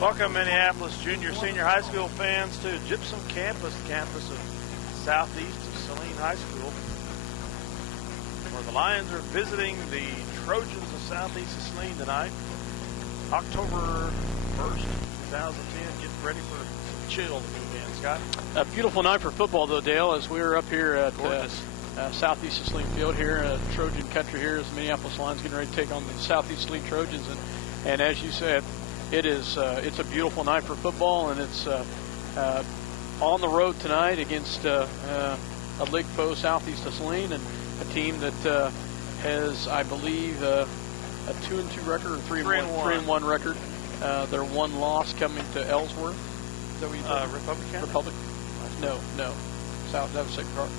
Welcome, Minneapolis junior, senior high school fans to Gypsum Campus, campus of southeast of Saline High School, where the Lions are visiting the Trojans of southeast of Saline tonight, October 1st, 2010. Get ready for some chill this weekend, Scott. A beautiful night for football, though, Dale, as we're up here at southeast of Saline Field here, Trojan country here, as the Minneapolis Lions getting ready to take on the southeast Saline Trojans. And as you said, it's a beautiful night for football, and it's on the road tonight against a league foe southeast of Saline, and a team that has, I believe, a 2-2 record or 3-1 record. Their one loss coming to Ellsworth. Is that what you thought? Republic? No. South. That was Sacred Heart.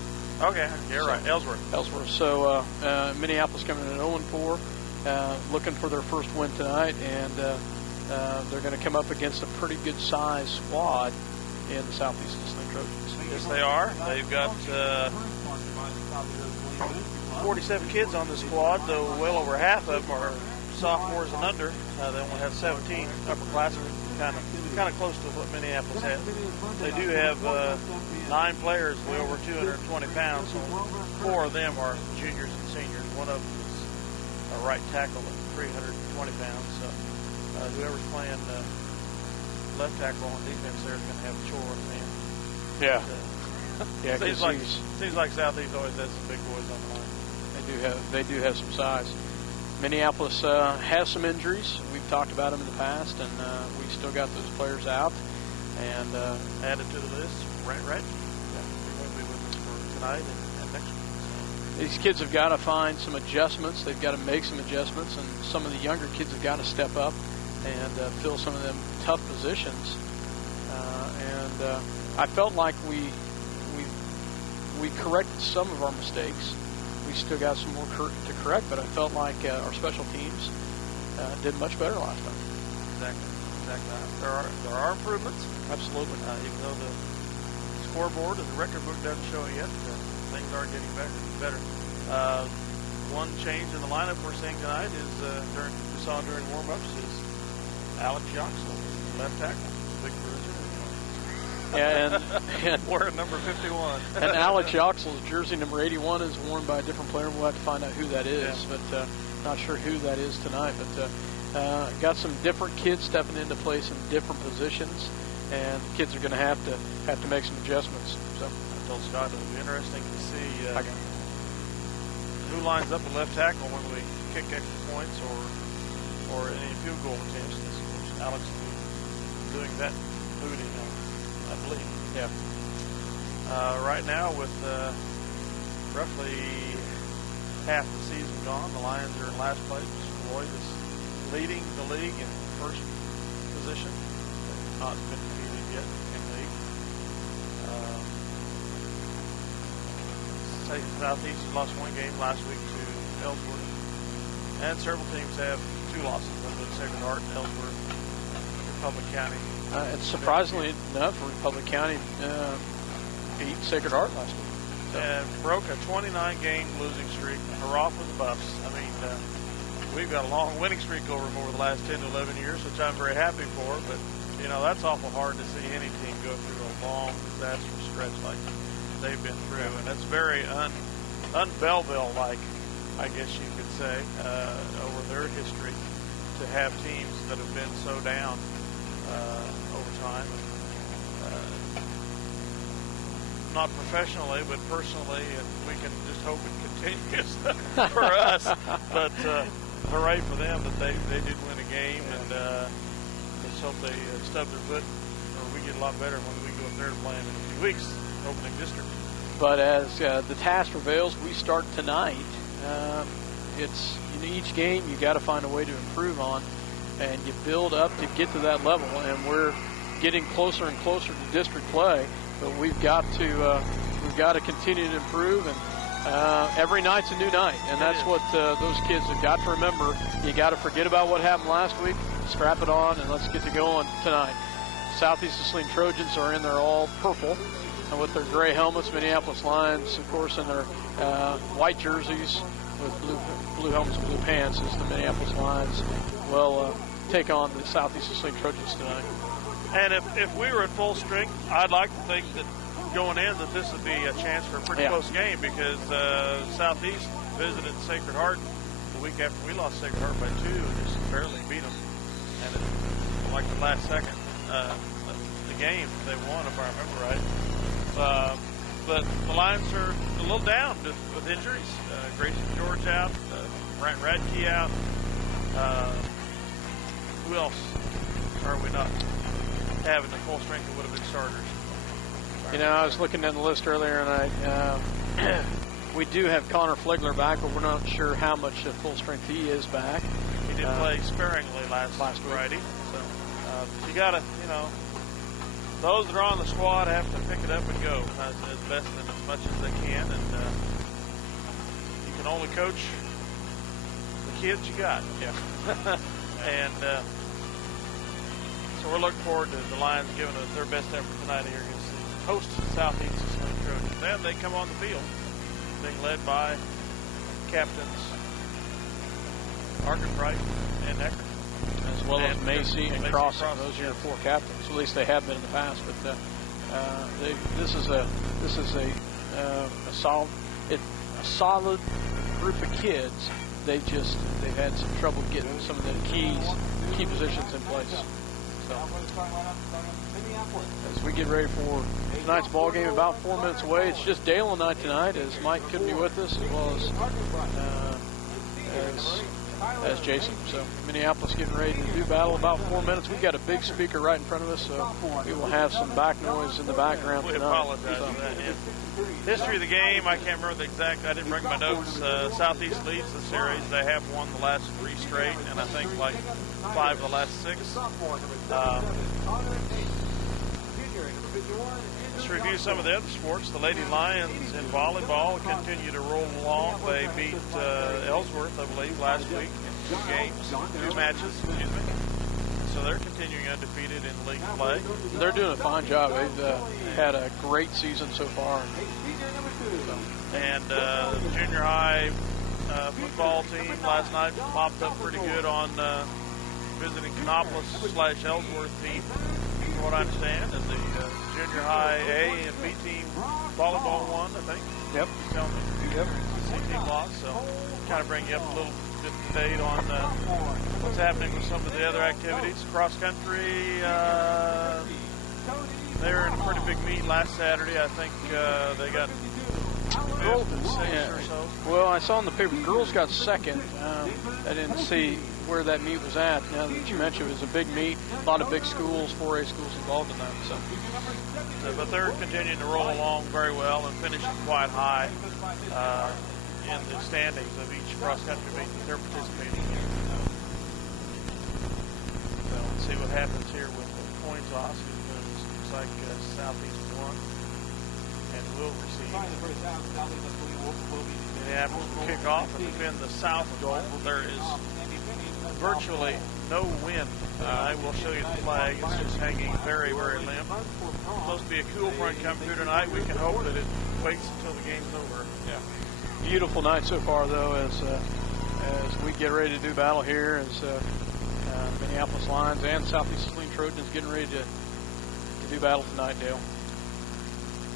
Okay, you're right. Ellsworth. So Minneapolis coming in at 0-4, looking for their first win tonight, and they're going to come up against a pretty good size squad in the southeast of Saline Trojans. Yes, they are. They've got 47 kids on the squad, though well over half of them are sophomores and under. They only have 17 upperclassmen, kind of close to what Minneapolis has. They do have 9 players way over 220 pounds, so 4 of them are juniors and seniors. One of them is a right tackle at 320 pounds. So whoever's playing left tackle on defense there is going to have a chore on his hand. Yeah. Seems like Southeast always has some big boys on the line. They do have some size. Minneapolis has some injuries. We've talked about them in the past, and we still got those players out. And added to the list, right? Yeah, they're going to be with us for tonight and next week. So. These kids have got to find some adjustments. They've got to make some adjustments, and some of the younger kids have got to step up and fill some of them tough positions. I felt like we corrected some of our mistakes. We still got some more to correct, but I felt like our special teams did much better last time. Exactly. There are improvements. Absolutely. Even though the scoreboard and the record book doesn't show it yet, things are getting better. One change in the lineup we're seeing tonight is we saw during warm-ups is Alex Yoxel, left tackle, big bruiser. And wearing number 51. And Alex Yoxel's jersey number 81 is worn by a different player. We'll have to find out who that is, but not sure who that is tonight. But got some different kids stepping into play some different positions, and kids are going to have to make some adjustments. So I told Scott it'll be interesting to see who lines up at left tackle when we kick extra points or any field goal attempts. Alex will be doing that booting, I believe. Yeah. Right now, with roughly half the season gone, the Lions are in last place. Floyd is leading the league in first position. Not been defeated yet in the league. Southeast lost one game last week to Ellsworth, and several teams have 2 losses. Sacred Heart, Ellsworth, Republic County. And surprisingly enough, Republic County beat Sacred Heart last week. So. And broke a 29-game losing streak. Hurrah for the Buffs. I mean, we've got a long winning streak over them over the last 10 to 11 years, which I'm very happy for. But, that's awful hard to see any team go through a long, disastrous stretch like they've been through. And it's very un-Belleville-like, I guess you could say, over their history, to have teams that have been so down over time. Not professionally, but personally, and we can just hope it continues for us. But hooray for them that they did win a game, and let's hope they stub their foot, or we get a lot better when we go up there to play them in a few weeks, opening district. But as the task prevails, we start tonight. It's each game you got to find a way to improve on, and you build up to get to that level. And we're getting closer and closer to district play, but we've got to continue to improve. And every night's a new night, and that's what those kids have got to remember. You got to forget about what happened last week, strap it on, and let's get to going tonight. Southeast of Saline Trojans are in their all purple, and with their gray helmets. Minneapolis Lions, of course, in their white jerseys with blue helmets and blue pants is the Minneapolis Lions. Well, take on the Southeast Saline Trojans tonight. And if we were at full strength, I'd like to think that going in that this would be a chance for a pretty close game, because Southeast visited Sacred Heart the week after we lost Sacred Heart by 2 and just barely beat them. And it, like the last second, the game they won, if I remember right. But the Lions are a little down with injuries. Grayson George out, Brent Radke out. Who else are we not having the full strength that would have been starters? You know, I was looking down the list earlier, and we do have Connor Flegler back, but we're not sure how much at full strength he is back. He did play sparingly last Friday. So you got to, those that are on the squad have to pick it up and go as best and as much as they can. And you can only coach the kids you got. Yeah. And so we're looking forward to the Lions giving us their best effort tonight here against the host Southeast Saline Trojans. And they come on the field being led by captains Arkenbright and Eckert, as well as Macy and Crossan. Those are your 4 captains. At least they have been in the past. But this is a solid group of kids. They've had some trouble getting some of the key positions in place. So as we get ready for tonight's ball game, about 4 minutes away, it's just Dale and I tonight, as Mike couldn't be with us, as well as Jason. So Minneapolis getting ready to do battle. About 4 minutes. We've got a big speaker right in front of us, so we will have some back noise in the background tonight. We apologize for that. Yeah. History of the game, I can't remember the exact, I didn't bring my notes. Southeast leads the series. They have won the last 3 straight, and I think like 5 of the last 6. Let's review some of the other sports. The Lady Lions in volleyball continue to roll along. They beat Ellsworth, I believe, last week in 2 matches. So they're continuing undefeated in league play. They're doing a fine job. They've had a great season so far. And the junior high football team last night popped up pretty good on visiting Canopolis/Ellsworth team, from what I understand. And the junior high A and B team volleyball won, I think. Yep. You tell me. Yep. C team lost, so kind of bring you up a little bit debate on what's happening with some of the other activities. Cross country, they were in a pretty big meet last Saturday. I think they got 5th and 6th or so. Well, I saw in the paper, girls got 2nd. I didn't see where that meet was at. Now that you mentioned it was a big meet, a lot of big schools, 4A schools involved in that. So. But they're continuing to roll along very well and finishing quite high in the standings of each cross-country meet that they're participating in. So let's see what happens here with the coin toss. It looks like Southeast won and will receive. Minneapolis will kick off and defend the south goal. There is virtually no wind. I will show you the flag. It's just hanging very, very limp. It's supposed to be a cool front coming through tonight. We can hope that it waits until the game's over. Yeah. Beautiful night so far, though, as we get ready to do battle here, as Minneapolis Lions and Southeast Saline Trojans getting ready to do battle tonight, Dale.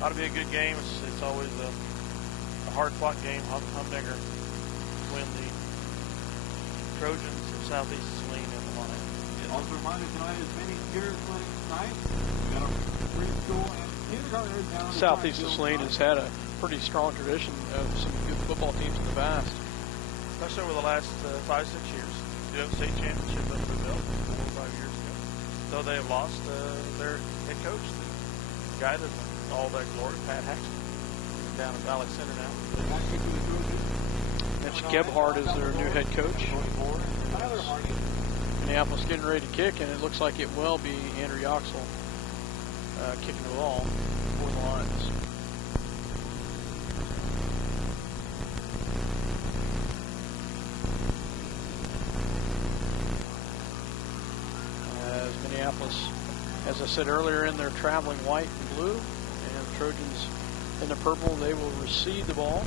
Ought to be a good game. It's always a hard-fought game, humdinger, between the Trojans of Southeast Saline and the Lions. Also reminded tonight is many cheers tonight. We got our preschool and kindergartners down. Southeast Saline has had a pretty strong tradition of some good football teams in the past. Especially over the last 5-6 years. They have a state championship under the belt 4 or 5 years ago. Though they have lost their head coach, the guy that's all that glory, Pat Haxton, down at Valley Center now. Mitch Gebhardt is their new head coach. Minneapolis getting ready to kick, and it looks like it will be Andrew Yoxel kicking the ball for the Lions. As Minneapolis, as I said earlier, in their traveling white and blue, and the Trojans in the purple, they will receive the ball.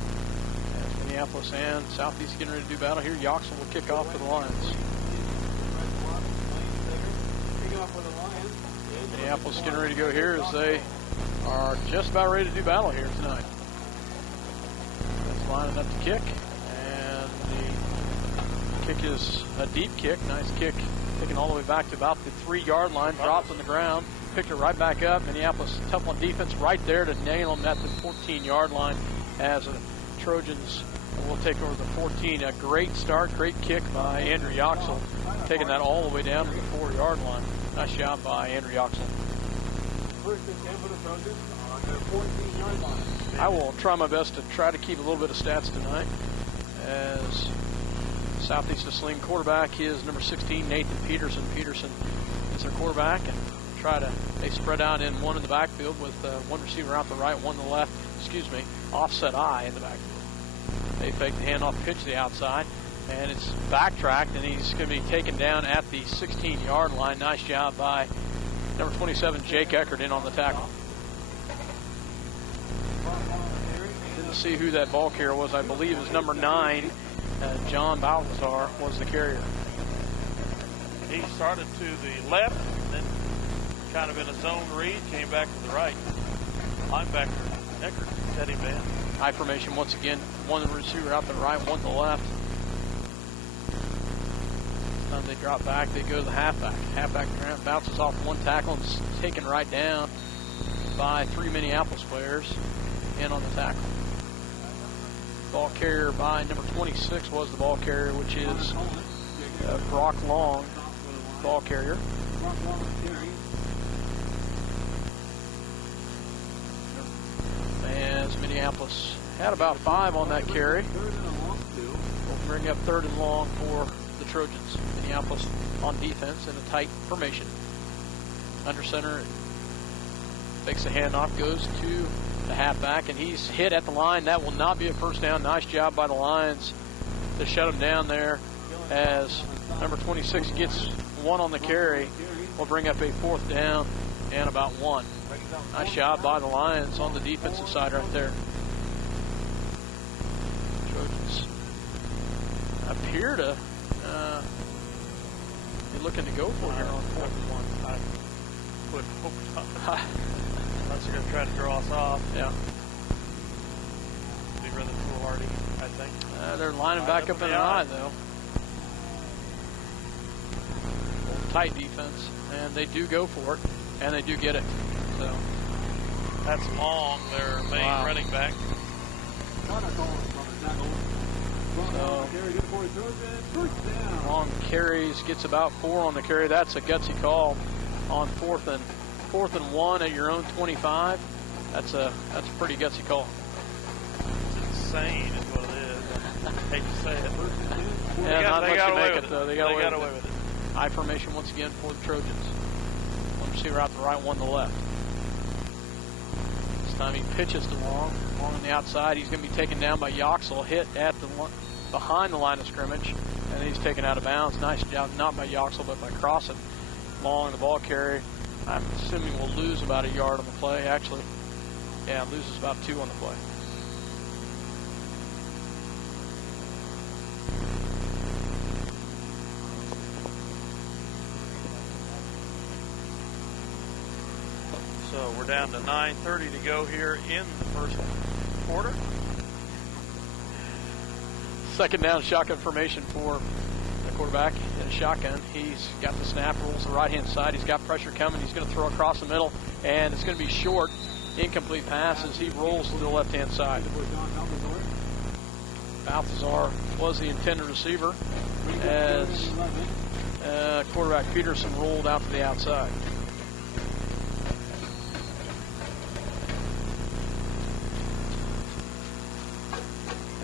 As Minneapolis and Southeast getting ready to do battle here, Yoxel will kick off for the Lions. Minneapolis getting ready to go here as they are just about ready to do battle here tonight. That's lining up to kick, and the kick is a deep kick. Nice kick, taken all the way back to about the 3-yard line, dropped on the ground, picked it right back up. Minneapolis tough on defense right there to nail them at the 14-yard line as the Trojans will take over the 14. A great start, great kick by Andrew Yoxel, taking that all the way down to the 4-yard line. Nice job by Andrew Yoxel. First and 10 for the Trojans on their 14-yard line. I will try my best to try to keep a little bit of stats tonight as Southeast of Saline quarterback is number 16, Nathan Peterson. Peterson is their quarterback, and they spread out in one in the backfield with one receiver out the right, one to the left, offset I in the backfield. They fake the handoff pitch to the outside, and it's backtracked, and he's going to be taken down at the 16-yard line. Nice job by number 27, Jake Eckert, in on the tackle. Didn't see who that ball carrier was. I believe it was number 9, John Balthazar was the carrier. He started to the left, then kind of in a zone read, came back to the right. Linebacker Eckert set him in. High formation once again. One receiver out to the right, one to the left. This time they drop back, they go to the halfback. Halfback ground bounces off one tackle and is taken right down by 3 Minneapolis players in on the tackle. Ball carrier by number 26 was the ball carrier, which is Brock Long, ball carrier. As Minneapolis had about 5 on that carry. We'll bring up 3rd and long for the Trojans. Minneapolis on defense in a tight formation. Under center, takes a handoff, goes to the halfback, and he's hit at the line. That will not be a first down. Nice job by the Lions to shut him down there as number 26 gets 1 on the carry. We'll bring up a 4th down and about 1. Nice job by the Lions on the defensive side right there. Trojans appear to be looking to go for here on 4th and 1. I would hope not. Unless they're going to try to draw us off. Yeah. Be rather foolhardy, I think. They're lining back up in an eye, though. Tight defense, and they do go for it, and they do get it. So that's Long, their main running back. So Long carries, gets about 4 on the carry. That's a gutsy call on 4th and 1 at your own 25. That's a pretty gutsy call. It's insane, is what it is. I hate to say it. Yeah, not much to make it though. They got away with it. High formation once again for the Trojans. One receiver out the right, one to the left. This time he pitches to Long. Long on the outside. He's going to be taken down by Yoxel. Hit at behind the line of scrimmage, and he's taken out of bounds. Nice job, not by Yoxel, but by Crossan. Long, the ball carry. I'm assuming we'll lose about a yard on the play. Actually, yeah, loses about 2 on the play. So we're down to 9:30 to go here in the first quarter. 2nd down, shotgun formation for the quarterback in a shotgun. He's got the snap, rolls to the right-hand side. He's got pressure coming. He's going to throw across the middle, and it's going to be short. Incomplete pass as he rolls to the left-hand side. Balthazar was the intended receiver as quarterback Peterson rolled out to the outside.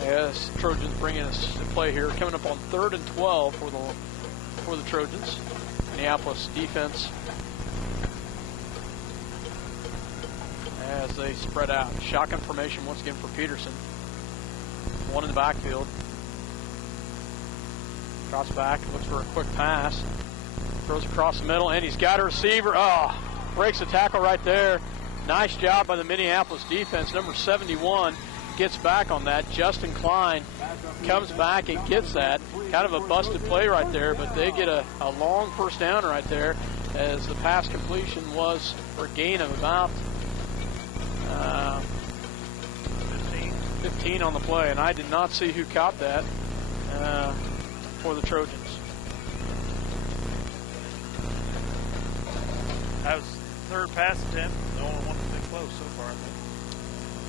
As Trojans bringing us to play here, coming up on 3rd and 12 for the Trojans. Minneapolis defense as they spread out. Shotgun formation once again for Peterson. 1 in the backfield. Drops back, looks for a quick pass. Throws across the middle, and he's got a receiver. Oh, breaks the tackle right there. Nice job by the Minneapolis defense. Number 71, gets back on that. Justin Klein comes back and gets that. Kind of a busted play right there, but they get a long first down right there, as the pass completion was for a gain of about 15 on the play, and I did not see who caught that for the Trojans. That was third pass attempt. The only one that's been close so far, I think.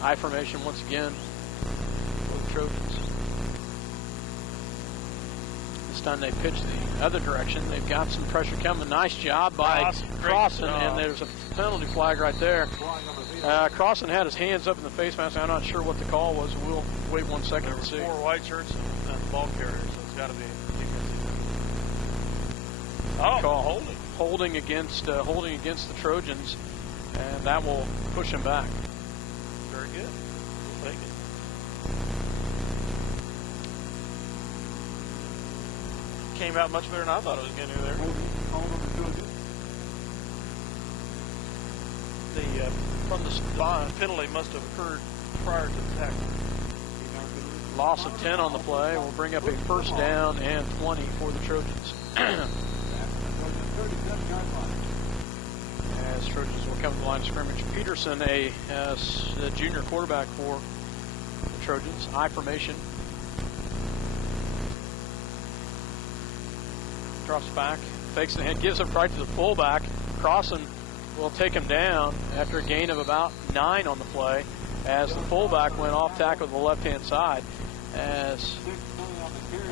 I formation once again for the Trojans. This time they pitch the other direction. They've got some pressure coming. Nice job by Crossan, and there's a penalty flag right there. Crossan had his hands up in the face mask. I'm not sure what the call was. We'll wait 1 second to see. 4 white shirts and the ball carrier, so it's got to be defensive. Oh, call. Holding against the Trojans, and that will push him back. Very good. We'll take it. Came out much better than I thought it was going to there. The penalty must have occurred prior to the tackle. Loss of 10 on the play will bring up a first down and 20 for the Trojans. As Trojans will come to the line of scrimmage. Peterson, a junior quarterback for the Trojans. I formation. Drops back, fakes the hand, gives him right to the fullback. Crossan will take him down after a gain of about 9 on the play, as the fullback went off tackle to the left-hand side.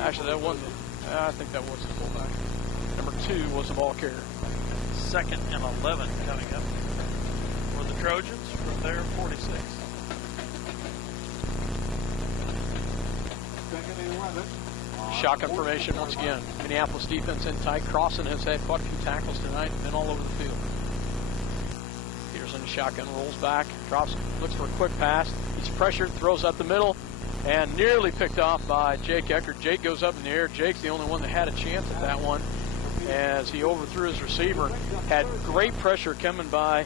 Actually, that wasn't. I think that was the fullback. Number 2 was the ball carrier. 2nd and 11 coming up for the Trojans from their 46. 2nd and 11. Shotgun formation once again. Minneapolis defense in tight. Crossan has had quite a few tackles tonight and been all over the field. Peterson, shotgun, rolls back, drops, looks for a quick pass. He's pressured, throws up the middle, and nearly picked off by Jake Eckert. Jake goes up in the air. Jake's the only one that had a chance at that one, as he overthrew his receiver. Had great pressure coming by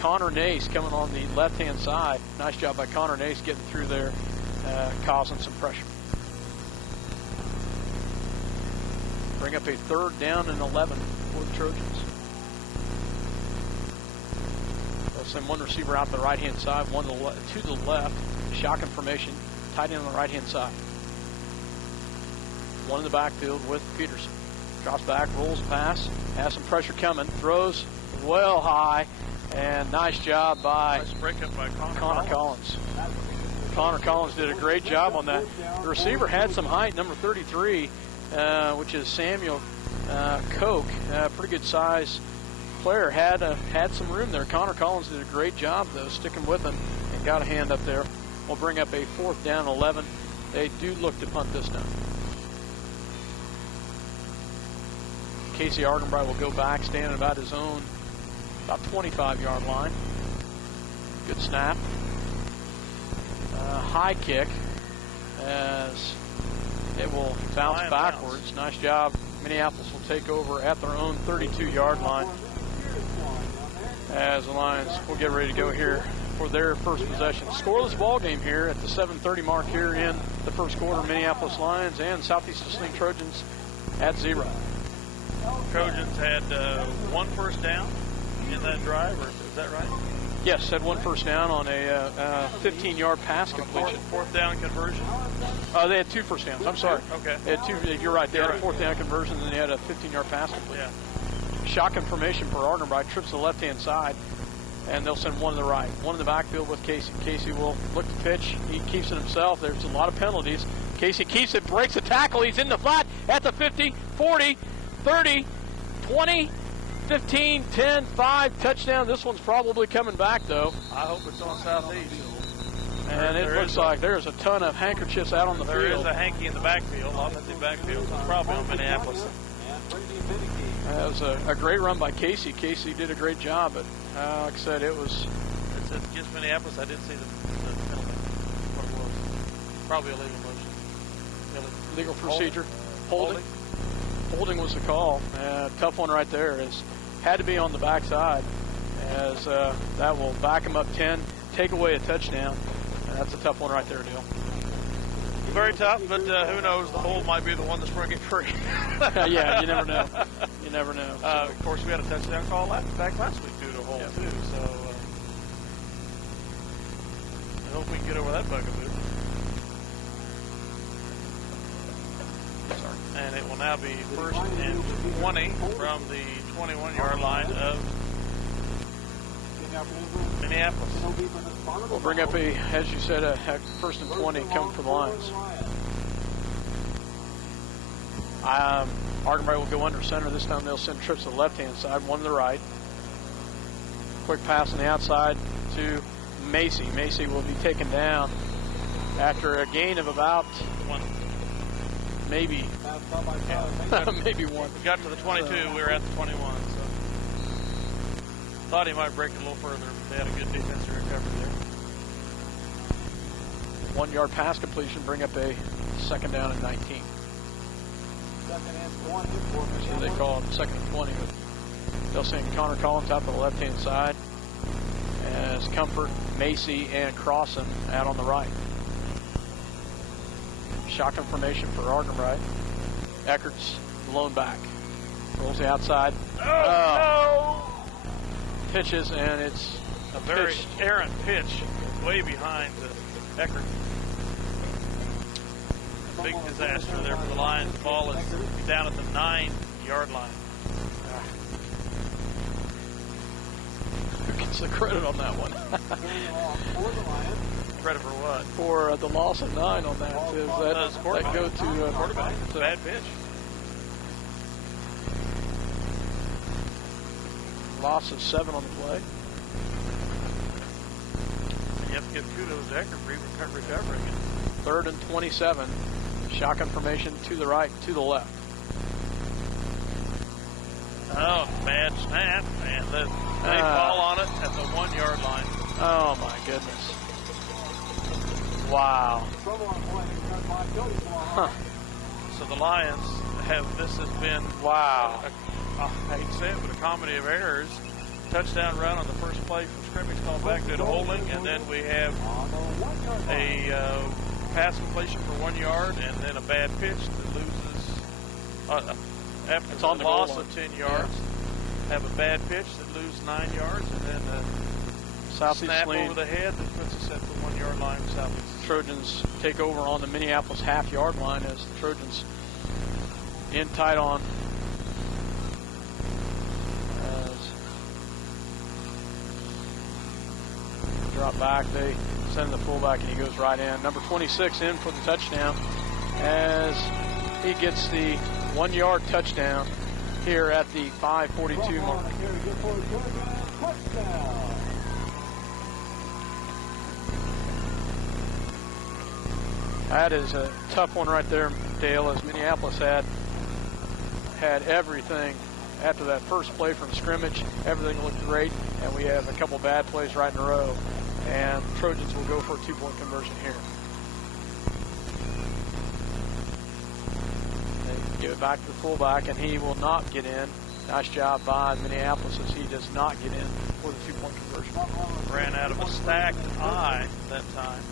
Connor Nace coming on the left-hand side. Nice job by Connor Nace getting through there, causing some pressure. Bring up a 3rd down and 11 for the Trojans. They'll send one receiver out the right-hand side, one to the left. Shotgun formation, tight end on the right-hand side. One in the backfield with Peterson. Drops back, rolls pass, has some pressure coming, throws well high, and nice job by Nice breakup by Connor Collins. Connor Collins did a great job on that. The receiver had some height, number 33, which is Samuel Koch, pretty good size player, had some room there. Connor Collins did a great job, though, sticking with him and got a hand up there. We'll bring up a 4th down 11. They do look to punt this down. Casey Argenbright will go back, standing about his own, about 25-yard line. Good snap. High kick, as it will bounce backwards. Nice job. Minneapolis will take over at their own 32-yard line, as the Lions will get ready to go here for their first possession. Scoreless ball game here at the 7:30 mark here in the first quarter. Minneapolis Lions and Southeast Saline Trojans at 0. Trojans had 1 first down in that drive, or is that right? Yes, had 1 first down on a 15-yard pass completion. Fourth down conversion? They had 2 first downs. I'm sorry. Okay. They had 2. You're right. They had a 4th down conversion, and they had a 15-yard pass completion. Yeah. Shotgun formation for Argenbright, trips to the left-hand side, and they'll send one to the right. One in the backfield with Casey. Casey will look to pitch. He keeps it himself. There's a lot of penalties. Casey keeps it, breaks a tackle. He's in the flat at the 50, 40, 30, 20, 15, 10, 5, touchdown. This one's probably coming back, though. I hope it's on Southeast. And it looks like there's a ton of handkerchiefs out on the field. There is a hanky in the backfield, offensive backfield. It's probably on Minneapolis. That was a great run by Casey. Casey did a great job, but like I said, it was... It's against Minneapolis. I didn't see the penalty. What it was. Probably a legal motion. Legal procedure. Holding. Holding was the call. Tough one right there. Had to be on the backside, as that will back him up 10, take away a touchdown. That's a tough one right there, Dale. Very tough, but who knows? The hole might be the one that's bring it free. Yeah, you never know. You never know. So. Of course, we had a touchdown call back last week due to a hole, Yep. too. So I hope we can get over that bugaboo. Sorry. And it will now be first and 20 from the 21-yard line of Minneapolis. We'll bring up as you said, a first and 20 coming for the Lions. Argenbright will go under center. This time they'll send trips to the left-hand side, one to the right. Quick pass on the outside to Macy. Macy will be taken down after a gain of about maybe maybe one. We got to the 22. We were at the 21. So thought he might break it a little further, but they had a good defensive recovery there. 1 yard pass completion, bring up a second down and 19. So they call it second and 20. They'll send Connor Collins out to the left-hand side as Comfort, Macy, and Crossan out on the right. Shotgun formation for Argenbright. Eckert's lone back. Rolls the outside. No! Pitches, and it's A very errant pitch way behind Eckert. Big disaster there for the Lions. The ball is down at the 9-yard line. Who gets the credit on that one? Credit for what? For the loss of 9 on that. That go to quarterback. Bad pitch. Loss of 7 on the play. You have to give kudos to Eckert for even recovering it. 3rd and 27. Shotgun formation to the right, to the left. Oh, bad snap, and they fall on it at the 1-yard line. Oh my goodness. Wow. Huh. So the Lions this has been, wow. I hate to say it, but a comedy of errors. Touchdown run on the first play from scrimmage called back due to holding, and then we have a pass completion for 1 yard, and then a bad pitch that loses after It's on the the loss goal line. of 10 yards. Have a bad pitch that loses 9 yards, and then a Southeast snap lane. over the head that puts us at the 1-yard line of Southeast. Trojans take over on the Minneapolis half-yard line as the Trojans in tight on. Drop back, they send the fullback and he goes right in. Number 26 in for the touchdown as he gets the 1 yard touchdown here at the 5:42 mark. That is a tough one right there, Dale, as Minneapolis had everything after that first play from scrimmage. Everything looked great, and we have a couple bad plays right in a row. And the Trojans will go for a 2-point conversion here. They give it back to the fullback, and he will not get in. Nice job by Minneapolis as he does not get in for the 2-point conversion. Ran out of a stacked eye that time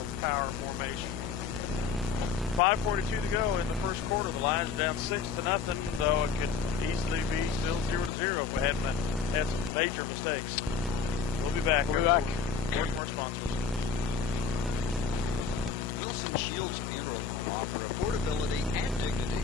of power formation. 5:42 to go in the first quarter. The Lions are down 6-0, though it could easily be still 0-0 if we hadn't had some major mistakes. We'll be back. We'll be back. More from our sponsors. Wilson Shields Funeral Home offer affordability and dignity.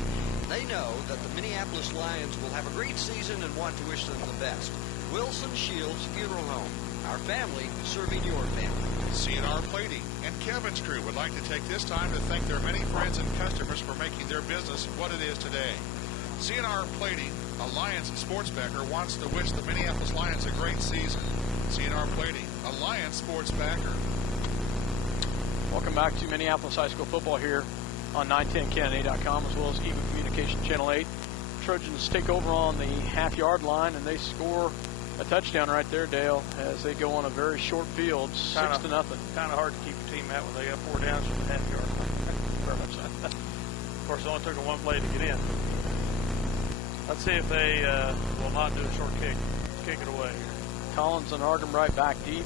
They know that the Minneapolis Lions will have a great season and want to wish them the best. Wilson Shields Funeral Home. Our family serving your family. CNR Plating and Kevin's crew would like to take this time to thank their many friends and customers for making their business what it is today. CNR Plating, a Lions sports backer, wants to wish the Minneapolis Lions a great season. CNR Plating, a Lions sports backer. Welcome back to Minneapolis High School football here on 910kennedy.com as well as Even Communication Channel 8. Trojans take over on the half-yard line, and they score a touchdown right there, Dale, as they go on a very short field, 6-0. Kind of hard to keep a team out when they got 4 downs from the half-yard line. Very much so. Of course, it only took them 1 play to get in. Let's see if they will not do a short kick. Kick it away. Collins and Argenbright back deep.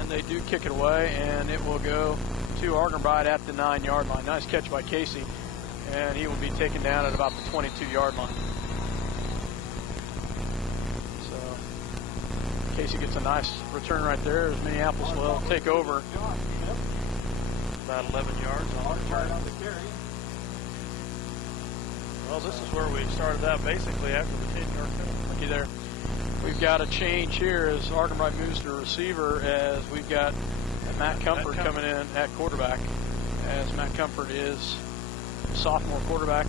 And they do kick it away, and it will go to Argenbright at the 9-yard line. Nice catch by Casey, and he will be taken down at about the 22-yard line. So Casey gets a nice return right there as Minneapolis will take over. About 11 yards on the return. Well, this is where we started out basically after the 10-yard penalty. Looky there. We've got a change here as Argenbright moves to receiver, as we've got Matt Comfort coming in at quarterback, as Matt Comfort is a sophomore quarterback,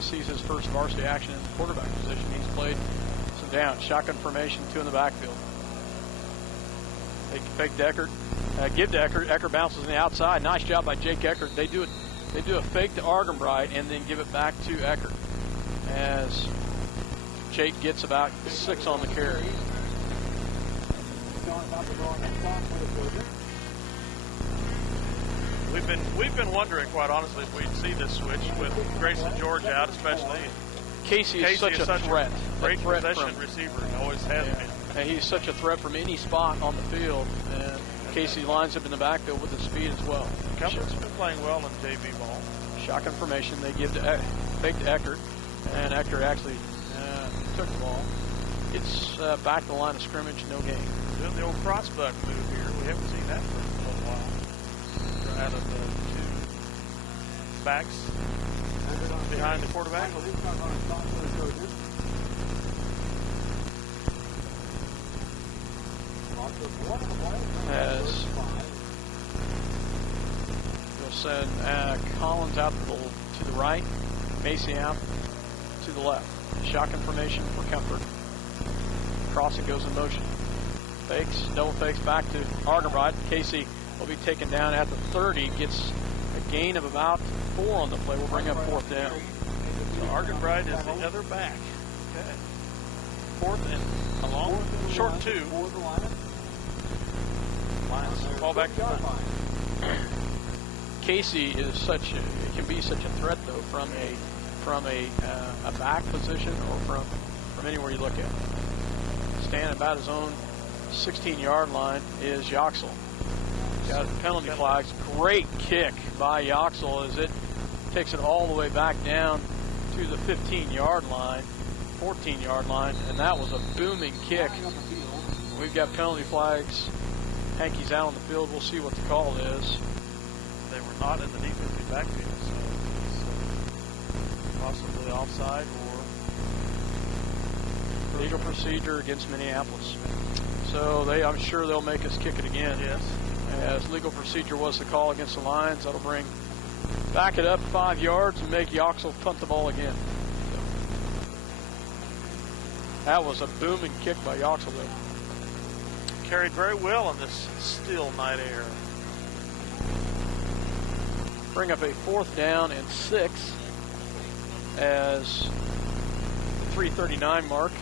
sees his first varsity action in the quarterback position. He's played some downs. Shotgun formation, 2 in the backfield. They fake to Eckert. Give to Eckert. Eckert bounces on the outside. Nice job by Jake Eckert. They do a fake to Argenbright and then give it back to Eckert, as Jake gets about 6 on the carry. We've been wondering, quite honestly, if we'd see this switch with Grayson George out, especially. Casey is such a threat. Great possession receiver. He always has been. And he's such a threat from any spot on the field. And Casey lines up in the backfield with the speed as well. Comfort's been playing well in JV ball. Shotgun formation. They give to fake to Eckert, and Eckert actually took the ball. It's back to the line of scrimmage, no gain. Doing the old crossbuck move here. We haven't seen that for a little while. Out of the 2 backs behind the quarterback. As you'll send Collins out to the right, Macy out to the left. Shotgun formation for Comfort. Crossing goes in motion. Fakes, double fakes back to Argenbright. Casey will be taken down at the 30. Gets a gain of about 4 on the play. We'll bring up 4th down. So Argenbright is the other back. Okay. 4th and a long, short 2. Lions fall back to line. Casey is can be such a threat though from a back position or from anywhere you look at. Standing about his own 16-yard line is Yoxel. Got penalty flags. Great kick by Yoxel as it takes it all the way back down to the 15-yard line, 14-yard line, and that was a booming kick. We've got penalty flags. Hankey's out on the field. We'll see what the call is. They were not in the defensive backfield, so it's possibly offside or legal procedure against Minneapolis. So I'm sure they'll make us kick it again. Yes. As legal procedure was the call against the Lions, that'll back it up 5 yards and make Yoxel punt the ball again. So, that was a booming kick by Yoxel though. Carried very well in this still night air. Bring up a 4th down and 6 as the 3:39 mark.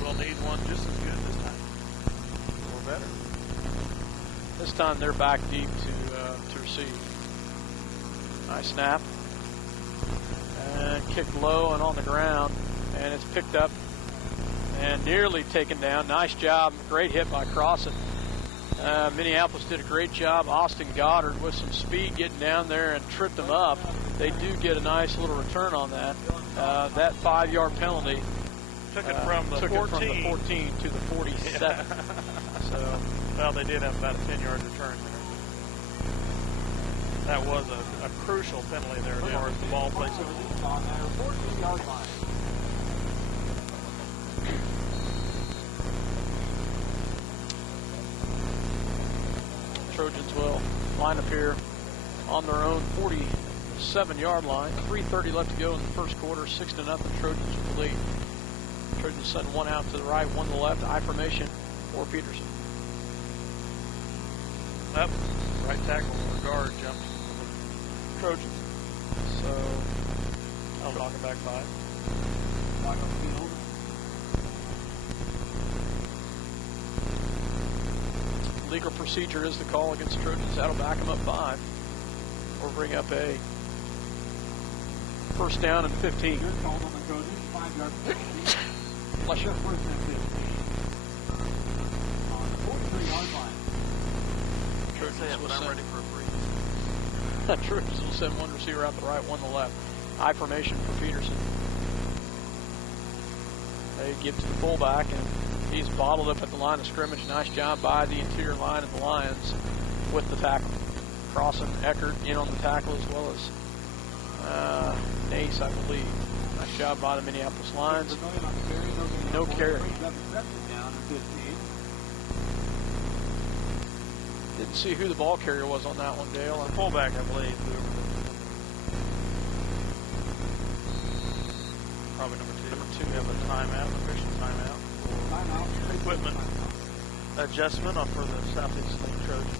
We'll need one just as good this time, or better. This time they're back deep to receive. Nice snap. And kicked low and on the ground, and it's picked up and nearly taken down. Nice job. Great hit by Crossan. Minneapolis did a great job. Austin Goddard with some speed getting down there and tripped them up. They do get a nice little return on that. That 5-yard penalty took it from the 14 to the 47. So, well, they did have about a 10-yard return there. That was a crucial penalty there as far as the ball placement. Trojans will line up here on their own 47-yard line. 3:30 left to go in the first quarter. 6-0 Trojans with the lead. Trojans send 1 out to the right, 1 to the left. I formation for Peterson. Up, right tackle or guard jumped. Trojans. So I'll knock it back 5. Legal procedure is the call against the Trojans. That'll back them up 5. Or bring up a 1st down and 15. Bless you. will I'm send. ready for a freeze. Trojans will send one receiver out the right, one the left. I formation for Peterson. They give to the fullback, and he's bottled up at the line of scrimmage. Nice job by the interior line of the Lions with the tackle. Crossing Eckert in on the tackle, as well as Nace, I believe. Nice job by the Minneapolis Lions. No carry. Didn't see who the ball carrier was on that one, Dale. The fullback, I believe. Probably number two. Number two have a timeout, official timeout. For equipment adjustment for the Southeast Trojans.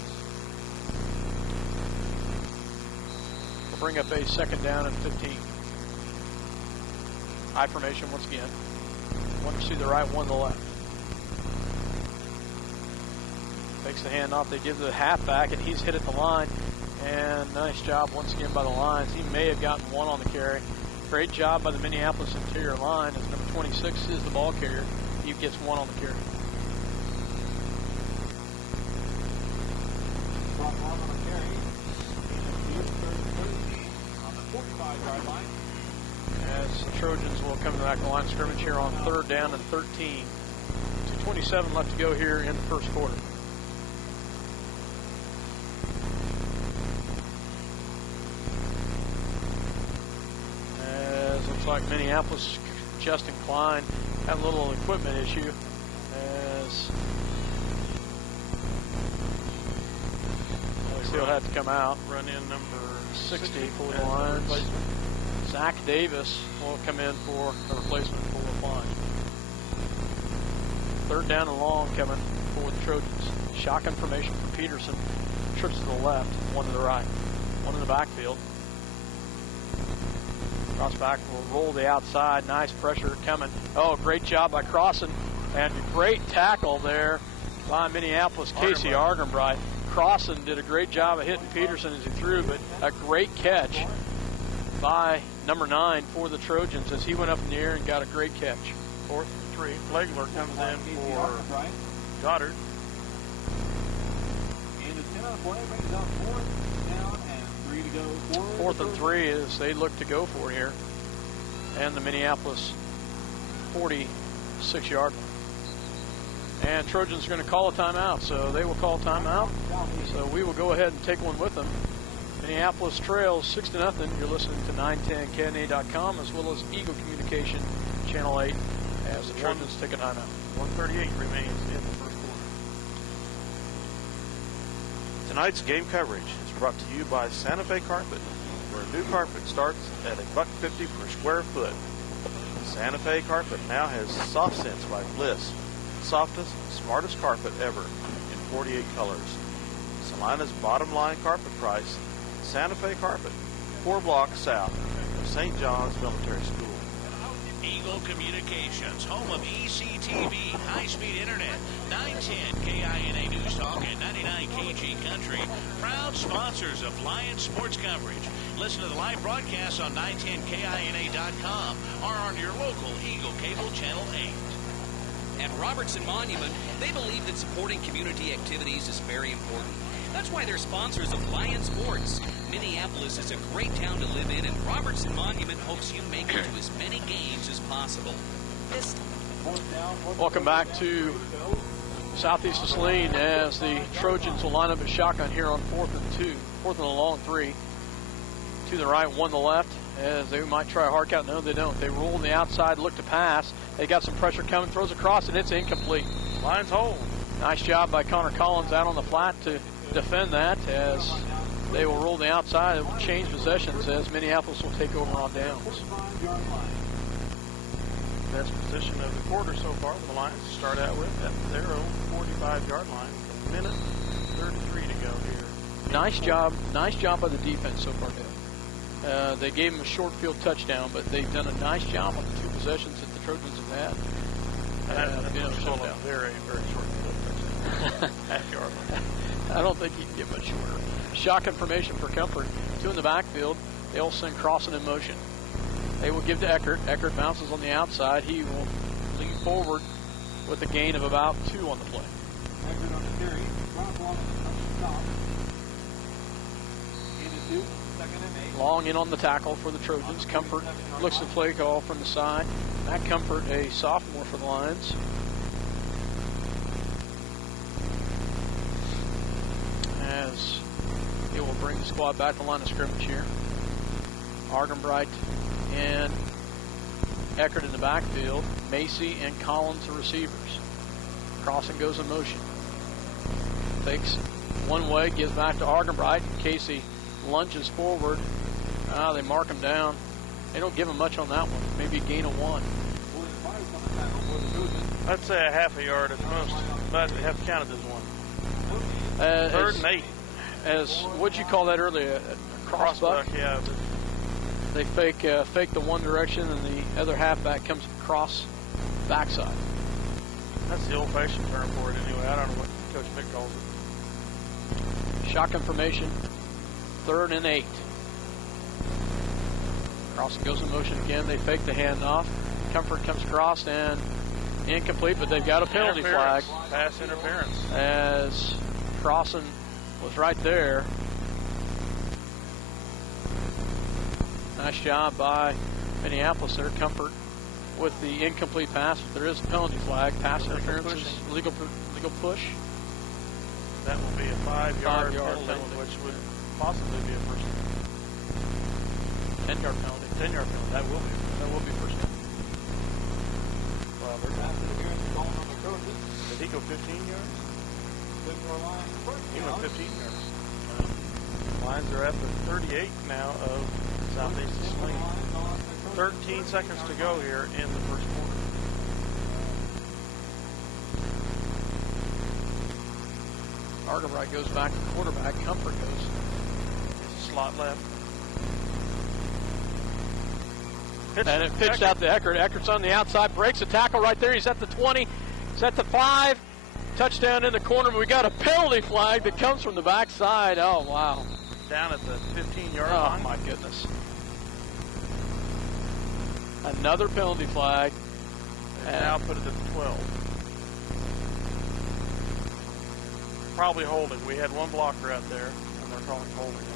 We'll bring up a second down and 15. I formation once again. One to the right, one to the left. Takes the handoff. They give the halfback, and he's hit at the line. And nice job once again by the Lions. He may have gotten one on the carry. Great job by the Minneapolis interior line, as number 26 is the ball carrier. He gets one on the carry. As the Trojans will come back to the line of scrimmage here on third down and 13. 2:27 left to go here in the first quarter. As looks like Minneapolis, Justin Klein had a little equipment issue as he'll have to come out. Run in number 60 for the Lions. Zach Davis will come in for a replacement for LaFont. Third down and long coming for the Trojans. Shotgun formation for Peterson. Trips to the left, one to the right. One in the backfield. Crossback will roll the outside. Nice pressure coming. Oh, great job by Crossan. And great tackle there by Minneapolis, Casey Argenbright. Crossan did a great job of hitting Peterson as he threw, but a great catch by number 9 for the Trojans as he went up in the air and got a great catch. 4th and 3. Flagler comes in for Goddard. And the 10 on play brings up 4th down and 3 to go. 4th and 3 as they look to go for it here. And the Minneapolis 46-yard line. And Trojans are going to call a timeout, so they will call a timeout. So we will go ahead and take one with them. Minneapolis trails 6-0. You're listening to 910KNA.com as well as Eagle Communication Channel 8 as the Trojans take a timeout. 1:38 remains in the first quarter. Tonight's game coverage is brought to you by Santa Fe Carpet, where a new carpet starts at $1.50 per square foot. Santa Fe Carpet now has Soft Sense by Bliss, softest, smartest carpet ever in 48 colors. Salina's bottom line carpet price, Santa Fe Carpet, 4 blocks south of St. John's Military School. Eagle Communications, home of ECTV, high-speed internet, 910 KINA News Talk and 99 KG Country, proud sponsors of Lions sports coverage. Listen to the live broadcast on 910KINA.com or on your local Eagle Cable Channel 8. At Robertson Monument, they believe that supporting community activities is very important. That's why they're sponsors of Lion Sports. Minneapolis is a great town to live in, and Robertson Monument hopes you make it to as many games as possible. Welcome back to southeast of Saline as the Trojans will line up a shotgun here on 4th and 2. 4th and a long 3. To the right, 1 to the left, as they might try a hard count. No, they don't. They roll on the outside, look to pass. They got some pressure coming, throws across, and it's incomplete. Lions hold. Nice job by Connor Collins out on the flat to defend that as they will roll the outside. It will change possessions as Minneapolis will take over on downs. Best position of the quarter so far for the Lions to start out with at their own 45-yard line. A minute 33 to go here. Nice job by the defense so far, Dale. They gave him a short field touchdown, but they've done a nice job on the 2 possessions that the Trojans have had. That's a very, very short field touchdown. Half-yard line. I don't think he can get much shorter. Shotgun formation for comfort. 2 in the backfield. They'll send Crossan in motion. They will give to Eckert. Eckert bounces on the outside. He will lean forward with a gain of about 2 on the play. Eckert on the carry. Long in on the tackle for the Trojans. Comfort looks to play call from the side. Matt Comfort, a sophomore for the Lions. As it will bring the squad back to the line of scrimmage here. Argenbright and Eckert in the backfield. Macy and Collins, the receivers. Crossing goes in motion. Fakes one way, gives back to Argenbright. Casey lunges forward. They mark him down. They don't give him much on that one. Maybe a gain of 1. I'd say a half a yard at most, but they have counted as 1. 3rd and 8. As what'd you call that earlier? A crossbuck? Yeah. They fake the one direction, and the other halfback comes across backside. That's the old-fashioned term for it anyway. I don't know what Coach Mick calls it. Shotgun formation. 3rd and 8. Crossing goes in motion again. They fake the handoff. Comfort comes across and incomplete, but they've got a penalty flag. Pass interference. As Crossan was right there. Nice job by Minneapolis there. Comfort with the incomplete pass, but there is a penalty flag. Pass interference is legal push. That will be a 5-yard penalty, which would possibly be a first down. 10-yard penalty. 10-yard penalty. That will be first down. Well, did he go 15 yards? He went 15 yards. Lions are at the 38 now of Southeast Saline. 13 seconds to go here in the first quarter. Argenbright goes back to quarterback. Comfort goes. It's a slot left. And it pitched out to Eckert. Eckert's on the outside, breaks a tackle right there. He's at the 20. He's at the 5. Touchdown in the corner. We got a penalty flag that comes from the backside. Oh, wow. Down at the 15-yard line. Oh, my goodness. Another penalty flag. And now put it at the 12. Probably holding. We had one blocker out there, and they're calling holding.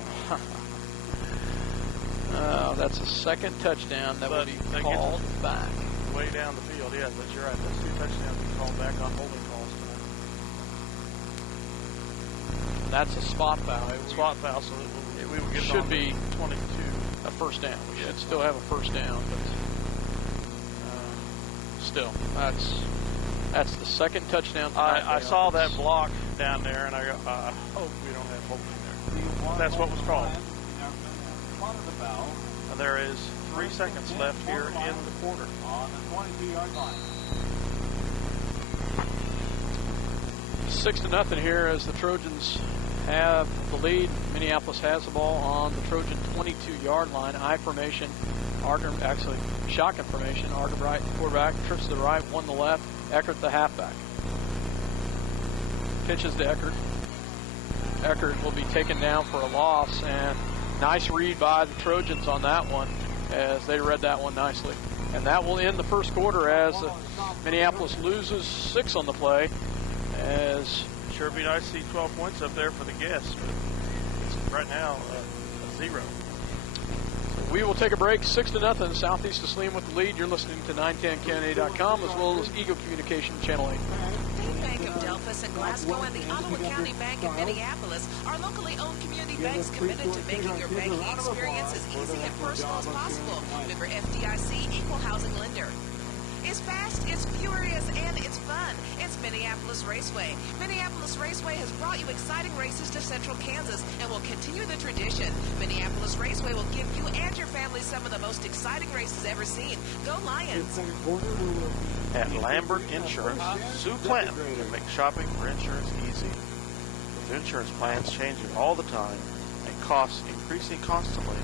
That's a second touchdown that will be called back. Way down the field, yes, but you're right. That's 2 touchdowns being called back on holding calls tonight. That's a spot foul. Spot foul, so we would get should be 22. A first down. We should still have a first down, but still, that's the second touchdown. I saw that block down there, and I hope we don't have holding there. That's what was called. And there is 3 seconds left here in the quarter. On the 22-yard line. 6-0 here as the Trojans have the lead. Minneapolis has the ball on the Trojan 22-yard line. I formation. Shotgun formation. Argenbright, quarterback, trips to the right, 1 to the left. Eckert, the halfback. Pitches to Eckert. Eckert will be taken down for a loss, and nice read by the Trojans on that one as they read that one nicely. And that will end the first quarter as Minneapolis loses 6 on the play. As sure be nice to see 12 points up there for the guests, but it's right now a 0. We will take a break. 6-0. Southeast of Saline with the lead. You're listening to 910KNA.com as well as Eagle Communication Channel 8. Bank of Delphus and Glasgow and the Ottawa County Bank in Minneapolis are locally owned community banks committed to making your banking experience as easy and personal as possible. Member FDIC, equal housing lender. It's fast, it's furious, and it's fun. It's Minneapolis Raceway. Minneapolis Raceway has brought you exciting races to Central Kansas and will continue the tradition. Minneapolis Raceway will give you and your family some of the most exciting races ever seen. Go Lions! At Lambert Insurance, Sue Clanton can make shopping for insurance easy. With insurance plans changing all the time and costs increasing constantly,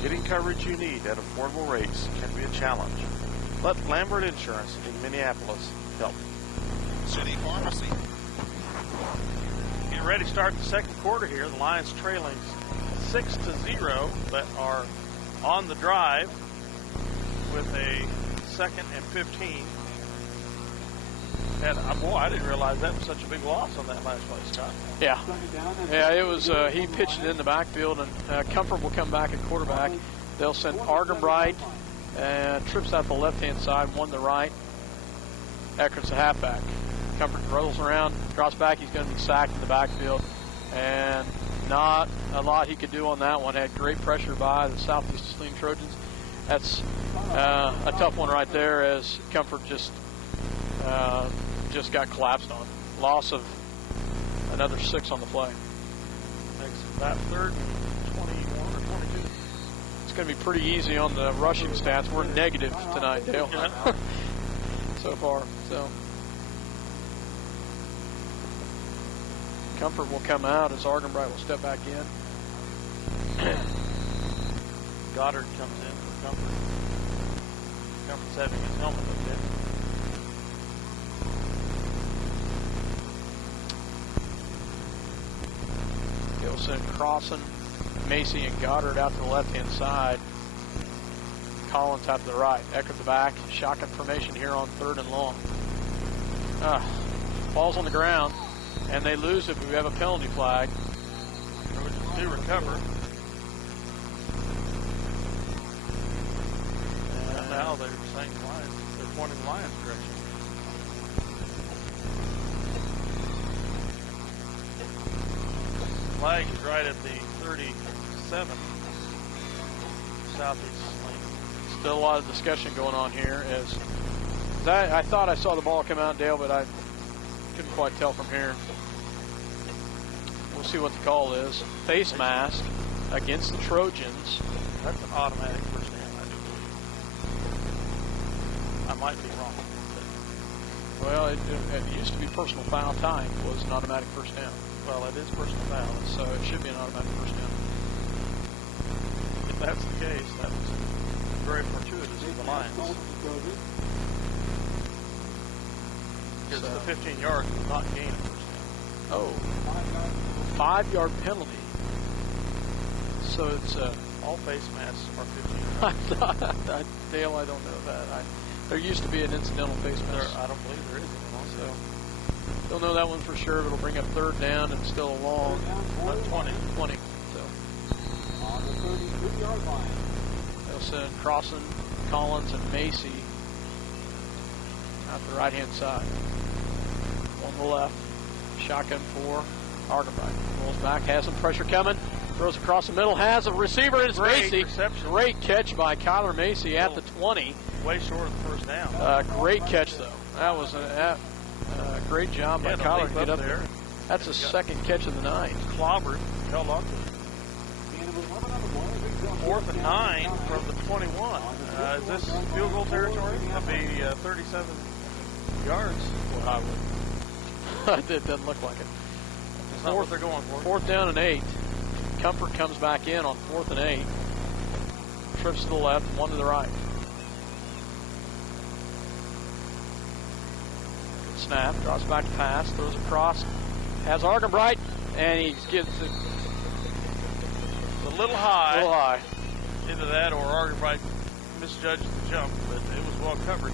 getting coverage you need at affordable rates can be a challenge. Let Lambert Insurance in Minneapolis help. City Pharmacy. Getting ready to start the second quarter here. The Lions trailing 6-0, but are on the drive with a 2nd and 15. And boy, I didn't realize that was such a big loss on that last play, Scott. Yeah. Yeah, it was, he pitched it in the backfield, and Comfort will come back at quarterback. They'll send Argenbright, and trips out the left-hand side, one to the right. Eckert's the halfback. Comfort rolls around, drops back. He's going to be sacked in the backfield, and not a lot he could do on that one. Had great pressure by the Southeast Saline Trojans. That's a tough one right there, as Comfort just got collapsed on. Loss of another 6 on the play. Makes that 3rd and 21 or 22. It's going to be pretty easy on the rushing stats. We're negative tonight, Dale, so far. So Comfort will come out as Argenbright will step back in. Goddard comes in for Comfort. Comfort's having his helmet looked at. Gilson, Crossan, Macy, and Goddard out to the left-hand side. Collins out to the right. Eckert the back. Shotgun formation here on 3rd and long. Falls on the ground, and they lose it. We have a penalty flag. Trojans do recover. And now they're saying Lions. They're pointing Lions' direction. Flag is right at the 37. Southeast Saline. Still a lot of discussion going on here. As I thought I saw the ball come out, Dale, but I couldn't quite tell from here. We'll see what the call is. Face mask against the Trojans. That's an automatic first down, I do believe. I might be wrong. Well, it used to be personal foul time was an automatic first down. Well, it is personal foul. So it should be an automatic first down. If that's the case, that was very fortuitous for the Lions. Because the 15 yards was not gained a first down. Oh, 5-yard penalty. So it's all face masks are 15 yards. Dale, I don't know that. There used to be an incidental face mask. I don't believe there is anymore. So don't know that one for sure, but it'll bring up 3rd down and still a long 20. So On the 32-yard line. they'll send Crossan, Collins, and Macy out the right-hand side. On the left, shotgun for Argenbright. Rolls back, has some pressure coming. Throws across the middle, has a receiver, and it's Macy. Reception. Great catch by Kyler Macy at the 20. Way short of the first down. Great catch, though. That was a great job by Kyler to get up there. That's his 2nd catch of the night. Clobbered, held on to it. 4th and 9 from the 21. Is this field goal territory? It'll be 37 yards. Well, I would. It doesn't look like it. That's not what they're going for. 4th down and 8. Comfort comes back in on 4th and 8. Trips to the left, one to the right. Good snap, draws back to pass, throws across, has Argenbright, and he gets it a little high. A little high. Into that, or Argenbright misjudged the jump, but it was well covered.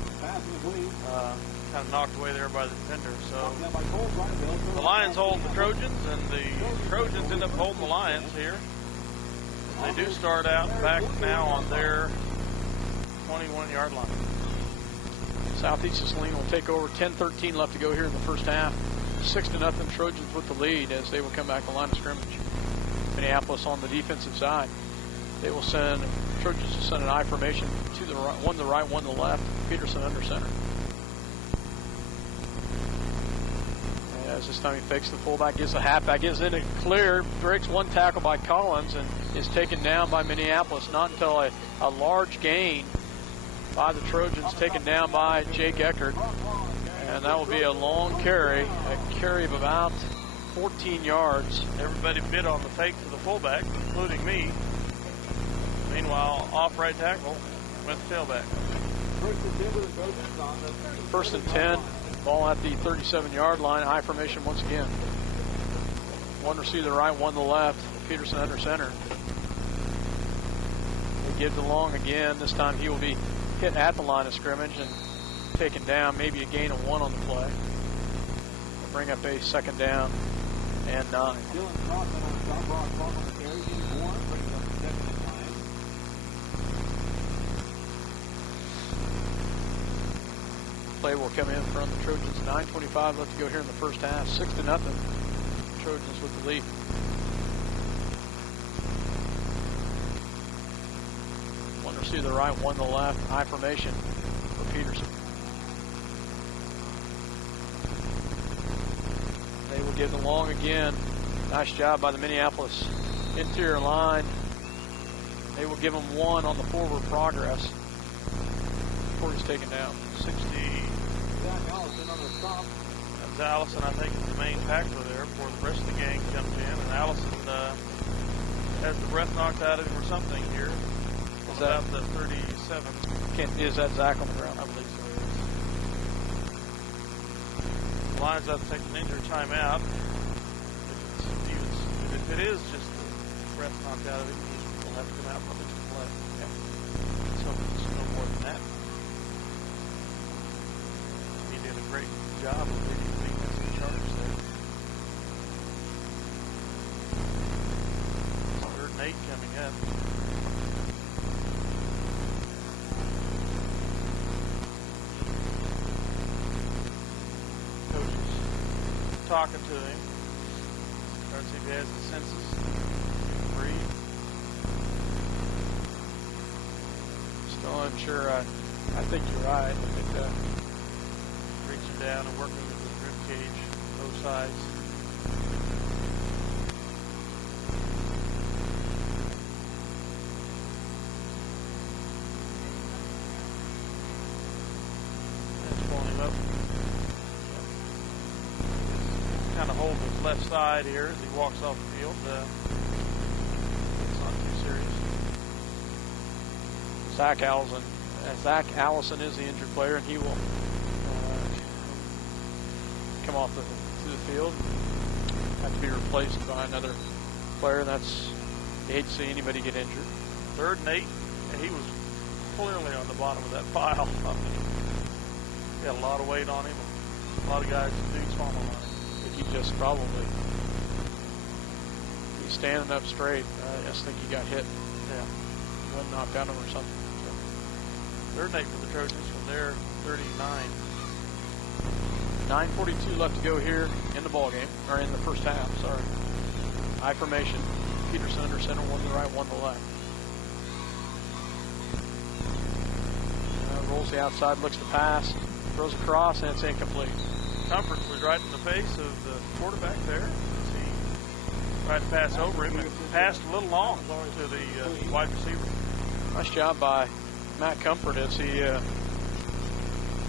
Kind of knocked away there by the defender. So the Lions hold the Trojans, and the Trojans end up holding the Lions here. They do start out back now on their 21-yard line. Southeast Saline will take over. 10-13 left to go here in the first half. 6-0 Trojans with the lead as they will come back to the line of scrimmage. Minneapolis on the defensive side. They will send, Trojans will send an I formation to the right, one to the right, one to the left. Peterson under center. As this time he fakes the fullback, gets the halfback, gets in and cleared, breaks one tackle by Collins and is taken down by Minneapolis. Not until a large gain by the Trojans, taken down by Jake Eckert. And that will be a long carry, a carry of about 14 yards. Everybody bid on the fake to the fullback, including me. Meanwhile, off right tackle went the tailback. First and 10, ball at the 37-yard line. I formation once again. One receiver to the right, one to the left. Peterson under center. They give it long again. This time he will be hit at the line of scrimmage, and taken down, maybe a gain of 1 on the play. We'll bring up a 2nd down and 9. Dylan Cross on Scarborough Farm on the carry. He's 1, brings up 2nd and 9. Play will come in from the Trojans. 9:25 left to go here in the first half. 6-0. Trojans with the lead. One receiver to the right, one to the left. High formation for Peterson. They will give the long again. Nice job by the Minneapolis interior line. They will give him 1 on the forward progress before he's taken down. 60. Zach Allison on the stop. That's Allison, I think, is the main tackler there before the rest of the gang jumped in. And Allison has the breath knocked out of him or something here. Is that the 37? Is that Zach on the ground? I believe so, yes. The Lions have to take an injury timeout. If it is just the breath knocked out of him, he'll have to come out probably to play. Yeah. So it's no more than that. He did a great job of leading the defensive charge there. 3rd and 8 coming up. Coaches talking to him. Try to see if he has the senses. Breathe. Still unsure. I think you're right. I think, Reaching down and working with the rib cage, both sides. That's pulling him up. Kind of hold his left side here as he walks off the field. It's not too serious. Zach Allison is the injured player, and he will come off to the field. Have to be replaced by another player. That's, you hate to see anybody get injured. 3rd and 8, and he was clearly on the bottom of that pile. I mean, he had a lot of weight on him. A lot of guys do falling on him. He just probably, he's standing up straight. I just think he got hit. Yeah. Wasn't knocked out him or something. 3rd and 8 for the Trojans from their 39. 9:42 left to go here in the ball game, or in the first half, sorry. High formation. Peterson under center, 1 to the right, 1 to the left. Rolls the outside, looks to pass, throws across, and it's incomplete. Comfort was right in the face of the quarterback there. He tried to pass over him and passed a little long to the wide receiver. Nice job by Matt Comfort as he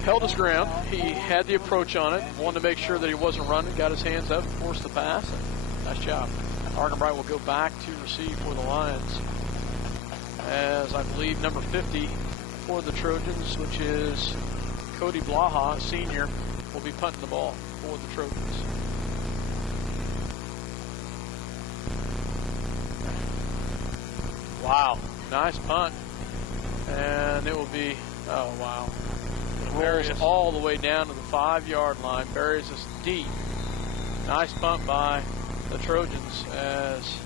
held his ground. He had the approach on it, wanted to make sure that he wasn't running, got his hands up, forced the pass. And nice job. Argenbright will go back to receive for the Lions, as I believe number 50 for the Trojans, which is Cody Blaha, senior, will be punting the ball for the Trojans. Wow, nice punt. And it will be, oh wow. Rolls all the way down to the 5-yard line, buries us deep. Nice punt by the Trojans, as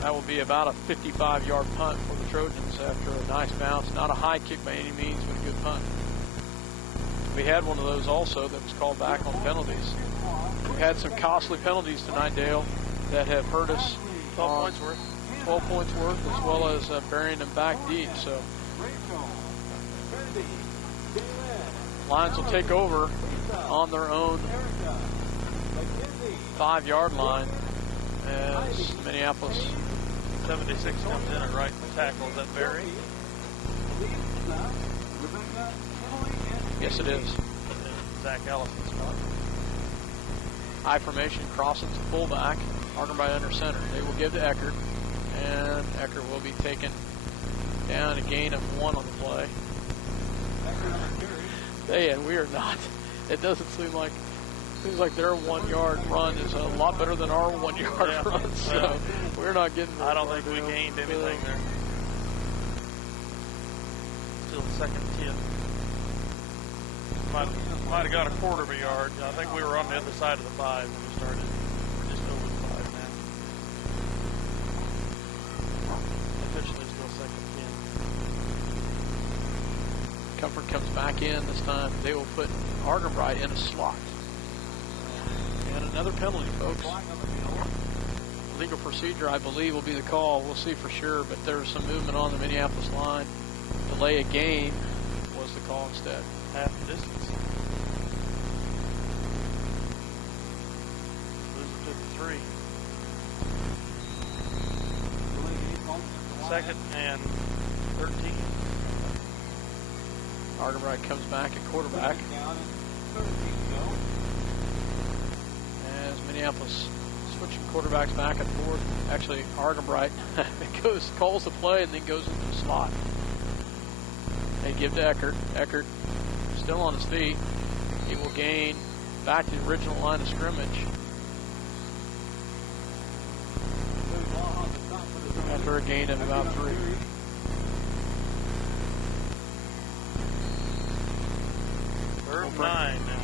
that will be about a 55-yard punt for the Trojans after a nice bounce. Not a high kick by any means, but a good punt. We had one of those also that was called back on penalties. We had some costly penalties tonight, Dale, that have hurt us. 12 points worth. 12 points worth, as well as burying them back deep. So Lions will take over on their own 5-yard line as Minneapolis. 76 comes in and right tackle. Is that Barry? Yes, it is. Zach Allison's spot. High formation, crossing to fullback. Argenbright under center. They will give to Eckert, and Eckert will be taken down, a gain of 1 on the play. We are not. It doesn't seem like. Seems like their 1-yard run is a lot better than our 1-yard run. So we're not getting. I don't think we gained anything there. Still the second 10. Might have got a quarter of a yard. I think we were on the other side of the 5 when we started. We're just over the 5 now. Officially still second 10. Comfort comes back in this time. They will put Argenbright in a slot. And another penalty, folks. Legal procedure, I believe, will be the call. We'll see for sure, but there's some movement on the Minneapolis line. Delay a game was the call instead. Half the distance. Losing to the 3. Second and 13. Argenbright comes back at quarterback. As Minneapolis switching quarterbacks back and forth. Actually, Argenbright calls the play and then goes into the slot. They give to Eckert. Eckert still on his feet. He will gain back to the original line of scrimmage. After a gain of about 3. Third and 9 now.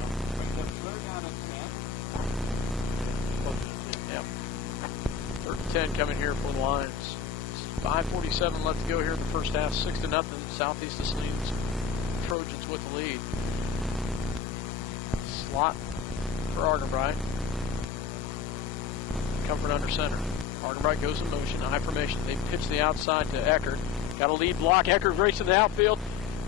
Yep. 3rd and 10 coming here for the Lions. 5:47 left to go here in the first half. 6-0. Southeast of Saline's Trojans with the lead. Slot for Argenbright. Comfort under center. Argenbright goes in motion, high formation. They pitch the outside to Eckert. Got a lead block. Eckert races in the outfield.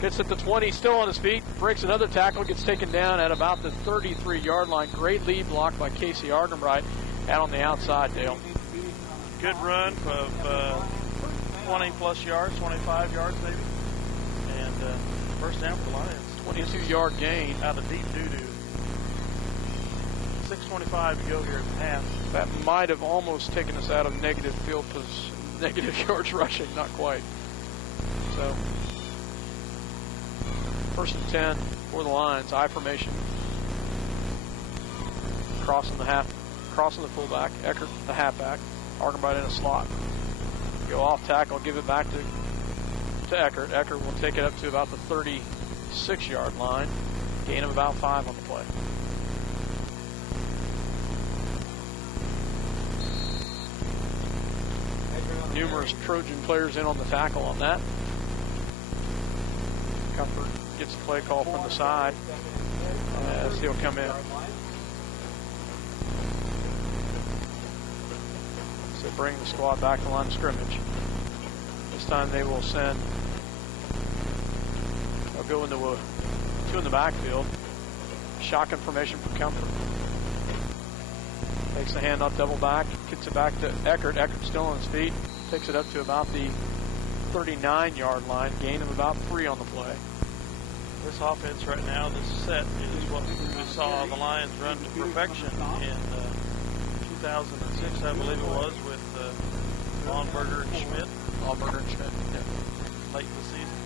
Gets at the 20, still on his feet. Breaks another tackle. Gets taken down at about the 33-yard line. Great lead block by Casey Argenbright out on the outside, Dale. Good run of 20-plus yards, 25 yards maybe. And first down for the Lions. 22-yard gain. Out of deep doo-doo. 6:25 to go here at the half. That might have almost taken us out of negative yards rushing. Not quite. So, 1st and 10 for the Lions. I formation. Crossing the fullback. Eckert, the halfback. Argenbright in a slot. Go off tackle, give it back to Eckert. Eckert will take it up to about the 36-yard line. Gain of about 5 on the play. Numerous Trojan players in on the tackle on that. Comfort gets the play call from the side as he'll come in. So bring the squad back to the line of scrimmage. This time they will send, they'll go into 2 in the backfield. Shotgun formation for Comfort. Takes the handoff, double back, gets it back to Eckert. Eckert still on his feet. Takes it up to about the 39-yard line. Gain of about 3 on the play. This offense right now, this set, is what we saw the Lions run to perfection in 2006, I believe it was, with Lonberger and Schmidt. Lonberger and Schmidt, yeah. Late in the season.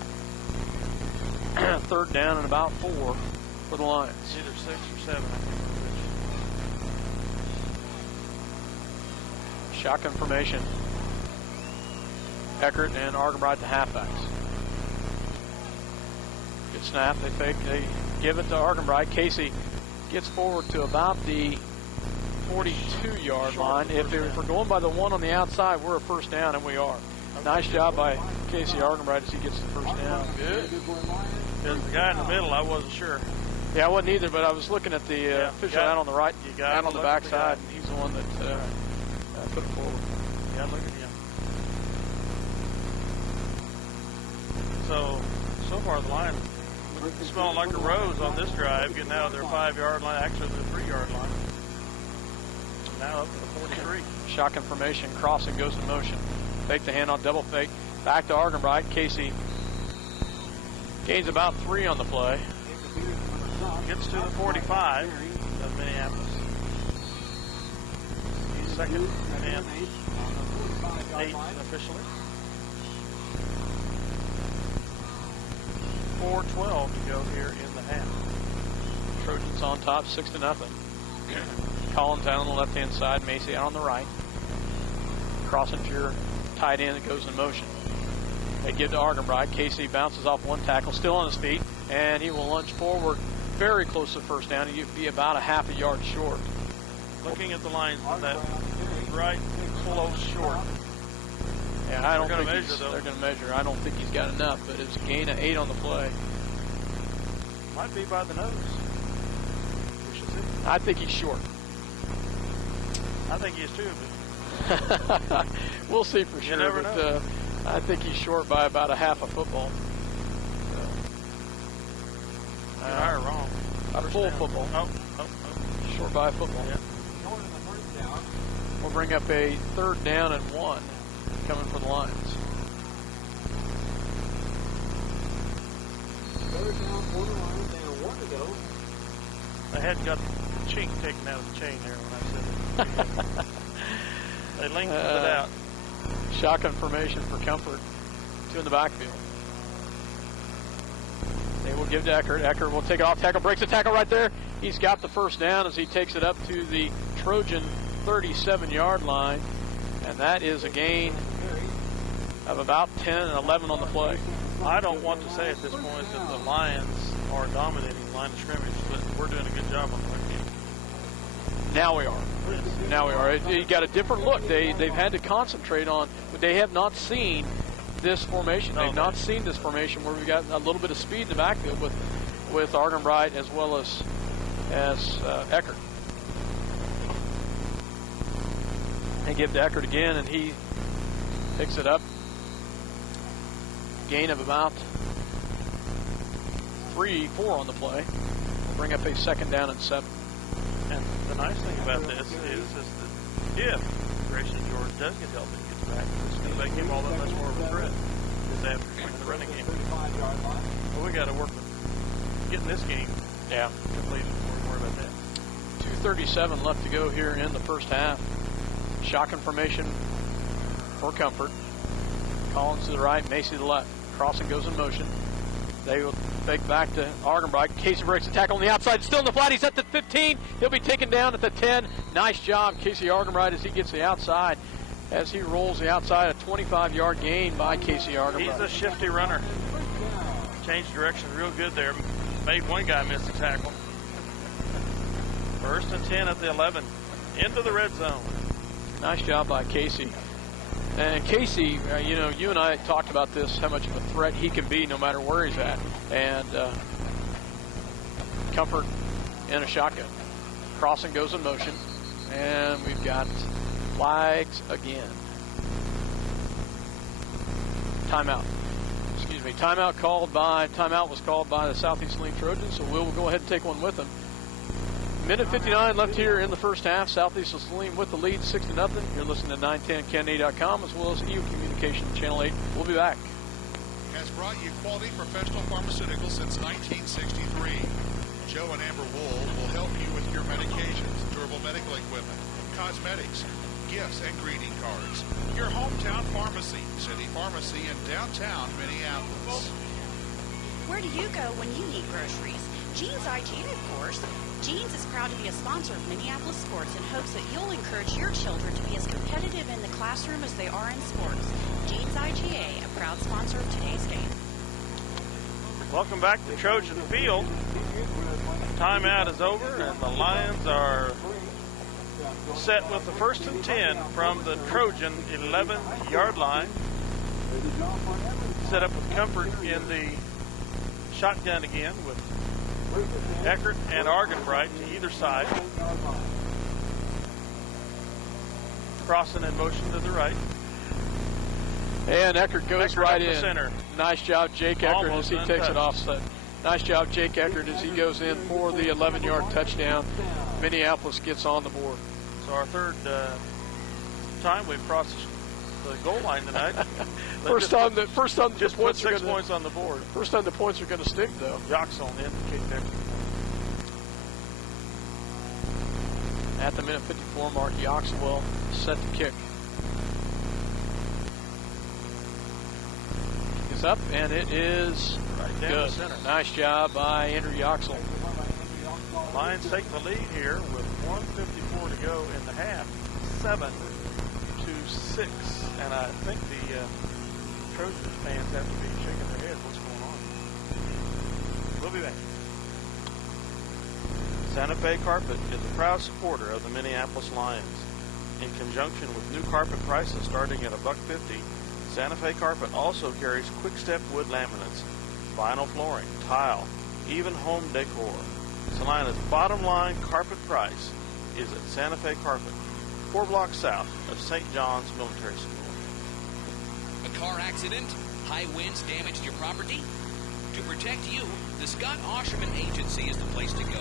3rd down and about 4 for the Lions. Either 6 or 7, I think. Shotgun formation. Eckert and Argenbright, the halfbacks. Good snap. They fake. They give it to Argenbright. Casey gets forward to about the 42-yard line. If we're going by the 1 on the outside, we're a first down, and we are. Nice job by Casey Argenbright as he gets the first down. Good. Because the guy in the middle, I wasn't sure. Yeah, I wasn't either, but I was looking at the official out on the right, out on the backside, and he's the one that put it forward. Yeah, look at him. So far the Lions smelling like a rose on this drive, getting out of their 5-yard line, actually their 3-yard line. Now up to the 43. Shotgun formation, crossing, goes in motion. Fake the handoff, double fake. Back to Argenbright. Casey gains about 3 on the play. Gets to the 45 of Minneapolis. He's 2nd and 8 officially. 4:12 to go here in the half. Trojans on top, 6-0. Collins out on the left-hand side, Macy out on the right. Crossing for your tight end that goes in motion. They give to Argenbright. Casey bounces off one tackle, still on his feet, and he will lunge forward very close to first down. You'd be about a half a yard short. Looking at the lines with that right close short. Yeah, I don't They're think gonna measure, though. they're going to measure. I don't think he's got enough, but it's a gain of 8 on the play. Might be by the nose. We shall see. I think he's short. I think he is too, but We'll see for sure. you never but, know. I think he's short by about a half a football. You and I are wrong. A First full down. football. Oh. Short by a football. Yeah. We'll bring up a 3rd down and 1 coming for the Lions. 3rd down for the Lions and 1 to go. I had got the chink taken out of the chain there when I said it. They lengthened it out. Shotgun formation for Comfort. 2 in the backfield. They will give to Eckert. Eckert will take it off tackle, breaks the tackle right there. He's got the first down as he takes it up to the Trojan 37-yard line. And that is a gain of about 10 and 11 on the play. I don't want to say at this point that the Lions are dominating the line of scrimmage, but we're doing a good job on the run game. Now we are. Now we are. You got a different look. They've had to concentrate on, but they have not seen this formation. They've not seen this formation where we've got a little bit of speed in the backfield with Argenbright as well as Eckert. They give to Eckert again, and he picks it up. Gain of about 3-4 on the play. We'll bring up a 2nd down and 7. And the nice thing about this is that if Grayson George does get healthy and gets back, it's going to make him all that much more of a threat this afternoon in the running game. But we got to work with getting this game completed before we worry about that. 2:37 left to go here in the first half. Shotgun formation for Comfort. Collins to the right, Macy to the left. Crossing goes in motion. They will fake back to Argenbright. Casey breaks the tackle on the outside. Still in the flat. He's at the 15. He'll be taken down at the 10. Nice job, Casey Argenbright, as he gets the outside. As he rolls the outside, a 25-yard gain by Casey Argenbright. He's a shifty runner. Changed direction real good there. Made one guy miss the tackle. 1st and 10 at the 11. Into the red zone. Nice job by Casey. And Casey, you and I talked about this, how much of a threat he can be no matter where he's at. And Comfort in a shotgun. Crossing goes in motion. And we've got flags again. Timeout. Excuse me. Timeout was called by the Southeast Saline Trojans, so we'll go ahead and take one with them. Minute 59 left here in the first half. Southeast Saline with the lead, 6-0. You're listening to 910kennedy.com as well as EU Communication Channel 8. We'll be back. Has brought you quality professional pharmaceuticals since 1963. Joe and Amber Wool will help you with your medications, durable medical equipment, cosmetics, gifts, and greeting cards. Your hometown pharmacy, City Pharmacy in downtown Minneapolis. Where do you go when you need groceries? Jeans IGA, of course. Jeans is proud to be a sponsor of Minneapolis sports and hopes that you'll encourage your children to be as competitive in the classroom as they are in sports. Jeans IGA, a proud sponsor of today's game. Welcome back to Trojan Field. Timeout is over, and the Lions are set with the 1st and 10 from the Trojan 11-yard line. Set up with Comfort in the shotgun again with Eckert and Argenbright to either side. Crossing in motion to the right. And Eckert goes right in. Center. Nice job, Jake Eckert, Almost as he takes it untouched. offset. Nice job, Jake Eckert, as he goes in for the 11-yard touchdown. Minneapolis gets on the board. So our 3rd time we've crossed the goal line tonight. First time the Just put points are 6 gonna, points on the board. First time the points are going to stick, though. Yoxel on the end kick there. At the minute 54 mark, Yoxwell set to kick. It's up, and it is Right down good. the center. Nice job by Andrew Yoxel. Lions take the lead here with 1:54 to go in the half. 7-6. And I think the Trojans fans have to be shaking their heads. What's going on? We'll be back. Santa Fe Carpet is a proud supporter of the Minneapolis Lions. In conjunction with new carpet prices starting at $1.50, Santa Fe Carpet also carries quick-step wood laminates, vinyl flooring, tile, even home decor. Salina's bottom line carpet price is at Santa Fe Carpet, 4 blocks south of St. John's Military School. A car accident? High winds damaged your property? To protect you, the Scott Osherman Agency is the place to go.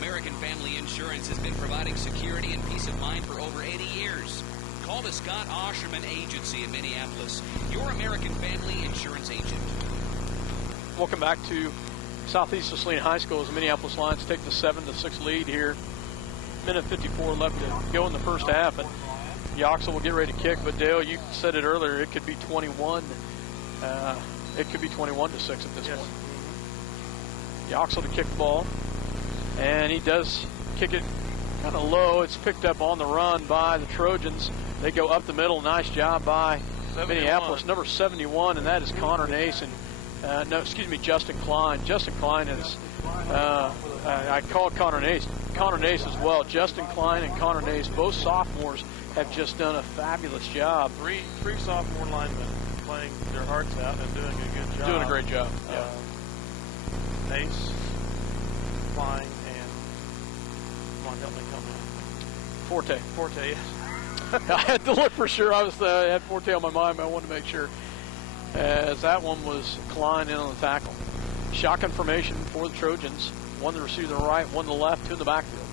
American Family Insurance has been providing security and peace of mind for over 80 years. Call the Scott Osherman Agency in Minneapolis, your American Family Insurance agent. Welcome back to Southeast of Saline High School as the Minneapolis Lions take the 7-6 lead here. Minute 54 left to go in the first half, and Yoxel will get ready to kick. But Dale, you said it earlier, it could be 21. It could be 21-6 at this point. Yoxel to kick the ball, and he does kick it kind of low. It's picked up on the run by the Trojans. They go up the middle. Nice job by 71. Minneapolis, number 71, and that is Connor Nason. Justin Klein. Justin Klein is, I called Connor Nace as well. Justin Klein and Connor Nace, both sophomores, have just done a fabulous job. Three sophomore linemen playing their hearts out and doing a good job. Doing a great job. Nace, Klein, and come on, help me come in. Forte, yes. I had to look for sure. I had Forte on my mind, but I wanted to make sure. As that one was Klein in on the tackle. Shotgun formation for the Trojans. One to receive to the right, one to the left, two in the backfield.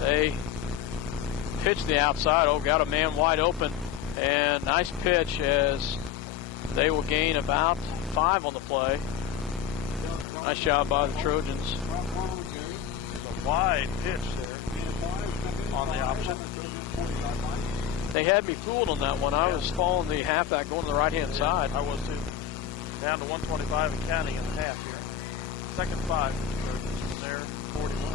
They pitch the outside. Oh, got a man wide open. And nice pitch as they will gain about 5 on the play. Nice job by the Trojans. A wide pitch there on the option. They had me fooled on that one. I was following the halfback going to the right-hand side. I was too. Down to 125 and counting in the half here. Second 5 from there, 41.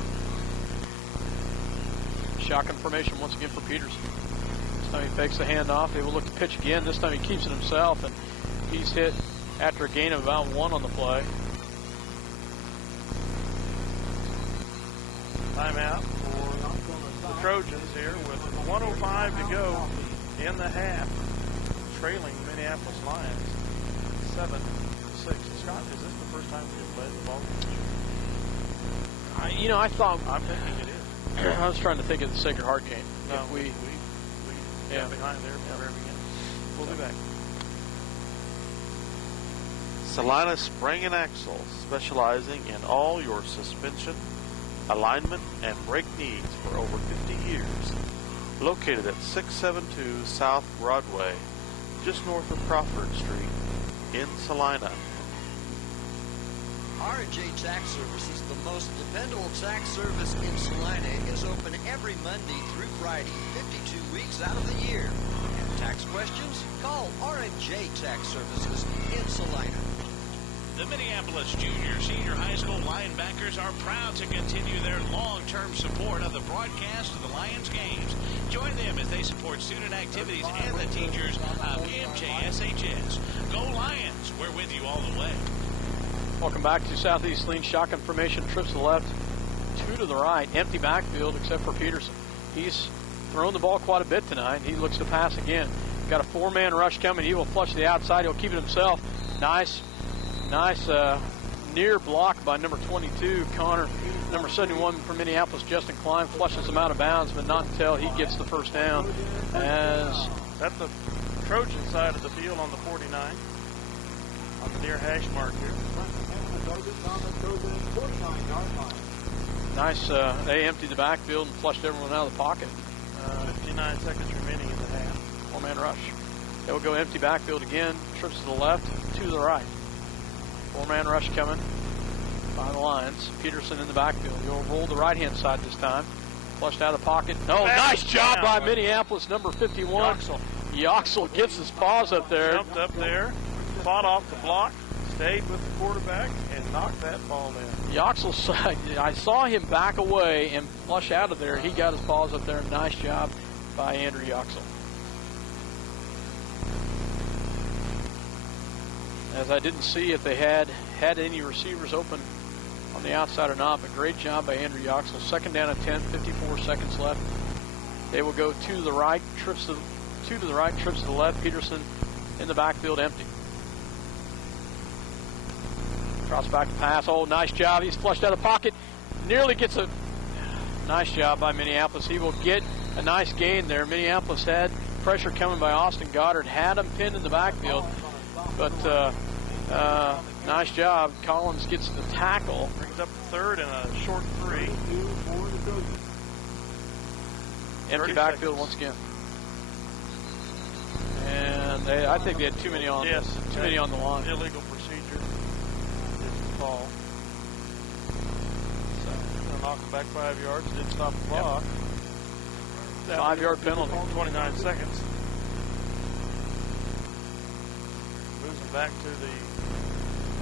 Shotgun formation once again for Peterson. This time he fakes the handoff. They will look to pitch again. This time he keeps it himself, and he's hit after a gain of about 1 on the play. Timeout for the Trojans here with 1:05 to go in the half, trailing Minneapolis Lions 7-6. Scott, is this the first time we've played the ball game? I'm thinking it is. I was trying to think of the Sacred Heart game. No, we got behind there from the very beginning. We'll be back. Salina Spring and Axle, specializing in all your suspension, alignment, and brake needs for over 50 years. Located at 672 South Broadway, just north of Crawford Street in Salina. R&J Tax Service is the most dependable tax service in Salina. Is open every Monday through Friday, 52 weeks out of the year. Have tax questions? Call R&J Tax Services in Salina. The Minneapolis Junior Senior High School linebackers are proud to continue their long-term support of the broadcast of the Lions games. Join them as they support student activities and the teachers of MJSHS. Go Lions! We're with you all the way. Welcome back to Southeast Saline. Shotgun formation, trips to the left, 2 to the right. Empty backfield except for Peterson. He's thrown the ball quite a bit tonight. He looks to pass again. Got a 4-man rush coming. He will flush to the outside. He'll keep it himself. Nice near block by number 22, Connor. Number 71 from Minneapolis, Justin Klein, flushes him out of bounds, but not until he gets the first down. As that's the Trojan side of the field on the 49, on the near hash mark here. Nice, they emptied the backfield and flushed everyone out of the pocket. 59 seconds remaining in the half. 4-man rush. They will go empty backfield again, trips to the left, 2 to the right. 4-man rush coming by the Lions. Peterson in the backfield. He'll roll the right-hand side this time. Flushed out of the pocket. No, nice job by Minneapolis, number 51. Yoxel gets his paws up there. Jumped up there, fought off the block, stayed with the quarterback, and knocked that ball in. Yoxel, I saw him back away and flush out of there. He got his paws up there. Nice job by Andrew Yoxel. As I didn't see if they had any receivers open on the outside or not, but great job by Andrew Yoxel. 2nd down and 10, 54 seconds left. They will go to the right, trips to the right, trips to the left. Peterson in the backfield, empty. Drops back to pass. Oh, nice job. He's flushed out of the pocket. Nearly gets a nice job by Minneapolis. He will get a nice gain there. Minneapolis had pressure coming by Austin Goddard. Had him pinned in the backfield. But nice job. Collins gets the tackle. Brings up the 3rd and a short 3. Empty backfield once again. And I think they had too many on. Yes, too many on the line. Illegal procedure. It's a call. So they're going to knock him back 5 yards. Didn't stop the clock. Yep. 5-yard penalty. 29 seconds. Moves him back to the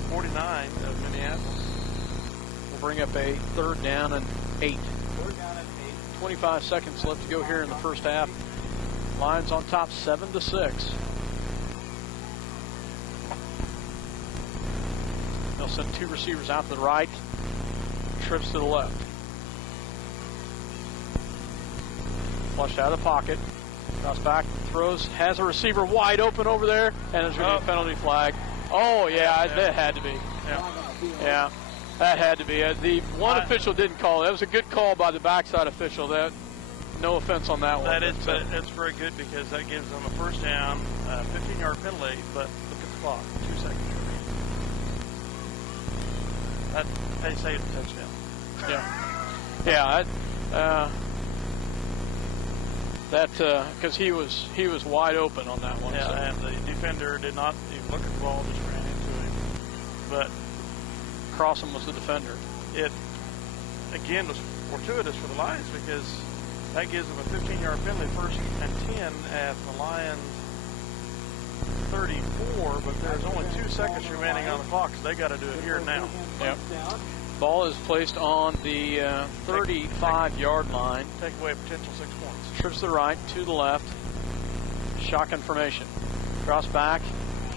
49 of Minneapolis. We'll bring up a 3rd down and 8. 25 seconds left to go here in the first half. Lions on top 7-6. They'll send 2 receivers out to the right. Trips to the left. Flushed out of the pocket. Drops back, throws, has a receiver wide open over there, and there's going to be a penalty flag. Oh, yeah, that had to be. Yeah, that had to be. The one official didn't call it. That was a good call by the backside official. That, no offense on that one. That is, but it's very good because that gives them a 1st down, 15-yard penalty, but look at the clock, 2 seconds remaining. That, they saved a touchdown. Yeah. Because he was wide open on that one. Yeah, so. and the defender did not even look at the ball, just ran into him. But Crossan was the defender. It, again, was fortuitous for the Lions because that gives them a 15-yard penalty, 1st and 10 at the Lions 34, but there's only 2 seconds remaining on the clock, so they got to do it here and now. Yep. Ball is placed on the 35-yard line. Take away a potential 6 points. Trips to the right, to the left. Shotgun formation. Cross back.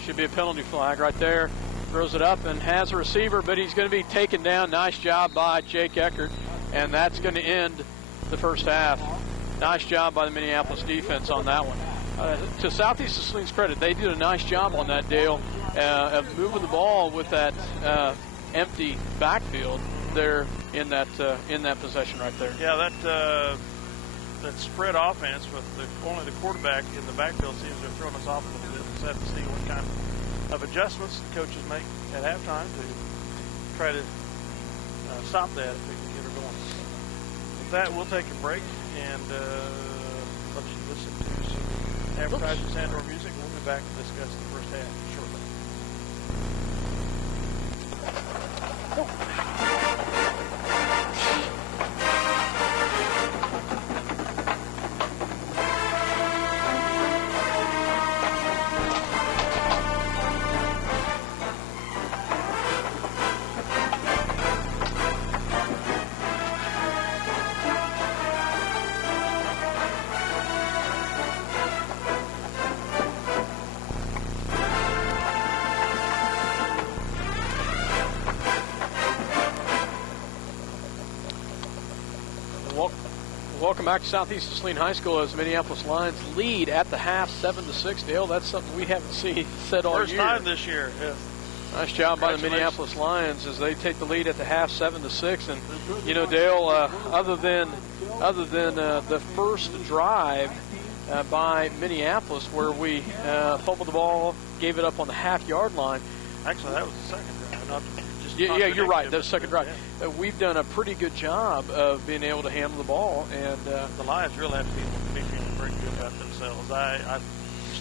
Should be a penalty flag right there. Throws it up and has a receiver, but he's going to be taken down. Nice job by Jake Eckert, and that's going to end the first half. Nice job by the Minneapolis defense on that one. To Southeast Saline's credit, they did a nice job on that, Dale, of moving the ball with that empty backfield there in that possession right there. Yeah, that spread offense with only the quarterback in the backfield seems to have thrown us off a little bit. We'll have to see what kind of adjustments the coaches make at halftime to try to stop that if we can get her going. With that, we'll take a break and let you listen to some advertisements and/or music. We'll be back to discuss the first half shortly. Welcome back to Southeast Saline High School as the Minneapolis Lions lead at the half 7-6. Dale, that's something we haven't said all year. First time this year. Yeah. Nice job by the Minneapolis Lions as they take the lead at the half 7-6. And you know, Dale, other than the first drive by Minneapolis where we fumbled the ball, gave it up on the half-yard line. Actually, that was the second drive, not just yeah, you're right. That was the second drive. Yeah. We've done a pretty good job of being able to handle the ball, and the Lions really have to be feeling pretty good about themselves.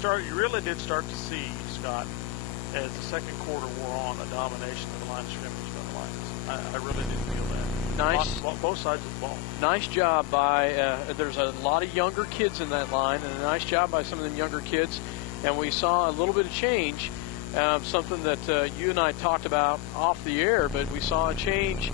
You really did start to see, Scott, as the second quarter wore on, the domination of the line of scrimmage by the Lions. I really did feel that. Nice. Both sides of the ball. Nice job by, there's a lot of younger kids in that line, and a nice job by some of them younger kids. And we saw a little bit of change, something that you and I talked about off the air, but we saw a change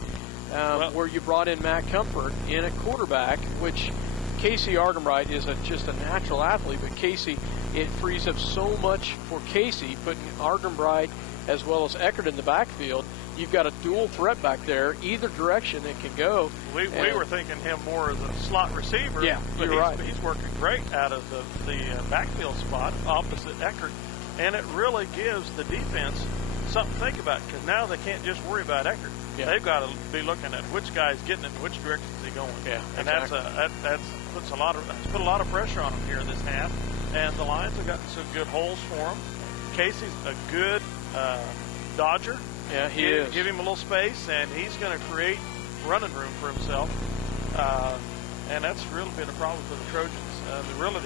where you brought in Matt Comfort in at quarterback, which Casey Argenbright is just a natural athlete, but Casey, it frees up so much for Casey, putting Argenbright as well as Eckert in the backfield. you've got a dual threat back there. Either direction it can go. We were thinking him more as a slot receiver. Yeah, but you're right. He's working great out of the backfield spot opposite Eckert, and it really gives the defense something to think about, because now they can't just worry about Eckert. Yeah. They've got to be looking at which guy's getting it, which direction is he going. Yeah, and exactly. that's put a lot of pressure on him here in this half. And the Lions have gotten some good holes for him. Casey's a good dodger. Yeah, he is. Give him a little space, and he's going to create running room for himself. And that's really been a problem for the Trojans. Really,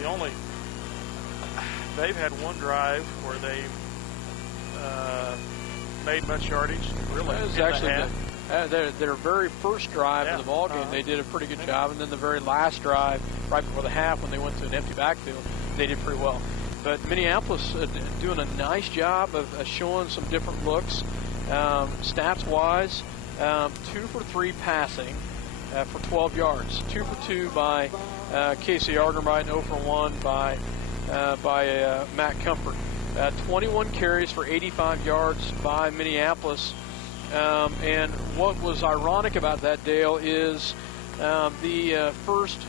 they've had one drive where they made much yardage. Really, that was actually their very first drive of the ball game. They did a pretty good job, and then the very last drive, right before the half, when they went to an empty backfield, they did pretty well. But Minneapolis doing a nice job of showing some different looks. Stats-wise, 2 for 3 passing for 12 yards. 2 for 2 by Casey Argerbright, and 0 for 1 by Matt Comfort. 21 carries for 85 yards by Minneapolis. And what was ironic about that, Dale, is the first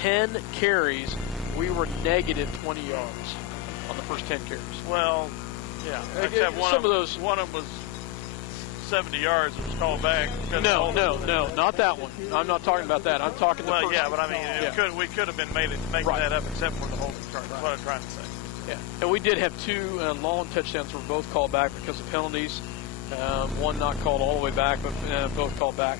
10 carries, we were negative 20 yards on the first 10 carries. Well, yeah. Except one of them was 70 yards. It was called back. No, not that one. I'm not talking about that. I'm talking the first. Well, yeah, but I mean, we could have been making that up except for the holding charge. That's what I'm trying to say. Yeah, and we did have 2 long touchdowns were both called back because of penalties. One not called all the way back, but both called back.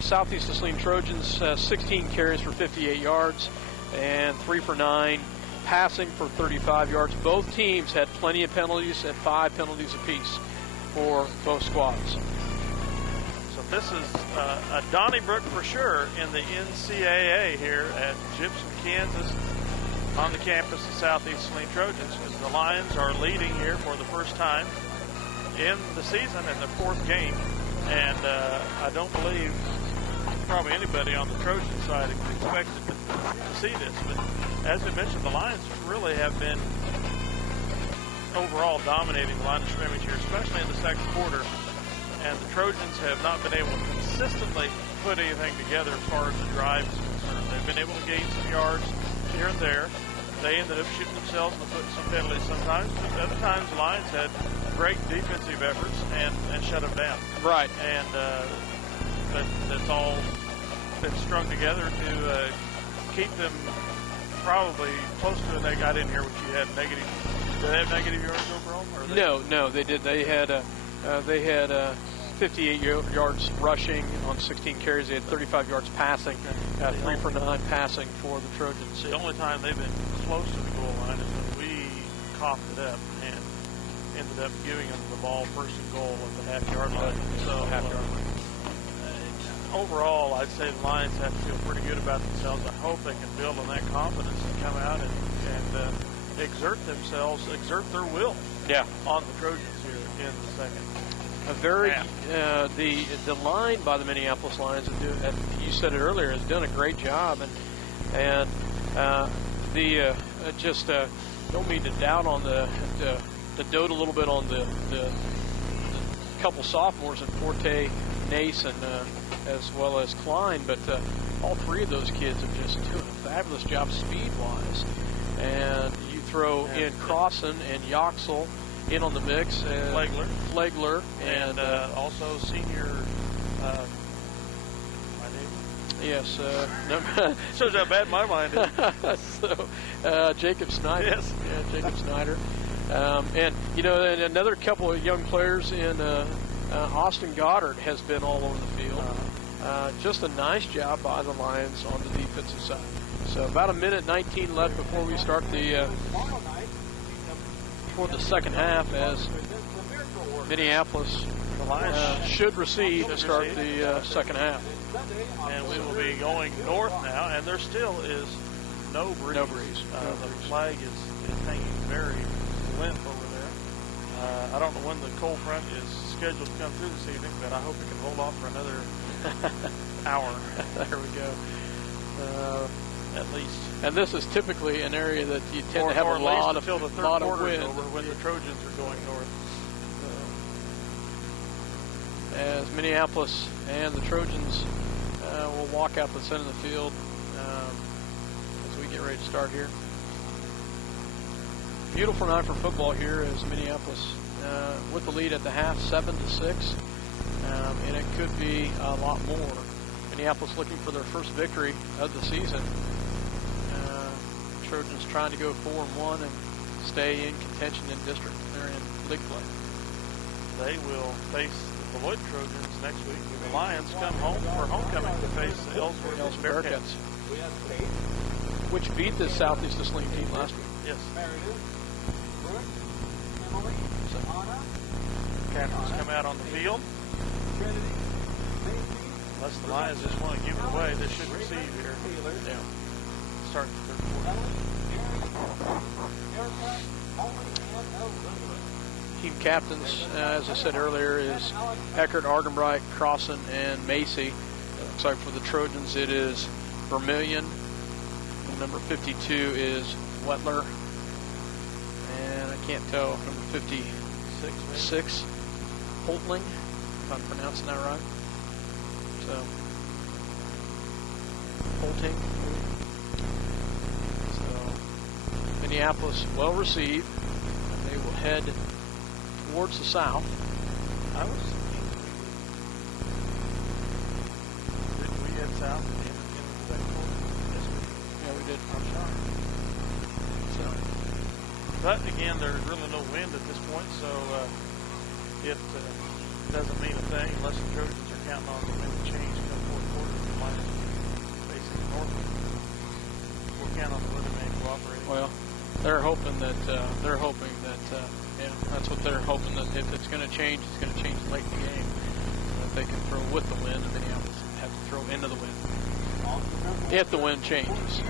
Southeast Saline Trojans, 16 carries for 58 yards and 3 for 9, passing for 35 yards. Both teams had plenty of penalties at 5 penalties apiece for both squads. So this is a Donnybrook for sure in the NCAA here at Gypsum, Kansas, on the campus of Southeast Saline Trojans, as the Lions are leading here for the first time in the season in the 4th game. And I don't believe probably anybody on the Trojan side expected to see this. But as we mentioned, the Lions really have been overall dominating the line of scrimmage here, especially in the second quarter. And the Trojans have not been able to consistently put anything together as far as the drive is concerned. They've been able to gain some yards here and there. They ended up shooting themselves in the foot in some penalties sometimes, but other times the Lions had great defensive efforts and shut them down. Right. And that's all been strung together to keep them probably close to a negative. I didn't hear what you had negative. Did they have negative yards overall? No, they did. They had 58 yards rushing on 16 carries. They had 35 yards passing, 3 for 9 passing for the Trojans. The only time they've been close to the goal line is when we coughed it up and ended up giving them the ball first and goal at the half-yard line. Overall, I'd say the Lions have to feel pretty good about themselves. I hope they can build on that confidence and come out and exert their will on the Trojans here in the second. The line by the Minneapolis Lions, and you said it earlier, has done a great job, and don't mean to doubt on to dote a little bit on the couple sophomores in Forte, Nace, and as well as Klein, but all 3 of those kids have just done a fabulous job speed-wise. And you throw in Crossan and Yoxel in on the mix, and Flegler, and also senior. My name? Yes. Shows how bad my mind is. So, Jacob Snyder. Yes. Yeah, Jacob Snyder. And another couple of young players in Austin Goddard has been all over the field. Just a nice job by the Lions on the defensive side. So about 1:19 left before we start for the second half, as Minneapolis should receive to start the second half. And we will be going north now, and there still is no breeze. The flag is hanging very limp over there. I don't know when the cold front is scheduled to come through this evening, but I hope it can hold off for another hour. There we go. at least. And this is typically an area that you tend to have or a lot until the third of quarter is wind. over when the Trojans are going north. As Minneapolis and the Trojans will walk out the center of the field as we get ready to start here. Beautiful night for football here as Minneapolis with the lead at the half, 7-6, and it could be a lot more. Minneapolis looking for their first victory of the season. Trojans trying to go 4-1 and stay in contention in district. They're in league play. They will face the Beloit Trojans next week. The Lions come home for homecoming to face the Ellsworth Bearcats, which beat the Southeast Saline team last week. Yes. Captains come out on the field. Unless the Lions just want to give it away, they should receive here. Yeah. Start the third quarter. Team captains, as I said earlier, is Eckert, Argenbright, Crossan, and Macy. Looks like for the Trojans it is Vermillion. Number 52 is Wetler. And I can't tell, number 56, Holtling, if I'm pronouncing that right. So, Holting. So, Minneapolis well received. And they will head towards the south. I was thinking did we head south in the second quarter? Yes, we did. Yeah, we did. I'm sorry. So, but again, there's really no wind at this point, so it doesn't mean a thing unless the Trojans are counting on the wind to change in the fourth quarter. The Lions facing northward. We'll count on the weatherman cooperating. Well, they're hoping that yeah, that's what they're hoping, that if it's going to change, it's going to change late in the game. That they can throw with the wind, and Minneapolis have to throw into the wind if the wind changes.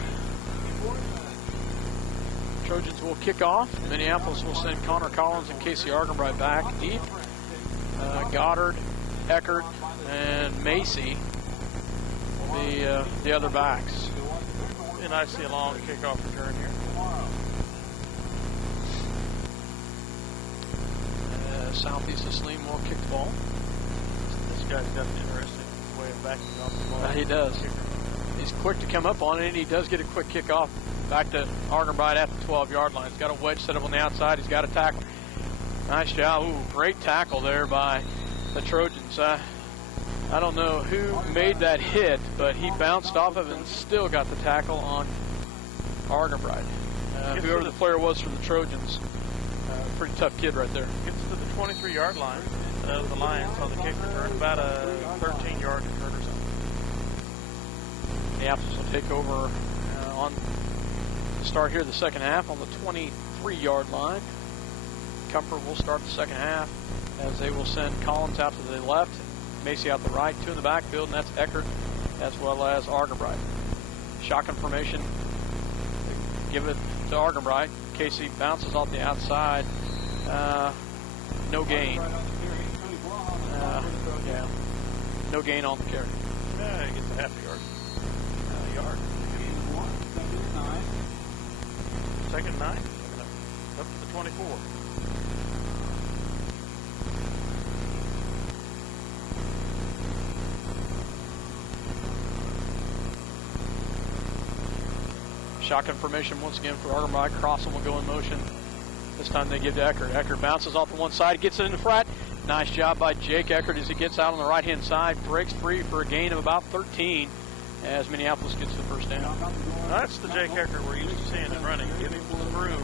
Trojans will kick off. Minneapolis will send Connor Collins and Casey Argenbright back deep. Goddard, Eckert, and Macy, the other backs. And I see a long kickoff return here. Southeast of Saline will kick the ball. This guy's got an interesting way of backing off the ball. He does. He's quick to come up on it, and he does get a quick kickoff back to Argenbright at the 12-yard line. He's got a wedge set up on the outside. He's got a tackle. Nice job. Ooh, great tackle there by the Trojans. I don't know who made that hit, but he bounced off of it and still got the tackle on Argenbright. Whoever the player was for the Trojans, pretty tough kid right there. Gets to the 23-yard line of the Lions on the kick return, about a 13-yard return or something. Minneapolis will take over on the start here the second half on the 23-yard line. Comfort will start the second half as they will send Collins out to the left, Macy out the right, two in the backfield, and that's Eckert as well as Argenbright. Shotgun formation. Give it to Argenbright. Casey bounces off the outside. No gain. Yeah. No gain on the carry. Yeah, he gets a half yard. Yard. Second and 9. Up to the 24. Shotgun formation once again for Argenbright. Crossan will go in motion. This time they give to Eckert. Eckert bounces off the one side, gets it in the flat. Nice job by Jake Eckert as he gets out on the right-hand side, breaks free for a gain of about 13 as Minneapolis gets the first down. That's the Jake Eckert we're used to seeing him running. Give him through.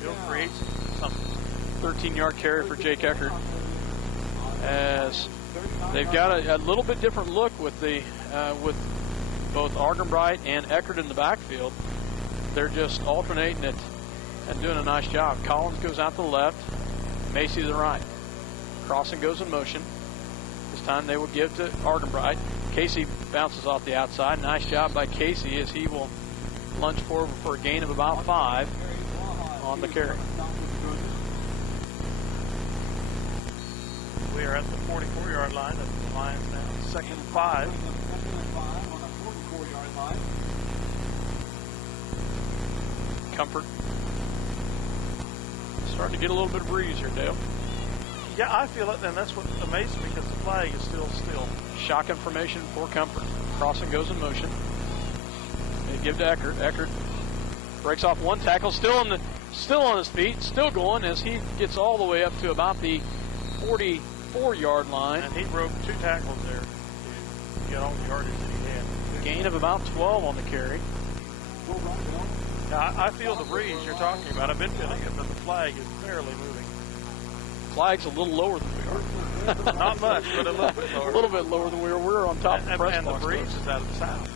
He'll create something. 13-yard carry for Jake Eckert as they've got a little bit different look with with both Argenbright and Eckert in the backfield. They're just alternating it and doing a nice job. Collins goes out to the left, Macy to the right. Crossan goes in motion. This time they will give to Argenbright. Casey bounces off the outside. Nice job by Casey as he will lunge forward for a gain of about 5 on the carry. We are at the 44-yard line of the Lions now. Second and 5. Comfort. Starting to get a little bit of breeze here, Dale. Yeah, I feel it, and that's what amazes me because the flag is still. Shock information for Comfort. Crossing goes in motion. They give to Eckert. Eckert breaks off one tackle, still on his feet, still going as he gets all the way up to about the 44-yard line. And he broke 2 tackles there to get all the yardage that he had. Gain of about 12 on the carry. Now, I feel the breeze you're talking about. I've been feeling it, but the flag is barely moving. Flag's a little lower than we are. Not much, but a little bit lower. A little bit lower than we are. We're on top of the press and the box. breeze is out of the south.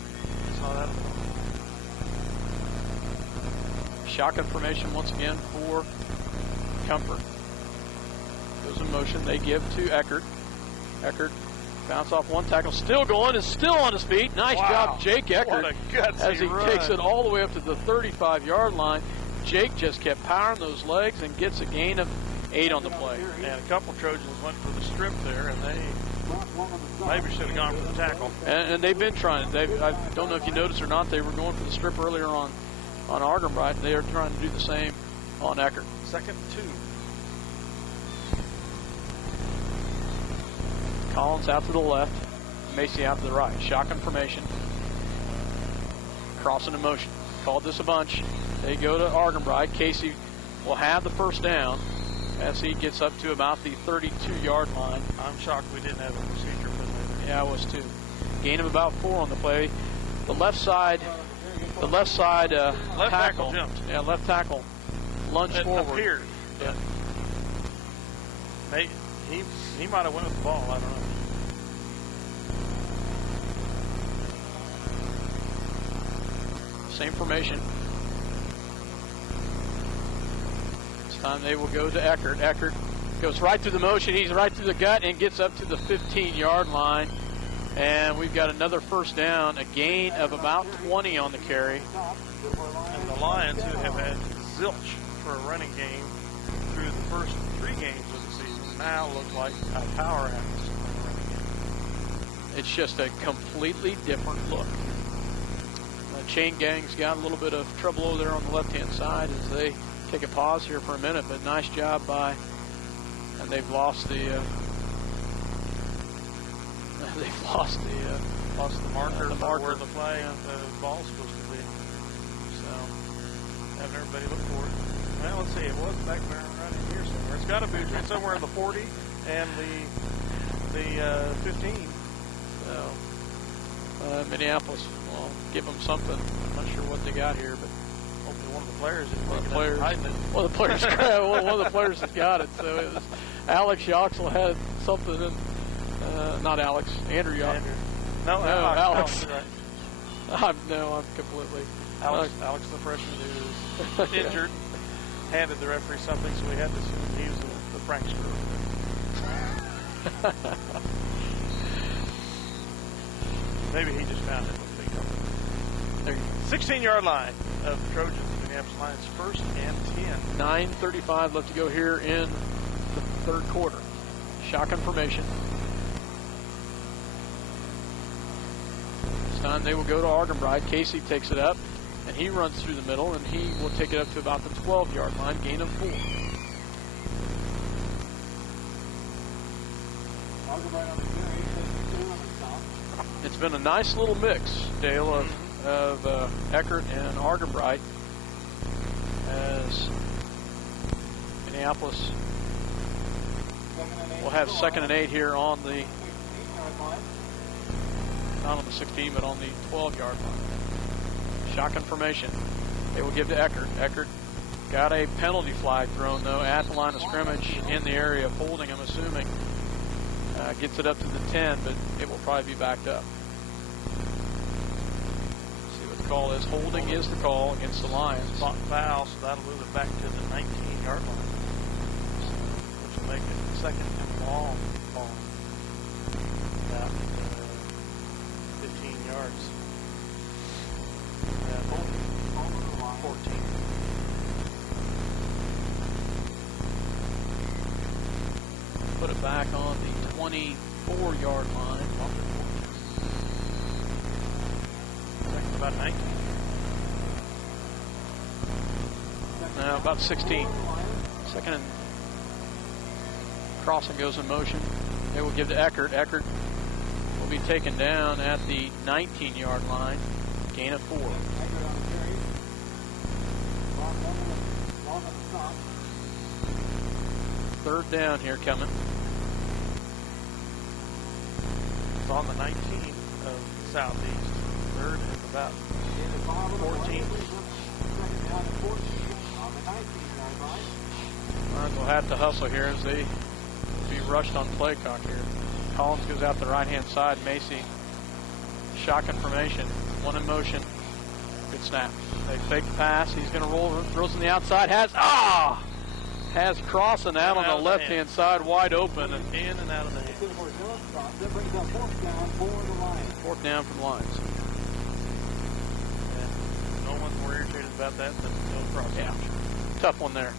It's not out of the Shock information once again for Comfort. Goes in motion. They give to Eckert. Eckert bounce off one tackle. Still going. Is still on his feet. Nice job, Jake Eckert. What a gutsy as he run. takes it all the way up to the 35-yard line. Jake just kept powering those legs and gets a gain of 8 on the play. And a couple Trojans went for the strip there, and they maybe should have gone for the tackle. And they've been trying. I don't know if you noticed or not, they were going for the strip earlier on Argenbright. They are trying to do the same on Eckert. 2nd and 2. Collins out to the left. Macy out to the right. Shock information. Crossing in motion. Called this a bunch. They go to Argenbright. Casey will have the first down as he gets up to about the 32-yard line. I'm shocked we didn't have a procedure for that. Yeah, I was too. Gain of about 4 on the play. The left side tackle jumped. Yeah, left tackle lunged forward. Appeared. Yeah. He might have went with the ball. I don't know. Same formation. This time they will go to Eckert. Eckert goes right through the motion. He's right through the gut and gets up to the 15-yard line. And we've got another first down, a gain of about 20 on the carry. And the Lions, who have had zilch for a running game through the first 3 games of the season, now look like a powerhouse. It's just a completely different look. The chain gang's got a little bit of trouble over there on the left-hand side as they take a pause here for a minute, but nice job by, and they've lost the marker, the marker where the flag, the ball's supposed to be. So, having everybody look for it. Well, let's see, it was back there right in here somewhere. It's got to be somewhere in the 40 and the 15. So, Minneapolis will give them something. I'm not sure what they got here, but hopefully one of the players is one of the players has got it. So it was Alex Yoxel had something in. Not Alex, Andrew Yoxel. No, Alex. Right. I'm completely. Alex, the freshman who is injured, handed the referee something, so we had to assume he was the prankster. Maybe he just found it. 16-yard line of the Trojans, Minneapolis Lions, 1st and 10. 9:35 left to go here in the 3rd quarter. Shock information. This time they will go to Argenbright. Casey takes it up, and he runs through the middle, and he will take it up to about the 12-yard line, gain of 4. It's been a nice little mix, Dale, of Eckert and Argenbright as Minneapolis will have 2nd and 8 here on the, not on the 16, but on the 12-yard line. Shock information. They will give to Eckert. Eckert got a penalty flag thrown, though, at the line of scrimmage in the area of holding, I'm assuming. Gets it up to the 10, but it will probably be backed up. See what the call is. Holding is the call against the Lions. Spot foul, so that'll move it back to the 19-yard line, which will make it 2nd and long ball. About 15 yards. 14. Put it back on the 24-yard line. About 19. No, about 16. Second and crossing goes in motion. They will give to Eckert. Eckert will be taken down at the 19-yard line. Gain of 4. Third down here coming. It's on the 19 of Southeast. Third and about 14. Lions will have to hustle here as they be rushed on play clock here. Collins goes out the right-hand side. Macy, shotgun formation. One in motion. Good snap. They fake the pass. He's going to roll. Throws on the outside. Has crossing out on the left-hand side, wide open. And in and out of the hand. Fourth down from the Lions. And no one's more irritated about that than Bill Cross. Yeah, tough one there.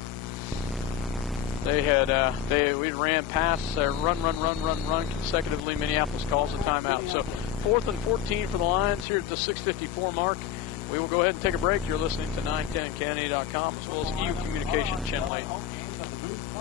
They had we ran past run consecutively. Minneapolis calls a timeout. So 4th and 14 for the Lions here at the 6:54 mark. We will go ahead and take a break. You're listening to 910KNA.com as well as EU Communication Channel 8.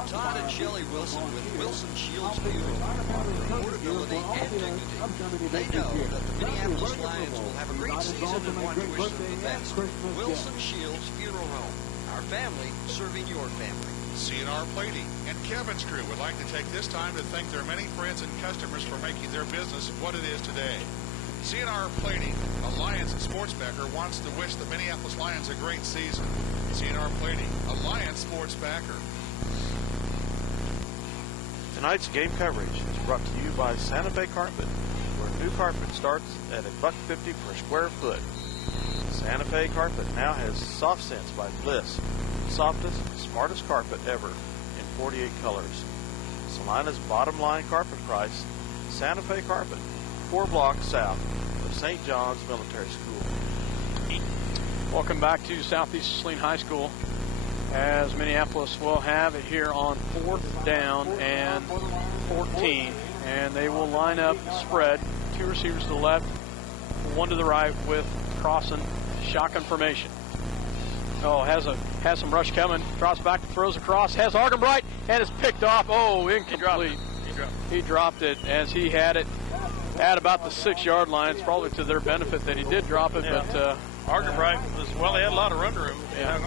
Todd and Shelley Wilson with Wilson Shields Funeral offer affordability and dignity. They know that the Minneapolis Lions will have a great season and want to wish them the best. Wilson Shields Funeral Home. Our family serving your family. CNR Plating and Kevin's crew would like to take this time to thank their many friends and customers for making their business what it is today. CNR Plating, a Lions sports backer, wants to wish the Minneapolis Lions a great season. CNR Plating, a Lions sports backer. Tonight's game coverage is brought to you by Santa Fe Carpet, where new carpet starts at $1.50 per square foot. Santa Fe Carpet now has Soft Sense by Bliss, softest, smartest carpet ever in 48 colors. Salina's bottom line carpet price, Santa Fe Carpet, 4 blocks south of St. John's Military School. Welcome back to Southeast Saline High School, as Minneapolis will have it here on 4th down and 14, and they will line up spread, 2 receivers to the left, 1 to the right with crossing shotgun formation. Has some rush coming, drops back, throws across, has Argenbright, and is picked off. Incomplete. He dropped it as he had it at about the 6-yard line. It's probably to their benefit that he did drop it, but Argenbright was, they had a lot of run room. Yeah.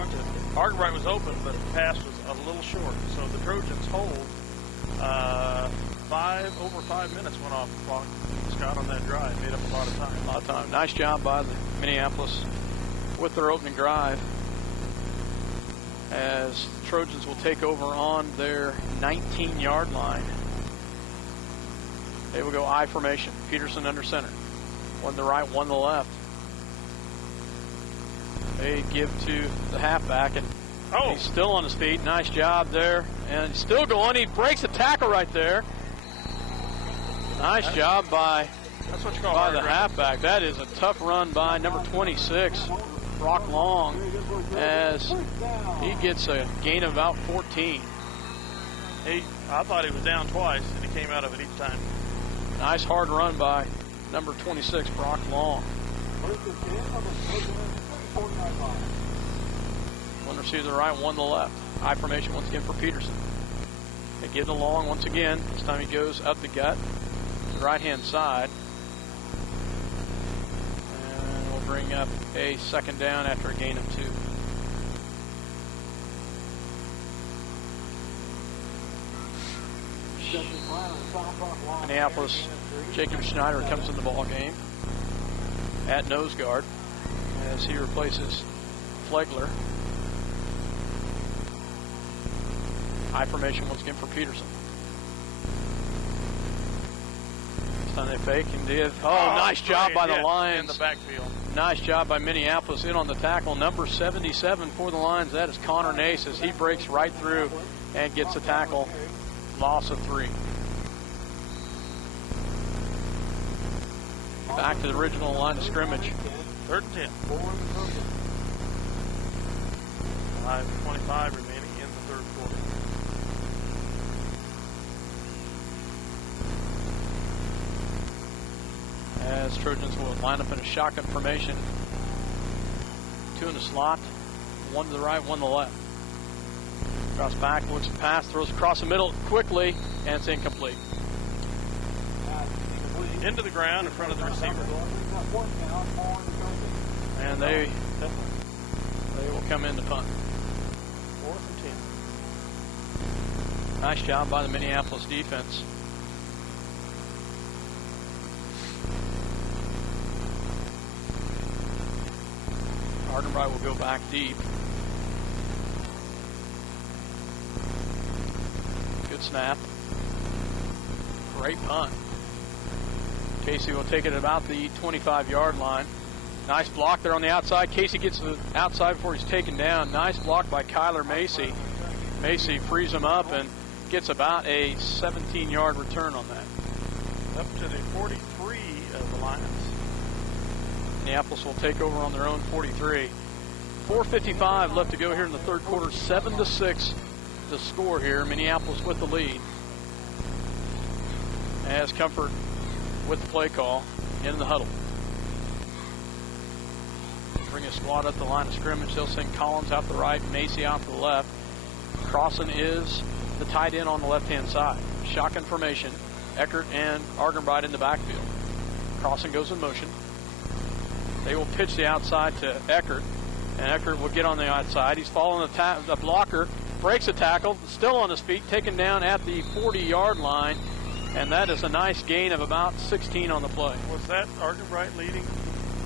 Argenbright was open, but the pass was a little short. So the Trojans hold. Over 5 minutes went off the clock. Scott on that drive made up a lot of time. Nice job by the Minneapolis with their opening drive, as the Trojans will take over on their 19-yard line. They will go I formation. Peterson under center. 1 to the right, 1 to the left. They give to the halfback, and he's still on his feet. Nice job there. And still going. He breaks a tackle right there. Nice job by the halfback. That is a tough run by number 26, Brock Long, as he gets a gain of about 14. I thought he was down twice, and he came out of it each time. Nice hard run by number 26, Brock Long. 1 receiver to the right, 1 to the left. I formation once again for Peterson. They give it along once again. This time he goes up the gut to the right-hand side. And we'll bring up a 2nd down after a gain of 2. Minneapolis, Jacob Schneider comes in the ball game at nose guard as he replaces Flegler. High formation once again for Peterson. This time they fake and give. Nice job by the Lions. In the backfield. Nice job by Minneapolis in on the tackle. Number 77 for the Lions. That is Connor Nace as he breaks right through and gets a tackle. Loss of 3. Back to the original line of scrimmage. 3rd and 10. 5:25 remaining in the 3rd quarter. As Trojans will line up in a shotgun formation. 2 in the slot, 1 to the right, 1 to the left. Cross back, looks at pass, throws across the middle quickly, and it's incomplete. Into the ground in front of the receiver. And they will come in to punt. 4th and 10. Nice job by the Minneapolis defense. Argenbright will go back deep. Good snap. Great punt. Casey will take it at about the 25-yard line. Nice block there on the outside. Casey gets to the outside before he's taken down. Nice block by Kyler Macy. Macy frees him up and gets about a 17-yard return on that. Up to the 43 of the Lions. Minneapolis will take over on their own 43. 4:55 left to go here in the third quarter. 7-6 the score here. Minneapolis with the lead. As Comfort with the play call in the huddle. Bring a squad up the line of scrimmage. They'll send Collins out the right, Macy out to the left. Crossan is the tight end on the left-hand side. Shotgun formation. Eckert and Argenbright in the backfield. Crossan goes in motion. They will pitch the outside to Eckert, and Eckert will get on the outside. He's following the blocker, breaks a tackle, still on his feet, taken down at the 40-yard line, and that is a nice gain of about 16 on the play. Was that Argenbright leading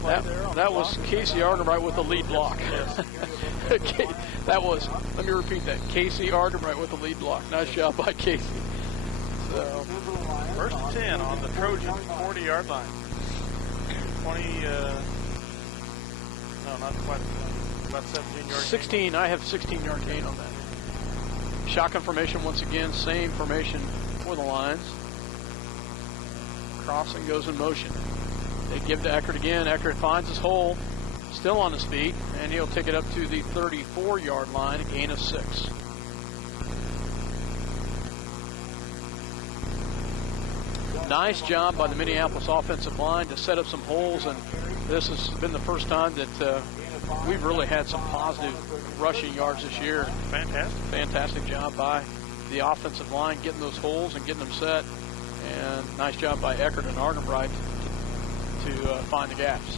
play there? That was Casey Argenbright with the lead block. That was, let me repeat that, Casey Argenbright with the lead block. Nice job by Casey. So, 1st and 10 on the Trojan 40-yard line. 20, no, not quite, about 17-yard 16, gain. I have 16-yard gain on that. Shotgun formation once again, same formation for the Lions. Crossan goes in motion. They give to Eckert again. Eckert finds his hole, still on his feet, and he'll take it up to the 34-yard line, a gain of 6. Nice job by the Minneapolis offensive line to set up some holes, and this has been the first time that we've really had some positive rushing yards this year. Fantastic job by the offensive line getting those holes and getting them set, and nice job by Eckert and Argenbright to find the gaps.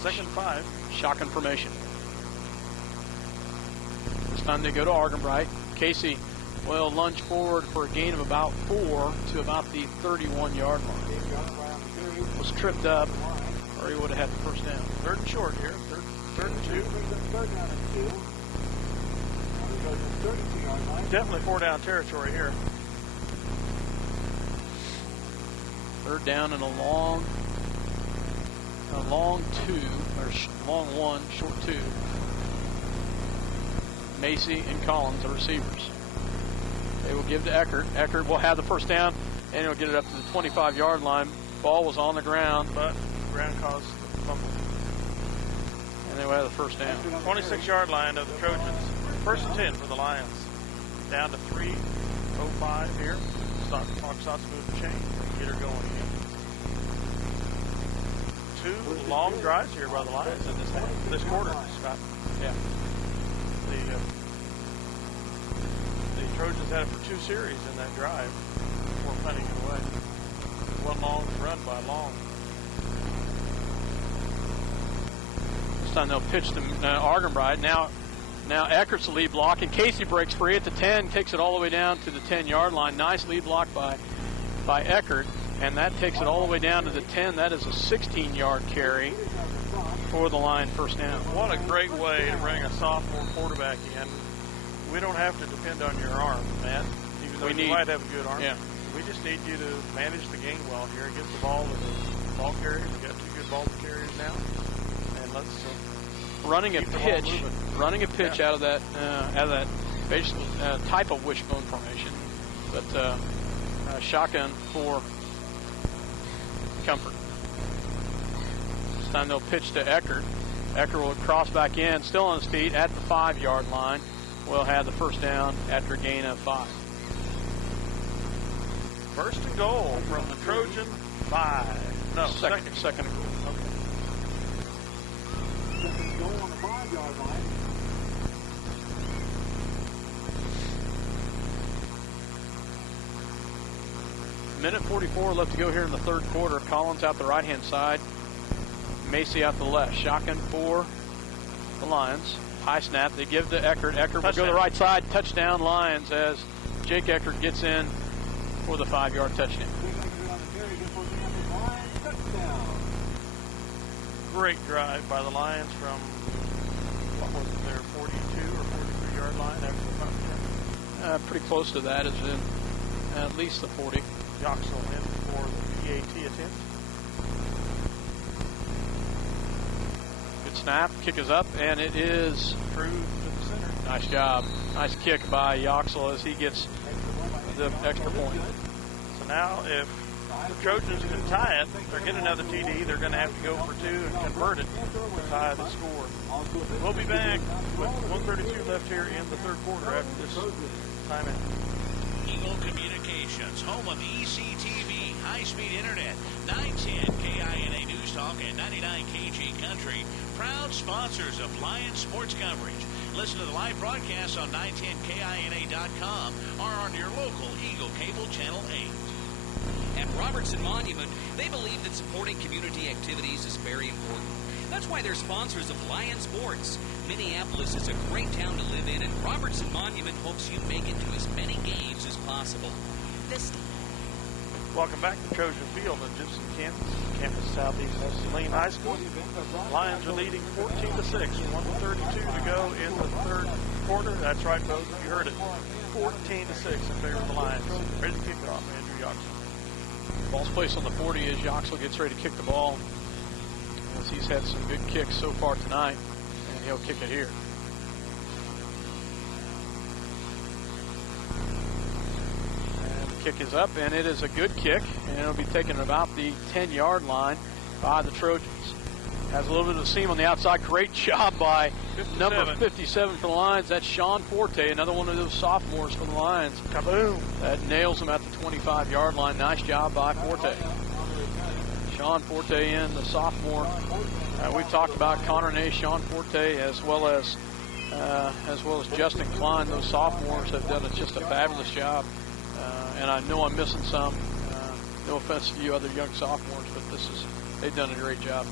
2nd and 5. Shotgun formation. This time they go to Argenbright. Casey will lunge forward for a gain of about 4 to about the 31-yard line. Was tripped up, or he would have had the first down. 3rd and short here. 3rd and 2. Definitely 4-down territory here. 3rd down and a long 2, or long 1, short 2. Macy and Collins are receivers. They will give to Eckert. Eckert will have the first down, and he'll get it up to the 25-yard line. Ball was on the ground, but ground caused the fumble. And they will have the first down. 26-yard line of the Trojans. 1st and 10 for the Lions. Down to 3:05 here. Clock starts to move the chain. Get her going again. 2 long drives here by the Lions in this quarter, Scott. Yeah. The Trojans had it for 2 series in that drive before punting it away. 1 long run by Long. This time they'll pitch to Argenbright. Now Eckert's the lead block, and Casey breaks free at the 10, takes it all the way down to the 10-yard line. Nice lead block by Eckert, and that takes it all the way down to the 10. That is a 16-yard carry for the line, first down. What a great way to bring a sophomore quarterback in. We don't have to depend on your arm, Matt, even though you might have a good arm. Yeah. We just need you to manage the game well here. Get the ball to the ball carriers. We've got 2 good ball carriers now. And let's running a pitch out of that basically type of wishbone formation, but shotgun for Comfort. This time they'll pitch to Eckert. Eckert will cross back in, still on his feet at the 5-yard line. Will have the first down after a gain of 5. 1st and goal from the Trojan 5. No, second and goal. Okay. 2nd goal on the 5-yard line. Minute 44 left to go here in the third quarter. Collins out the right-hand side. Macy out the left. Shotgun for the Lions. High snap. They give to Eckert. Eckert will go to the right side. Touchdown Lions as Jake Eckert gets in for the 5-yard touchdown. Great drive by the Lions from, what was it there, 42 or 43-yard line after the punt. Pretty close to that, is in at least the 40. Yoxel in for the PAT attempt. Good snap. Kick is up, and it is through to the center. Nice job. Nice kick by Yoxel as he gets the extra point. So now if the Trojans can tie it, they're getting another TD. They're going to have to go for 2 and convert it to tie the score. We'll be back with 1:32 left here in the third quarter after this timeout. Eagle Communications, home of ECTV, high-speed internet, 910 KINA News Talk and 99 KG Country, proud sponsors of Lions sports coverage. Listen to the live broadcast on 910KINA.com or on your local Eagle Cable Channel 8. At Robertson Monument, they believe that supporting community activities is very important. That's why they're sponsors of Lion Sports. Minneapolis is a great town to live in, and Robertson Monument hopes you make it to as many games as possible. Welcome back to Trojan Field in Gibson, Kansas. Campus southeast of Saline High School. Lions are leading 14-6. 1:32 to go in the third quarter. That's right, folks. You heard it. 14-6 in favor of the Lions. Ready to kick it off, Andrew Yoxel. Ball's placed on the 40 as Yoxel gets ready to kick the ball. As he's had some good kicks so far tonight, and he'll kick it here. And the kick is up, and it is a good kick, and it'll be taken about the 10-yard line by the Trojans. Has a little bit of seam on the outside. Great job by 57. Number 57 for the Lions. That's Sean Forte, another one of those sophomores for the Lions. Kaboom! That nails him at the 25-yard line. Nice job by Forte. Sean Forte in, the sophomore. We've talked about Connor Ney, Sean Forte, as well as Justin Klein. Those sophomores have done just a fabulous job. And I know I'm missing some. No offense to you other young sophomores, but they've done a great job.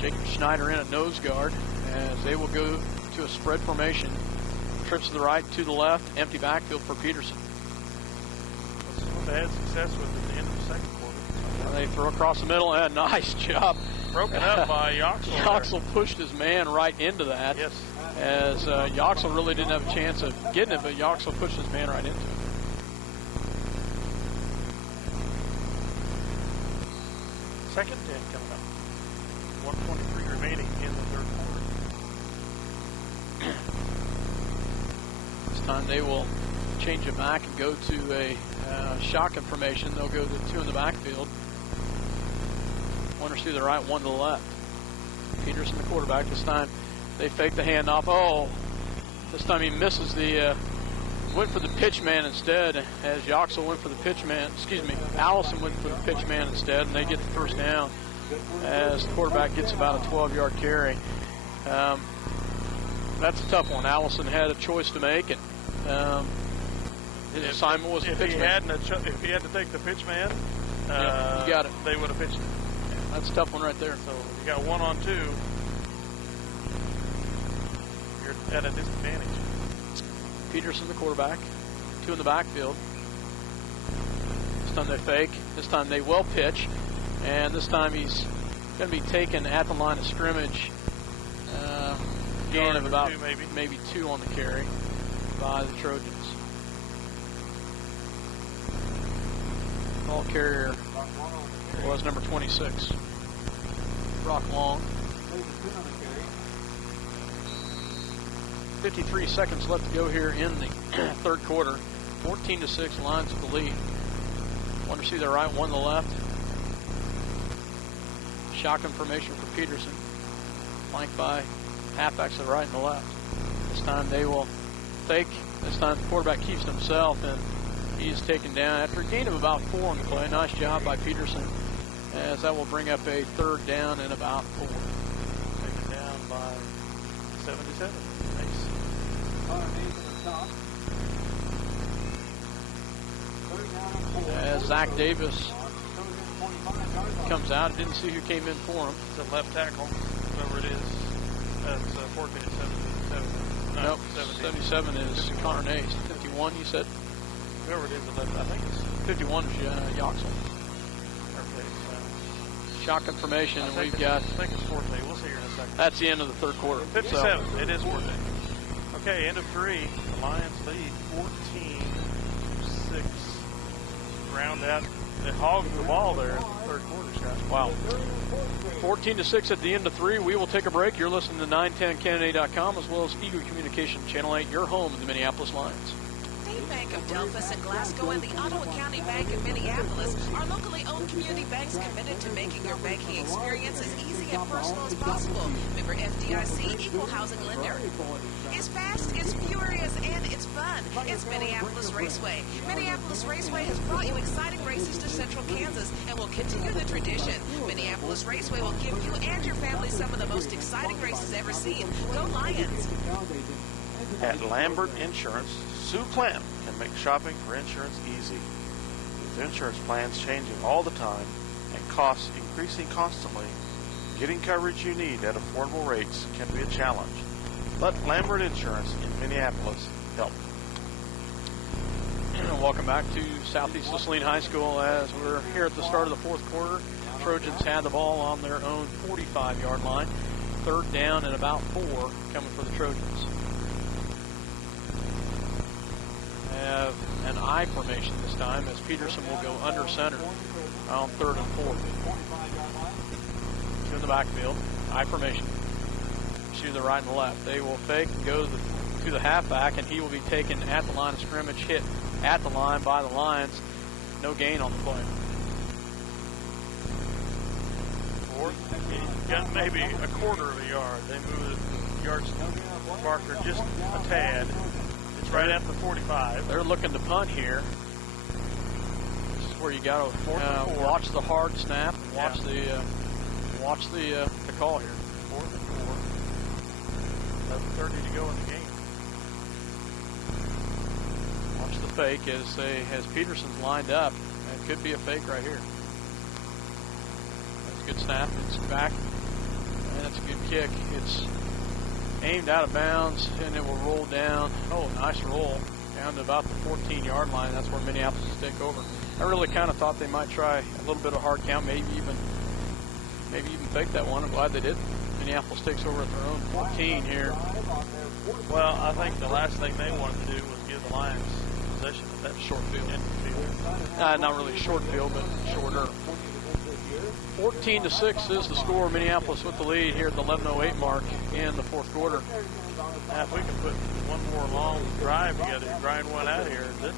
Jacob Schneider in at nose guard as they will go to a spread formation. Trips to the right, to the left, empty backfield for Peterson. That's what they had success with at the end of the second quarter. They throw across the middle, and nice job. Broken up by Yoxel. Yoxel pushed his man right into that. Yes. As Yoxel really didn't have a chance of getting it, but Yoxel pushed his man right into it. Second 10 coming up. 1:23 remaining in the third quarter. This time they will change it back and go to a shotgun formation. They'll go to 2 in the backfield. One receiver to the right, one to the left. Peterson, the quarterback. This time they fake the handoff. Oh, this time he misses went for the pitch man instead, as Yoxel went for the pitch man. Allison went for the pitch man instead, and they get the first down as the quarterback gets about a 12-yard carry. That's a tough one. Allison had a choice to make, and his assignment was the pitch man. If he had to take the pitch man, you got it. They would have pitched it. That's a tough one right there. So you got 1-on-2. You're at a disadvantage. Peterson, the quarterback, 2 in the backfield. This time they fake. This time they will pitch. And this time he's going to be taken at the line of scrimmage. Gain of about maybe 2 on the carry by the Trojans. Ball carrier was number 26, Brock Long. 53 seconds left to go here in the third quarter. 14-6, Lions with the lead. One receiver to the right, one to the left. Shotgun formation for Peterson. Flanked by halfbacks to the right and the left. This time they will fake. This time the quarterback keeps it himself, and he's taken down after a gain of about 4 on the play. Nice job by Peterson, as that will bring up a third down and about 4. Taken down by 77. Nice. As Zach Davis comes out, I didn't see who came in for him. It's a left tackle, whoever it is. That's 14 and 17. Nope, 77 is Connor Nays. 51, you said? Whoever it is, the left, I think it's 51 is Yoxel. okay. Shock information, and we've got. I think it's 14. We'll see here in a second. That's the end of the third quarter. 57. So. It is 14. Okay, end of 3. The Lions lead 14-6. Round out. They hogged the ball there in the third quarter, Scott. Wow. 14-6 at the end of 3. We will take a break. You're listening to 910canada.com as well as Eagle Communication Channel 8, your home of the Minneapolis Lions. State Bank of Delphus and Glasgow and the Ottawa County Bank in Minneapolis are locally owned community banks committed to making your banking experience as easy and personal as possible. Member FDIC, equal housing lender. It's fast, it's furious, and it's fun. It's Minneapolis Raceway. Minneapolis Raceway has brought you exciting races to Central Kansas and will continue the tradition. Minneapolis Raceway will give you and your family some of the most exciting races ever seen. Go Lions! At Lambert Insurance, Sue Clanton can make shopping for insurance easy. With insurance plans changing all the time and costs increasing constantly, getting coverage you need at affordable rates can be a challenge. Let Lambert Insurance in Minneapolis help. And welcome back to Southeast Saline High School as we're here at the start of the fourth quarter. Trojans had the ball on their own 45-yard line. Third down and about 4 coming for the Trojans. Have an I formation this time as Peterson will go under center on 3rd and 4. Two in the backfield. I formation. To the right and the left. They will fake and go to the halfback, and he will be taken at the line of scrimmage, hit at the line by the Lions. No gain on the play. Got maybe a quarter of a yard. They move the yards marker just a tad. It's right at the 45. They're looking to punt here. This is where you got to watch the hard snap and watch the call here. 4th and 4. 11:30 to go in the game. Watch the fake as Peterson's lined up. It could be a fake right here. That's a good snap. It's back. And that's a good kick. It's aimed out of bounds, and it will roll down. Oh, nice roll. Down to about the 14-yard line. That's where Minneapolis will take over. I really kind of thought they might try a little bit of hard count, maybe even fake that one. I'm glad they did. Minneapolis takes over at their own 14 here. Well, I think the last thing they wanted to do was give the Lions possession of that short field. Field. Not really short field, but shorter. 14-6 is the score. Minneapolis with the lead here at the 11:08 mark in the fourth quarter. Now, if we can put one more long drive together, grind one out here, this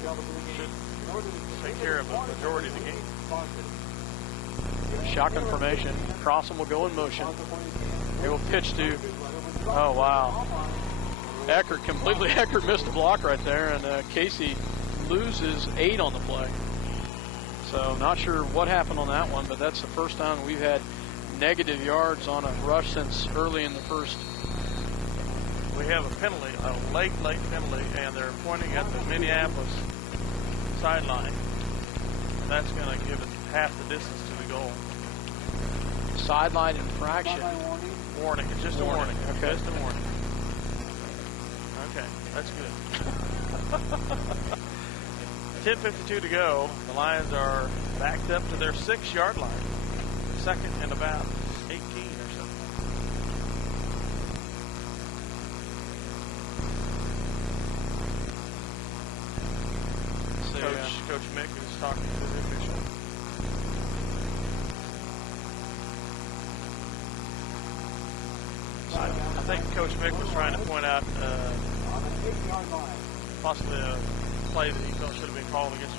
should take care of the majority of the game. Shotgun formation. Crossan will go in motion. They will pitch to. Oh wow! Eckert missed a block right there, and Casey loses 8 on the play. So not sure what happened on that one, but that's the first time we've had negative yards on a rush since early in the first. We have a penalty, a late penalty, and they're pointing at the Minneapolis sideline. And that's going to give it half the distance to the goal. Sideline infraction. Warning. It's just a warning. Okay. Just a warning. Okay, that's good. 10:52 to go. The Lions are backed up to their 6-yard line. Second and about 18 or so. So, Coach Mick is talking to the official. I think Coach Mick was trying to point out possibly a play that he felt should have been called against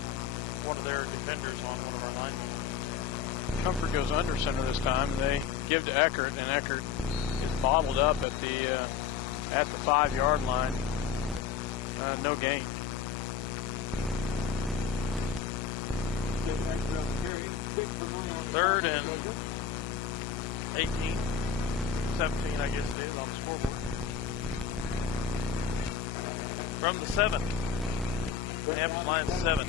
one of their defenders on one of our linemen. Comfort goes under center this time. They give to Eckert, and Eckert is bottled up at the 5-yard line. No gain. Third and 18, 17, I guess it is, on the scoreboard. From the 7. Minneapolis Lions 7.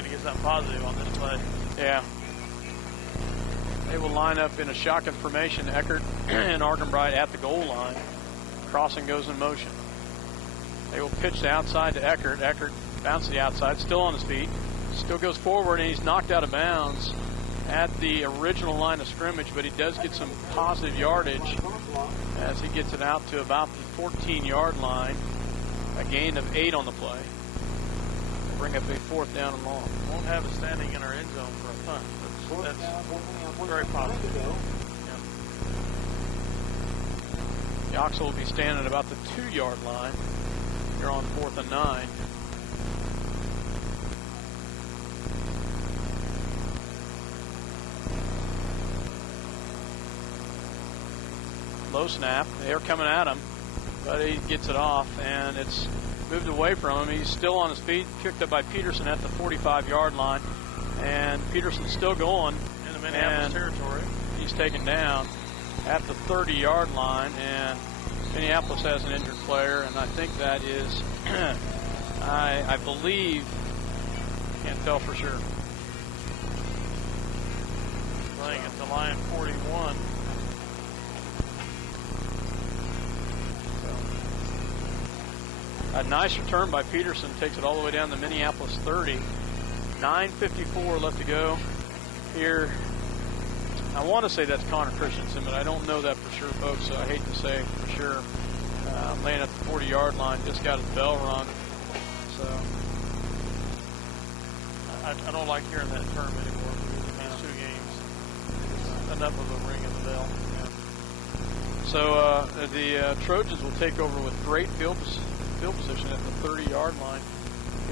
need to get something positive on this play. Yeah. They will line up in a shotgun formation. Eckert and Argenbright at the goal line. Crossing goes in motion. They will pitch the outside to Eckert. Eckert bounces the outside, still on his feet. Still goes forward, and he's knocked out of bounds at the original line of scrimmage, but he does get some positive yardage as he gets it out to about the 14-yard line. A gain of 8 on the play. Bring up a 4th down and long. Won't have it standing in our end zone for a punt. That's very positive. The Oxel will be standing at about the 2-yard line. You're on 4th and 9. Low snap. They're coming at him, but he gets it off, and it's moved away from him. He's still on his feet, picked up by Peterson at the 45-yard line, and Peterson's still going in the Minneapolis territory. He's taken down at the 30-yard line, and Minneapolis has an injured player, and I think that is, I believe, can't tell for sure. Playing at the line 41. A nice return by Peterson, takes it all the way down to Minneapolis 30. 9:54 left to go here. I want to say that's Connor Christensen, but I don't know that for sure, folks, so I hate to say for sure. Laying at the 40-yard line, just got his bell rung. So I don't like hearing that term anymore. These 2 games, enough of a ring in the bell. So the Trojans will take over with great field position at the 30-yard line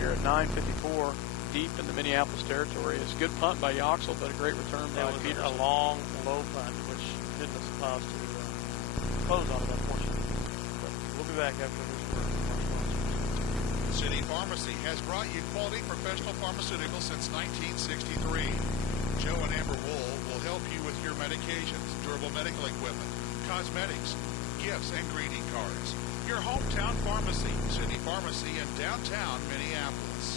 here at 9:54, deep in the Minneapolis territory. It's a good punt by Yoxel, but a great return by Peterson. A long, low punt, which didn't allow us to close on it, unfortunately. But we'll be back after this word from our sponsors. City Pharmacy has brought you quality professional pharmaceuticals since 1963. Joe and Amber Wool will help you with your medications, durable medical equipment, cosmetics, gifts, and greeting cards. Your hometown pharmacy, City Pharmacy in downtown Minneapolis.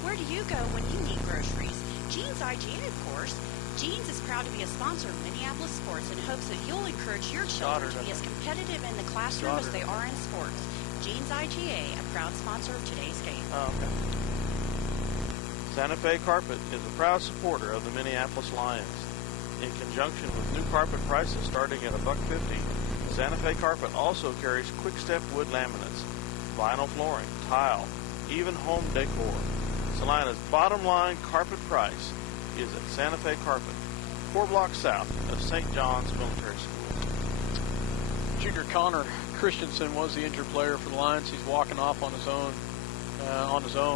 Where do you go when you need groceries? Jeans IG, of course. Jeans is proud to be a sponsor of Minneapolis sports and hopes that you'll encourage your children to be as competitive in the classroom as they are in sports. Jeans IGA, a proud sponsor of today's game. Oh, okay. Santa Fe Carpet is a proud supporter of the Minneapolis Lions. In conjunction with new carpet prices starting at $1.50, Santa Fe Carpet also carries quick-step wood laminates, vinyl flooring, tile, even home decor. Salina's bottom line carpet price is at Santa Fe Carpet, 4 blocks south of St. John's Military School. Junior Connor Christensen was the injured player for the Lions. He's walking off on his own,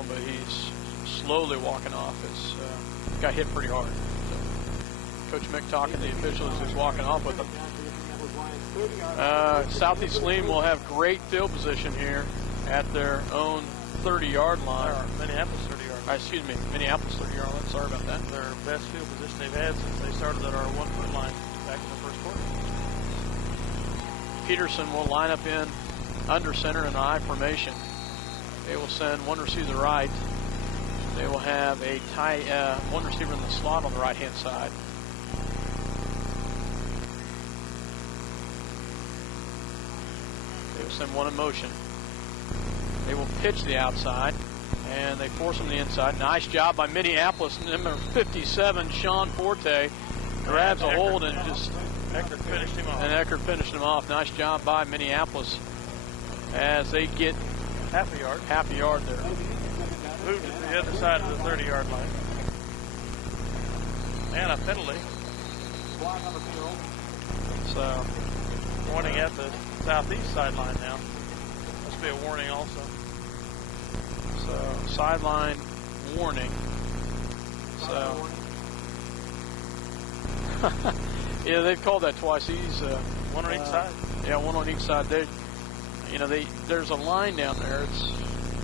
but he's slowly walking off. It's got hit pretty hard. So Coach Mick talking to the officials who's walking off with him. Southeast Saline will have great field position here at their own 30-yard line. Minneapolis 30-yard line. Excuse me, Minneapolis 30-yard line. Sorry about that. Their best field position they've had since they started at our 1-foot line back in the first quarter. Peterson will line up in under center in the I formation. They will send one receiver to the right. They will have a one receiver in the slot on the right-hand side. They will send one in motion. They will pitch the outside, and they force him to the inside. Nice job by Minneapolis. Number 57, Sean Forte, grabs a hold and just... Eckert finished him off. And Eckert finished him off. Nice job by Minneapolis as they get half a yard there. Moved to the other side of the 30-yard line. And a penalty. So, warning at the southeast sideline now. Must be a warning also. So, sideline warning. So, yeah, they've called that twice. He's one on each side. Yeah, one on each side. There's a line down there. It's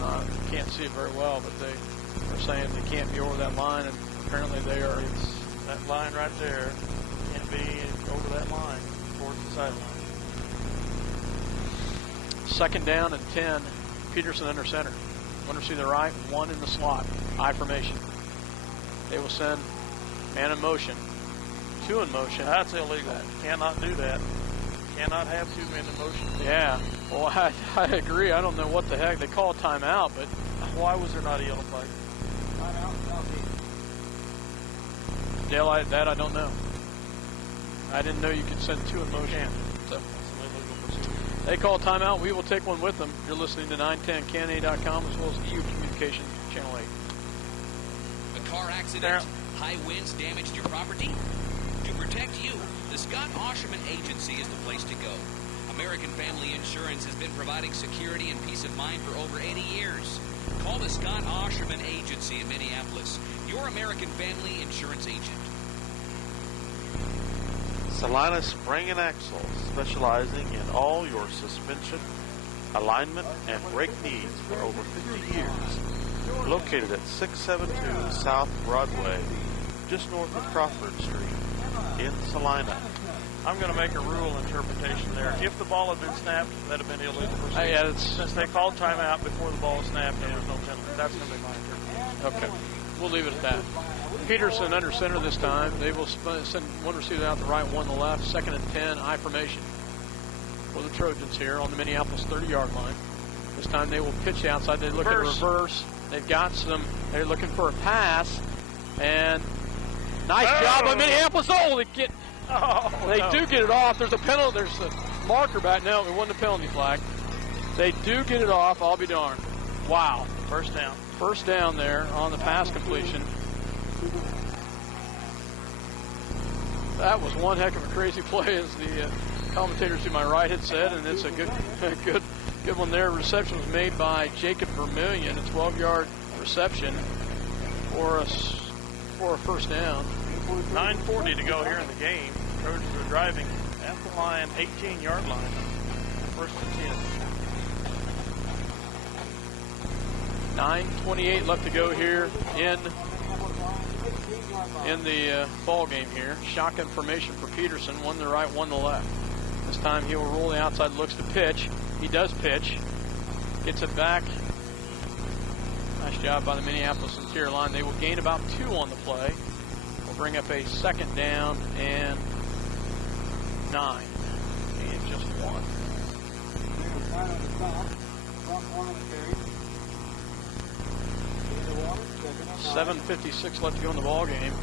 not, you can't see it very well, but they're saying they can't be over that line, and apparently they are. It's that line right there. Can't be over that line towards the sideline. 2nd down and 10. Peterson under center. One receiver to the right, one in the slot. I formation. They will send man in motion. Two in motion. That's illegal. Cannot do that. Cannot have two men in motion. Yeah. Well, I agree. I don't know what the heck. They call a timeout, but why was there not a yellow flag? Dale, that I don't know. I didn't know you could send two in motion. So they call a timeout. We will take one with them. You're listening to 910KNA.com as well as EU Communications Channel 8. A car accident? High winds damaged your property? To protect you, the Scott Osherman Agency is the place to go. American Family Insurance has been providing security and peace of mind for over 80 years. Call the Scott Osherman Agency in Minneapolis, your American Family Insurance agent. Saline Spring and Axle, specializing in all your suspension, alignment, and brake needs for over 50 years. Located at 672 South Broadway, just north of Crawford Street, in Salina. I'm going to make a rule interpretation there. If the ball had been snapped, that would have been illegal procedure. Yeah, since they called timeout before the ball was snapped, there was no penalty. That's going to be my interpretation. Okay. We'll leave it at that. Peterson under center this time. They will send one receiver out the right, one the left. 2nd and 10, I formation for the Trojans here on the Minneapolis 30-yard line. This time they will pitch the outside. They look at reverse. They've got some. They're looking for a pass. And nice job by Minneapolis. Oh, they do get it off. There's a penalty. There's a marker back. No, it wasn't a penalty flag. They do get it off. I'll be darned. Wow. First down. First down there on the pass completion. That was one heck of a crazy play, as the commentators to my right had said, and it's a good one there. Reception was made by Jacob Vermillion, a 12-yard reception for a first down. 9:40 to go here in the game. Trojans are driving at the line, 18-yard line. First and 10. 9:28 left to go here in the ball game here. Shotgun formation for Peterson. One to the right, one to the left. This time he will roll the outside, looks to pitch. He does pitch. Gets it back. Nice job by the Minneapolis interior line. They will gain about 2 on the play. We'll bring up a 2nd down and 9. And just 1. 7:56 left to go in the ball game.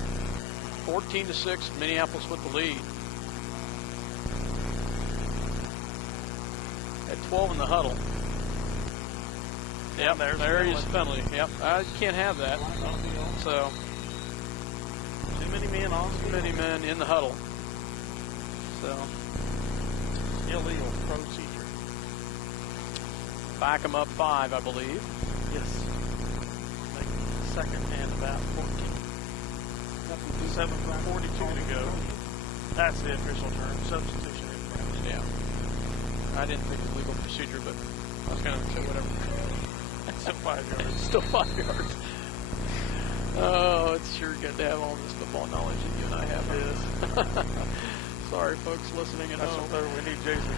14-6, Minneapolis with the lead. At 12 in the huddle. Yep, there is the penalty. Yep, I can't have that. So, too many men on. Too many men in the huddle. So, illegal procedure. Back them up 5, I believe. Yes. 2nd and about 14. 7:42 to go. That's the official term. Substitution infraction. Yeah. I didn't think it was legal procedure, but I was going to say whatever. Still 5 yards. Still 5 yards. Oh, it's sure good to have all this football knowledge that you and I have. It is. Sorry, folks listening at home. We need Jason.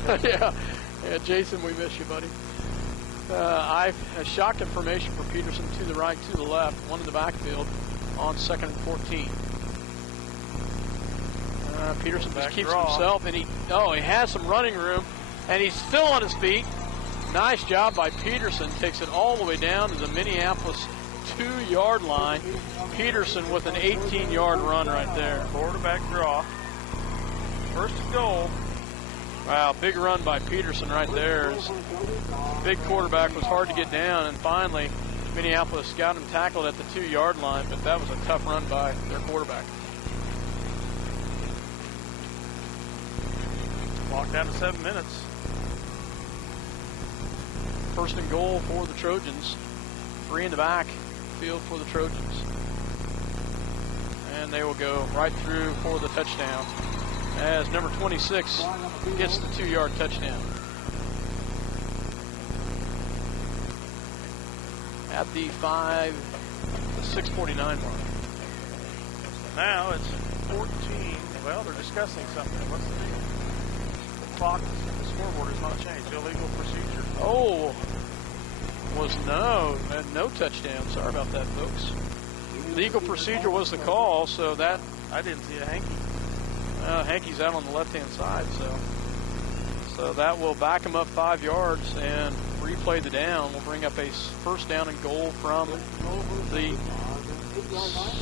Yeah, Jason, we miss you, buddy. A shotgun formation for Peterson, to the right, to the left, one in the backfield on 2nd and 14. Peterson just keeps himself, and he has some running room, and he's still on his feet. Nice job by Peterson. Takes it all the way down to the Minneapolis 2-yard line. Peterson with an 18-yard run right there. Quarterback draw. First and goal. Wow, big run by Peterson right there. Big quarterback, was hard to get down, and finally Minneapolis got him tackled at the 2-yard line, but that was a tough run by their quarterback. Walk down to 7 minutes. First and goal for the Trojans. 3 in the back field for the Trojans. And they will go right through for the touchdown, as number 26 gets the 2-yard touchdown. At the 6:49 mark. Now it's 14. Well, they're discussing something. What's the deal? The clock, the scoreboard has not changed. Illegal procedure. Oh, was no touchdown. Sorry about that, folks. Legal procedure was the call, so that I didn't see a hanky. Hankey's out on the left-hand side, so that will back him up 5 yards and replay the down. We'll bring up a first down and goal from the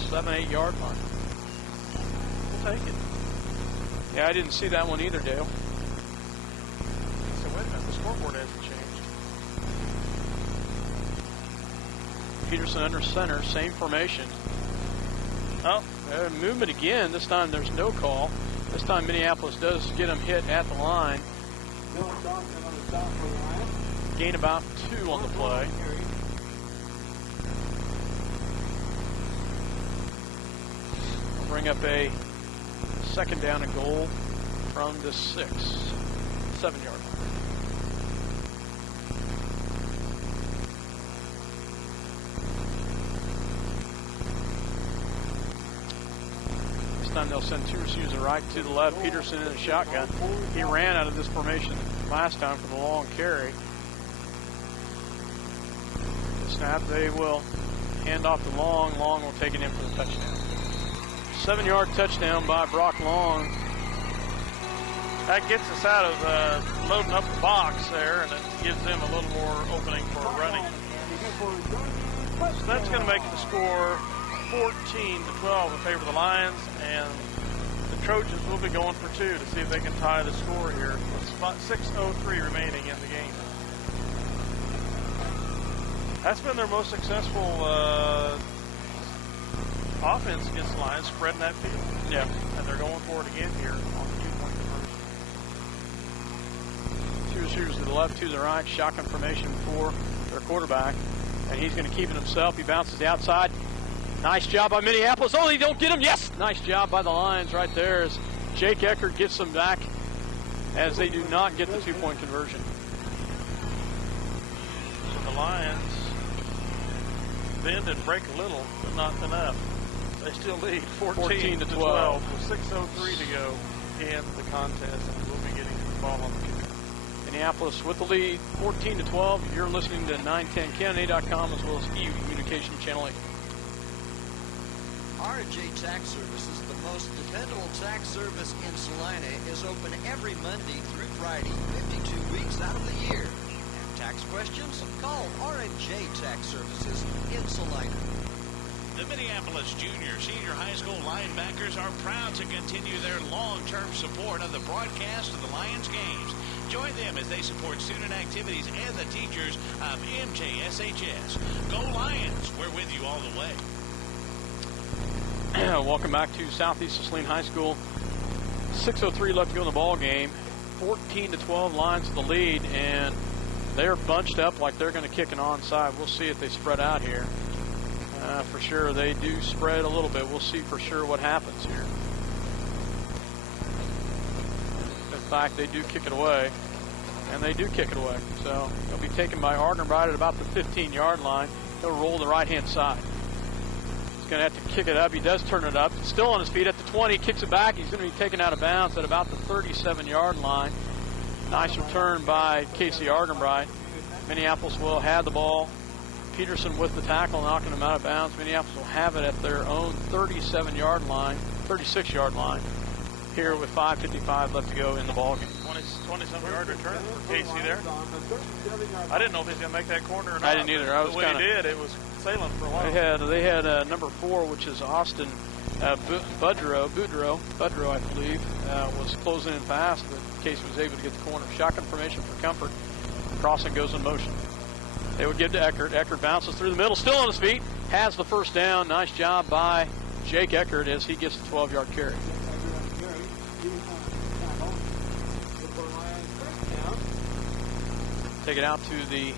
7-8 yard line. We'll take it. Yeah, I didn't see that one either, Dale. So wait a minute, the scoreboard hasn't changed. Peterson under center, same formation. Oh, movement again. This time there's no call. This time Minneapolis does get him hit at the line. Gain about 2 on the play. We'll bring up a second down and goal from the 7 yard line. This time they'll send 2 receivers to the right, to the left. Peterson in a shotgun. He ran out of this formation last time for the long carry. The snap, they will hand off to Long. Long will take it in for the touchdown. 7 yard touchdown by Brock Long. That gets us out of loading up the box there, and it gives them a little more opening for running. So that's going to make the score 14-12 in favor of the Lions, and the Trojans will be going for 2 to see if they can tie the score here with 6:03 remaining in the game. That's been their most successful offense against the Lions, spreading that field. Yeah. And they're going for it again here on the 2-point conversion. 2 receivers to the left, 2 to the right. Shotgun formation for their quarterback. And he's going to keep it himself. He bounces the outside. Nice job by Minneapolis. Oh, they don't get him. Yes! Nice job by the Lions right there as Jake Eckert gets them back as they do not get the 2-point conversion. So the Lions bend and break a little, but not enough. They still lead 14-12 with 6:03 to go in the contest, and we'll be getting the ball on the kicker. Minneapolis with the lead, 14-12. You're listening to 910KNA.com as well as EU Communication Channel 8. R&J Tax Services, the most dependable tax service in Saline, is open every Monday through Friday, 52 weeks out of the year. Have tax questions? Call R&J Tax Services in Saline. The Minneapolis Junior Senior High School linebackers are proud to continue their long-term support of the broadcast of the Lions games. Join them as they support student activities and the teachers of MJSHS. Go Lions! We're with you all the way. Welcome back to Southeast Saline High School. 6:03 left to go in the ball game. 14-12 Lions to the lead, and they're bunched up like they're going to kick an onside. We'll see if they spread out here. For sure, they do spread a little bit. We'll see for sure what happens here. In fact, they do kick it away, and they do kick it away. So they'll be taken by Argenbright at about the 15-yard line. He'll roll the right-hand side. He's going to have to kick it up. He does turn it up. He's still on his feet at the 20. Kicks it back. He's going to be taken out of bounds at about the 37-yard line. Nice return by Casey Argenbright. Minneapolis will have the ball. Peterson with the tackle, knocking him out of bounds. Minneapolis will have it at their own 36-yard line here with 5:55 left to go in the ballgame. 20-something yard return for Casey there. I didn't know if he was going to make that corner or not. I didn't either. I was the way he did, it was sailing for a while. They had number 4, which is Austin Budrow, I believe, was closing in fast, but Casey was able to get the corner. Shotgun formation for comfort. Crossing goes in motion. They would give to Eckert. Eckert bounces through the middle, still on his feet, has the first down. Nice job by Jake Eckert as he gets the 12-yard carry. Take it out to the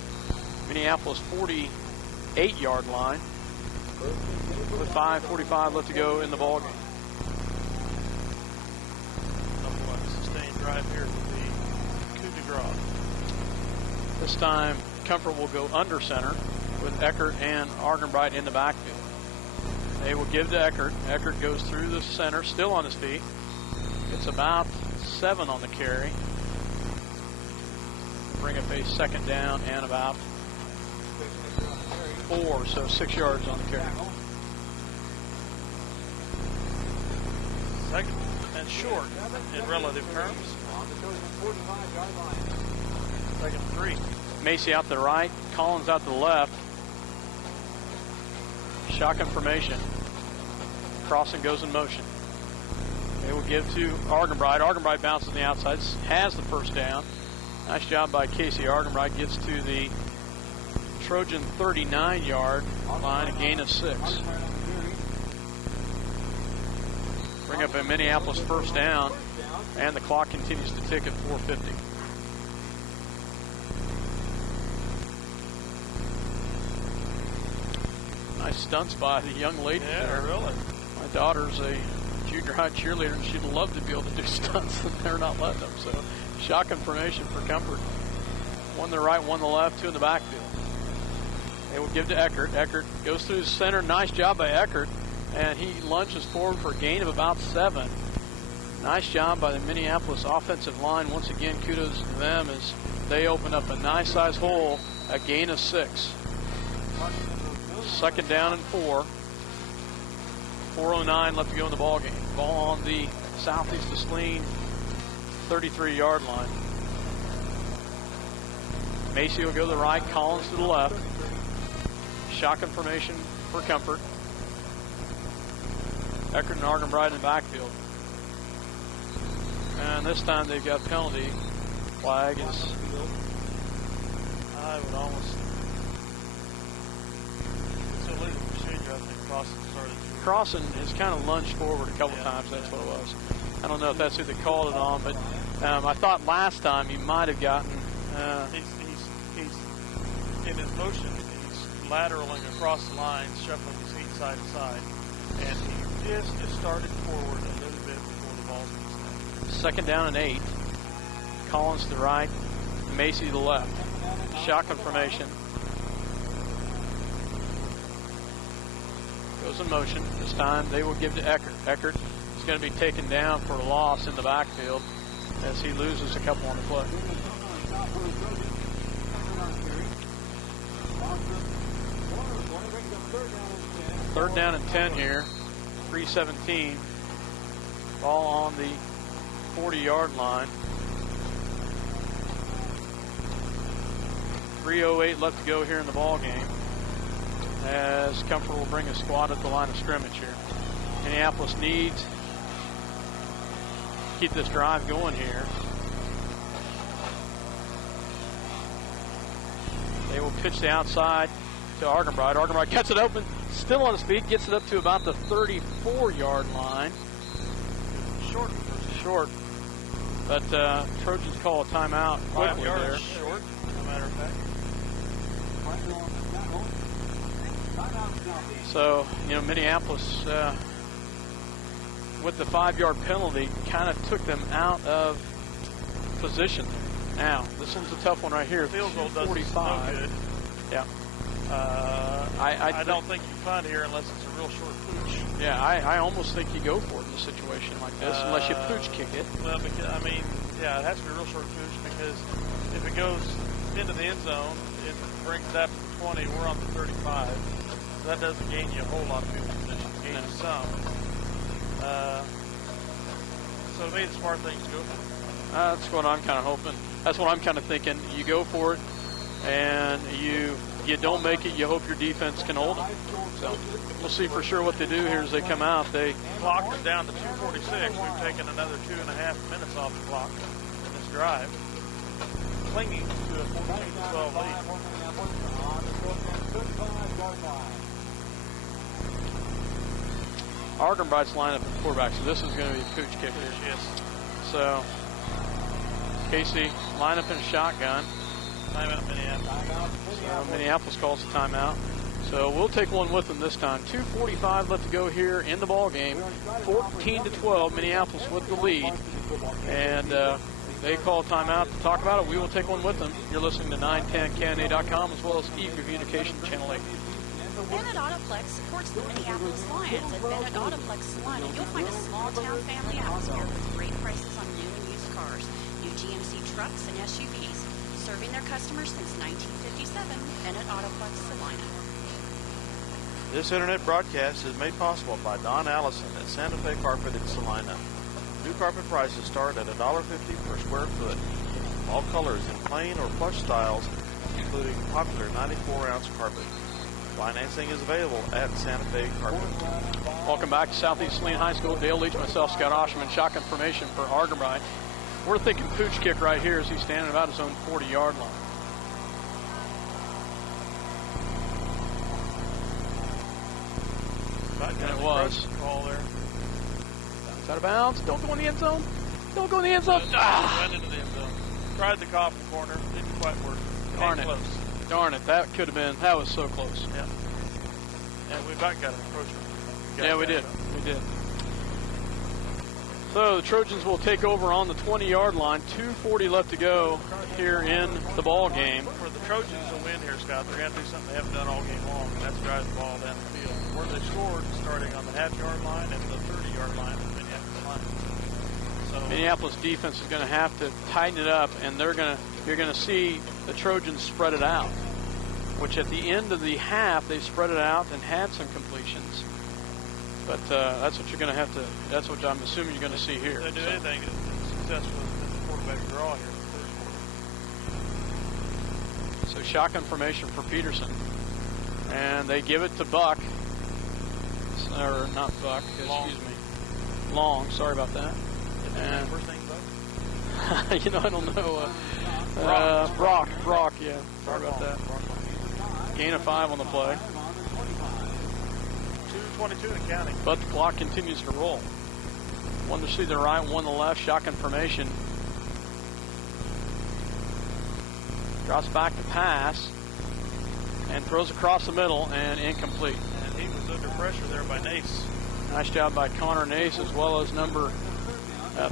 Minneapolis 48-yard line with 5:45 left to go in the ballgame. Sustained drive here with the coup de grace. This time, Comfort will go under center with Eckert and Argenbright in the backfield. They will give to Eckert. Eckert goes through the center, still on his feet. It's about 7 on the carry. Bring up a second down and about 4, so 6 yards on the carry. Second and short in relative terms. Second 3. Macy out to the right, Collins out to the left. Shotgun formation. Crossing goes in motion. They will give to Argenbright. Argenbright bounces on the outside, has the first down. Nice job by Casey Argenbright. Gets to the Trojan 39-yard line, a gain of 6. Bring up a Minneapolis first down, and the clock continues to tick at 4:50. Nice stunts by the young lady there. Really. My daughter's a junior high cheerleader, and she'd love to be able to do stunts, and they're not letting them. So, shotgun formation for Comfort. One to the right, one to the left, 2 in the backfield. They will give to Eckert. Eckert goes through the center. Nice job by Eckert, and he lunges forward for a gain of about 7. Nice job by the Minneapolis offensive line. Once again, kudos to them as they open up a nice size hole, a gain of 6. Second down and 4. 4:09 left to go in the ball game. Ball on the southeast of Saline 33-yard line. Macy will go to the right, Collins to the left. Shotgun formation for Comfort. Eckert and Argenbright in the backfield. And this time they've got penalty. Flag is... I would almost... It's a legal procedure. I think Crossen started. Crossen has kind of lunged forward a couple times. That's what it was. I don't know if that's who they called it on, but I thought last time he might have gotten... He's in his motion, he's lateraling across the line, shuffling his feet side to side, and he just started forward a little bit before the ball was snapped. Second down and 8. Collins to the right, Macy to the left. Shotgun formation. Goes in motion. This time they will give to Eckert. Eckert is going to be taken down for a loss in the backfield as he loses a couple on the play. Third down and 10 here. 3:17. Ball on the 40-yard line. 3:08 left to go here in the ball game, as Comfort will bring a squad at the line of scrimmage here. Minneapolis needs to keep this drive going here. They will pitch the outside to Argenbright. Argenbright gets it open, still on his feet, gets it up to about the 34-yard line. Short. But Trojans call a timeout quickly there. Short, no matter of fact. So, Minneapolis, with the 5-yard penalty, kind of took them out of position. Now, this one's a tough one right here. Field goal doesn't 45. no good. Yeah. I don't think you punt here unless it's a real short pooch. Yeah, I almost think you go for it in a situation like this, unless you pooch kick it. Well, because, it has to be a real short pooch, because if it goes into the end zone, it brings that to the 20. We're on the 35. That doesn't gain you a whole lot of field position. It gains you some. So to me, the smart thing is to go for it. That's what I'm kind of hoping. That's what I'm kind of thinking. You go for it, and you don't make it. You hope your defense can hold it. So we'll see for sure what they do here as they come out. They clock is down to 2:46. We've taken another 2.5 minutes off the clock in this drive, clinging to a 14-12 lead. Argenbright's lineup at quarterback, so this is going to be a pooch kick here. Yes. So Casey line up in a shotgun. Timeout, Minneapolis. So Minneapolis calls the timeout. So we'll take one with them this time. 2:45 left to go here in the ball game. 14-12, Minneapolis with the lead. And they call timeout to talk about it. We will take one with them. You're listening to 910KNA.com as well as e-communication channel 8. Bennett Autoplex supports the Minneapolis Lions. At Bennett Autoplex Salina, you'll find a small-town family atmosphere with great prices on new and used cars, new GMC trucks and SUVs. Serving their customers since 1957, Bennett Autoplex Salina. This internet broadcast is made possible by Don Allison at Santa Fe Carpet in Salina. New carpet prices start at $1.50 per square foot. All colors in plain or plush styles, including popular 94-ounce carpet. Financing is available at Santa Fe Carpet. Welcome back to Southeast Saline High School. Dale Leach, myself, Scott Oshman, shotgun formation for Argamride. We're thinking pooch kick right here as he's standing about his own 40-yard line. And it was. Ball there. It's out of bounds. Don't go in the end zone. Don't go in the end zone. Went into the end zone. Tried the coffin corner. Didn't quite work. Darn it. Close. Darn it. That could have been. That was so close. Yeah. And we back got an encroachment. Yeah, we did. We did. So the Trojans will take over on the 20-yard line. 2:40 left to go here in the ball game. For the Trojans to win here, Scott, they're going to do something they haven't done all game long, and that's drive the ball down the field. Where they scored, starting on the half-yard line and the 30-yard line of the Minneapolis line. So Minneapolis defense is going to have to tighten it up, and you're going to see the Trojans spread it out, which at the end of the half they spread it out and had some completions. But that's what you're going to have to. That's what I'm assuming you're going to see here. If they do anything successful in the quarterback draw here in the first quarter. So shotgun formation for Peterson, and they give it to Buck, or not Buck. Excuse me, Long. Sorry about that. And first name Buck? you know, I don't know. Brock. Yeah. Sorry about that. Gain of 5 on the play. 2:22 and counting. But the clock continues to roll. One to see the right, one to the left. Shotgun formation. Drops back to pass. And throws across the middle and incomplete. And he was under pressure there by Nace. Nice job by Connor Nace, as well as number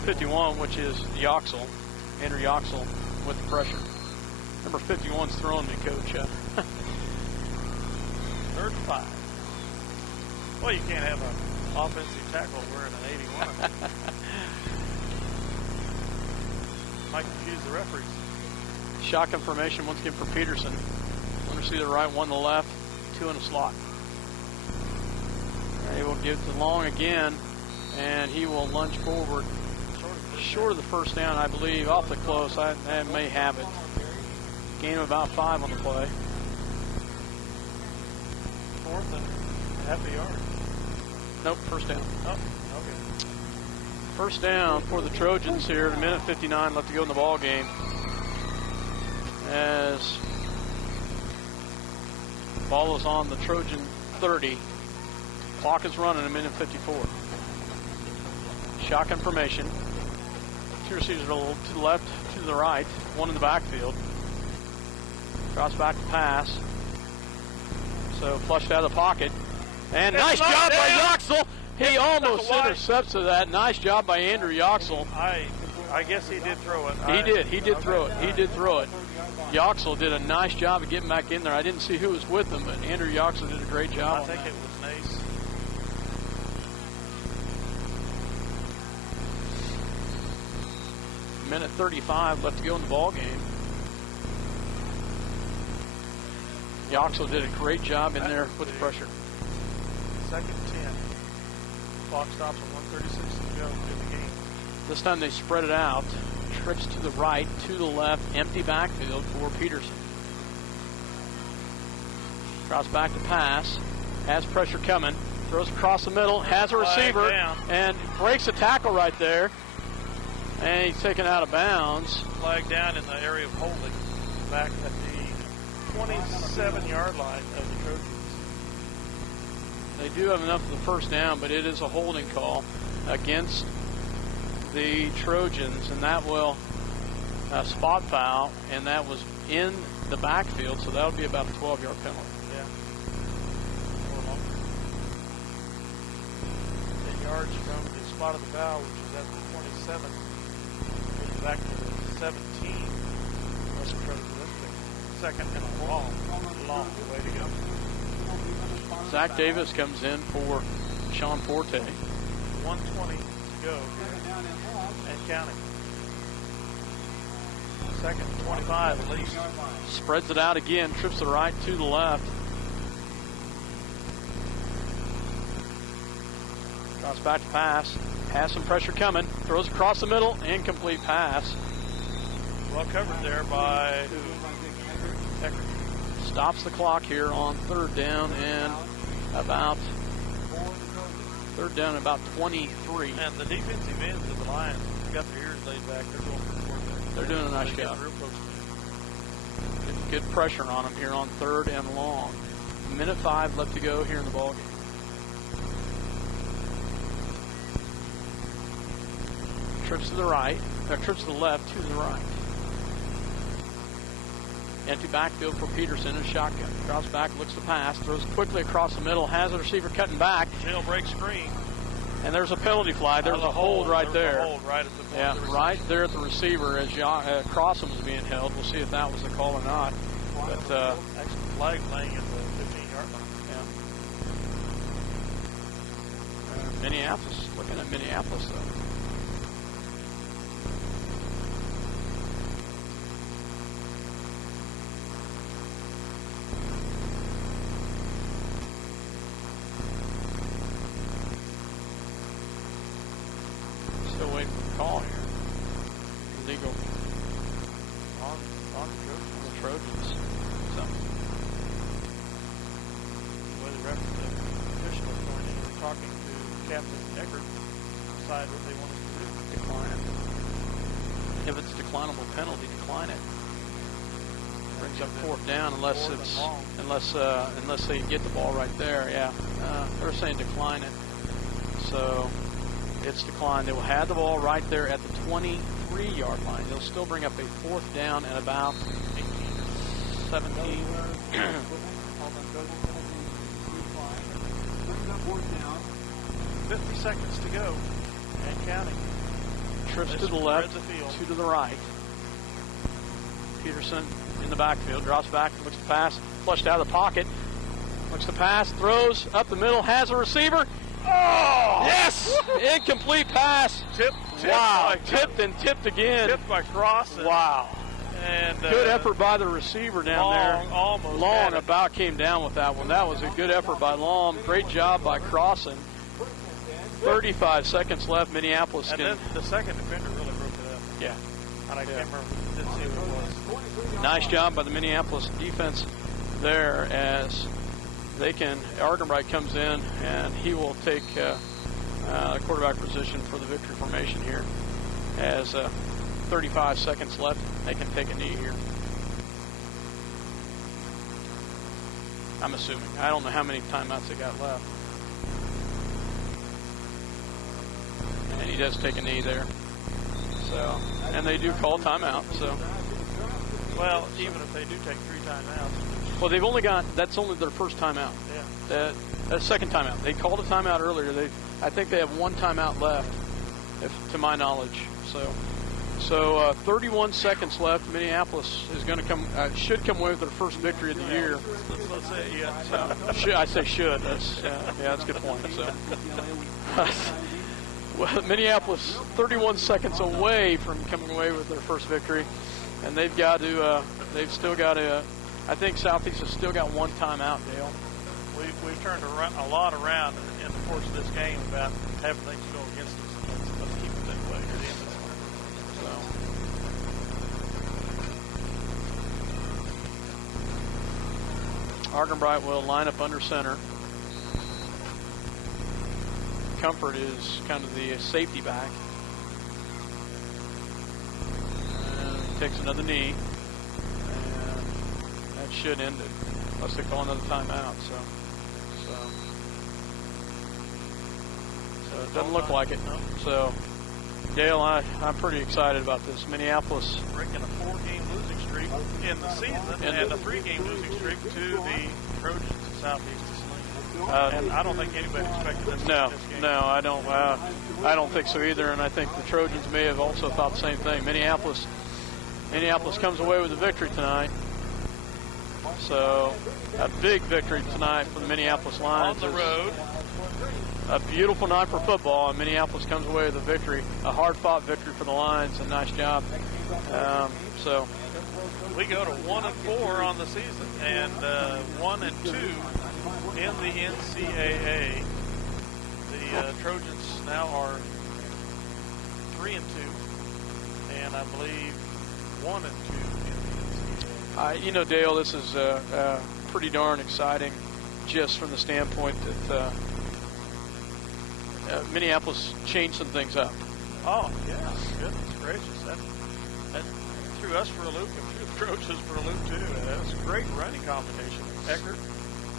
51, which is Yoxel. Andrew Yoxel with the pressure. Number 51's throwing me, Coach. 3rd and 5. Well, you can't have an offensive tackle wearing an 81. Might confuse the referees. Shotgun formation once again for Peterson. One to the right, one to the left, 2 in the slot. He will give to Long again, and he will lunge forward. Short of the first down, I believe. Awfully close. I may have it. Gain of about 5 on the play. 4th and half a yard. Nope, first down. Oh, okay. First down for the Trojans here. A minute 59 left to go in the ball game. As ball is on the Trojan 30. Clock is running a minute 54. Shotgun formation. 2 receivers to the left, 2 to the right, 1 in the backfield. Cross back to pass. So flushed out of the pocket. And nice job by Yoxel. He almost intercepts that. Nice job by Andrew Yoxel. I guess he did throw it. He did throw it. He did throw it. Yoxel did a nice job of getting back in there. I didn't see who was with him, but Andrew Yoxel did a great job. I think it was Nace. Minute 35 left to go in the ball game. Yoxel did a great job in there with the pressure. 2nd and 10. Clock stops at 1:36 to go in the game. This time they spread it out. Trips to the right, to the left, empty backfield for Peterson. Drops back to pass. Has pressure coming. Throws across the middle. Has a receiver. And breaks a tackle right there. And he's taken out of bounds. Flag down in the area of holding. Back at the 27-yard line of the Trojans. They do have enough of the first down, but it is a holding call against the Trojans, and that will spot foul, and that was in the backfield, so that'll be about a 12-yard penalty. Yeah. Or longer. 10 yards from the spot of the foul, which is at the 27. Goes back to the 17. That's the Trojans. Second and a long way to go. Zach Davis comes in for Sean Forte. 1:20 to go and counting. Second and 25 at least. Spreads it out again, trips to the right, to the left. Drops back to pass. Has some pressure coming. Throws across the middle. Incomplete pass. Well covered there by who? Eckert. Stops the clock here on third down and about 23. And the defensive ends of the Lions got their ears laid back. They're going for the quarterback. They're doing a nice job. Real close. Good pressure on them here on third and long. 1:05 left to go here in the ballgame. Trips to the right, trips to the left, to the right. Empty backfield for Peterson in shotgun. Drops back, looks to pass, throws quickly across the middle, has a receiver cutting back. Jailbreak screen. And there's a penalty flag. There's a hold right there. Hold right at the yeah, right there at the receiver as Crossan was being held. We'll see if that was the call or not. But actually, flag laying at the 15-yard line. Yeah. Minneapolis, looking at Minneapolis though. Still waiting for the call here. Legal on the Trojans. So. Well, the official is going in and talking to Captain Eckert to decide what they want us to do. Decline it. If it's a declinable penalty, decline it. Brings up fourth down unless they get the ball right there. Yeah, they're saying decline it. So it's declined. They will have the ball right there at the 23-yard line. They'll still bring up a fourth down at about 18 or 17. 50 seconds to go and counting. Trips to the left, two to the right. Peterson in the backfield, drops back, looks to pass, flushed out of the pocket, looks to pass, throws up the middle, has a receiver. Oh! Yes! Incomplete pass. Tipped. Wow. Tipped and tipped again. Tipped by Crossan. Wow. And good effort by the receiver down there. Almost. Long about came down with that one. That was a good effort by Long. Great job by Crossan. 35 seconds left. Minneapolis. And then the second defender really broke it up. Yeah. And I can't remember. Didn't see who it was. Nice job by the Minneapolis defense there as they can. Argenbright comes in and he will take the quarterback position for the victory formation here. As 35 seconds left, they can take a knee here. I'm assuming. I don't know how many timeouts they got left. And he does take a knee there. So, and they do call timeout. So, well, even if they do take 3 timeouts. Well, they've only got. That's only their first timeout. Yeah. That's second timeout. They called a timeout earlier. I think they have 1 timeout left, to my knowledge. So 31 seconds left. Minneapolis is going to should come away with their first victory of the year. Let's say, yeah. So, I say should. That's that's a good point. So, well, Minneapolis 31 seconds away from coming away with their first victory, and they've got to. They've still got to. I think Southeast has still got 1 timeout, Dale. We've turned a lot around in the course of this game about having things go against us. Let's keep it that way. So, Argenbright will line up under center. Comfort is kind of the safety back. And takes another knee. And that should end it. Unless they call another timeout. So it doesn't look like it. So, Dale, I'm pretty excited about this. Minneapolis breaking a 4-game losing streak in the season and a 3-game losing streak to the Trojans in Southeast Saline. And I don't think anybody expected them to win this game. No, I don't think so either. And I think the Trojans may have also thought the same thing. Minneapolis comes away with a victory tonight. So, a big victory tonight for the Minneapolis Lions. On the road. A beautiful night for football, and Minneapolis comes away with a victory, a hard-fought victory for the Lions. A nice job. So we go to 1-4 on the season, and 1-2 in the NCAA. The Trojans I believe 1 and 2 in the NCAA. Dale, this is pretty darn exciting, just from the standpoint that Minneapolis changed some things up. Oh, yeah, goodness gracious. That threw us for a loop and threw the Trojans for a loop, too. That was a great running combination. Eckert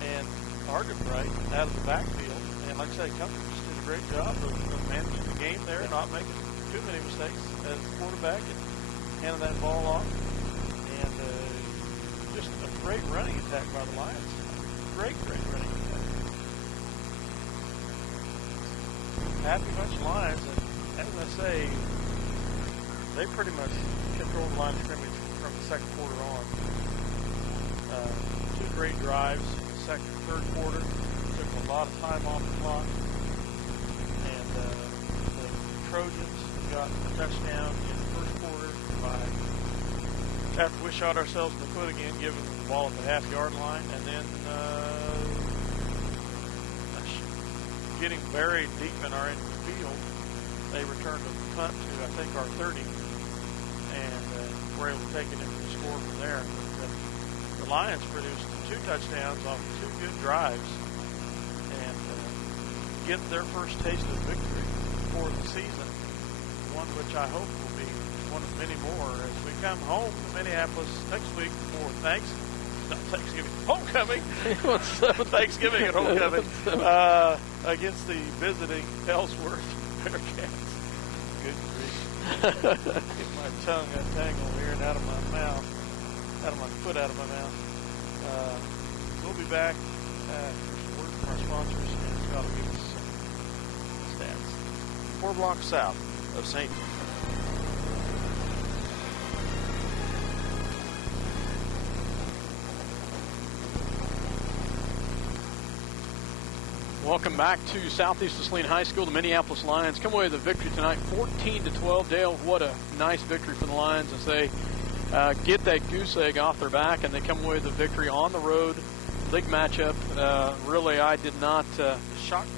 and Argenbright out of the backfield. And like I say, Comfort just did a great job of managing the game there, not making too many mistakes as a quarterback and handing that ball off. And just a great running attack by the Lions. Great running attack. Happy bunch of Lions, and as I say, they pretty much controlled the line of scrimmage from the second quarter on. 2 great drives in the second and third quarter. Took a lot of time off the clock. And the Trojans got a touchdown in the first quarter after we shot ourselves in the foot again, giving them the ball at the half-yard line, and then getting buried deep in our end of the field. They returned a punt to, I think, our 30, and were able to take it into the score from there. But, the Lions produced 2 touchdowns on 2 good drives and get their first taste of victory for the season, one which I hope will be one of many more as we come home to Minneapolis next week for homecoming. Thanksgiving and homecoming against the visiting Ellsworth Bearcats. Good grief. Get my tongue untangled here and out of my mouth, out of my foot out of my mouth. We'll be back for word from our sponsors, and Scott will give us some stats. 4 blocks south of St. Welcome back to Southeast of Saline High School. The Minneapolis Lions come away with a victory tonight, 14-12. Dale, what a nice victory for the Lions as they get that goose egg off their back, and they come away with a victory on the road. League matchup. Really, I did not. Shocked.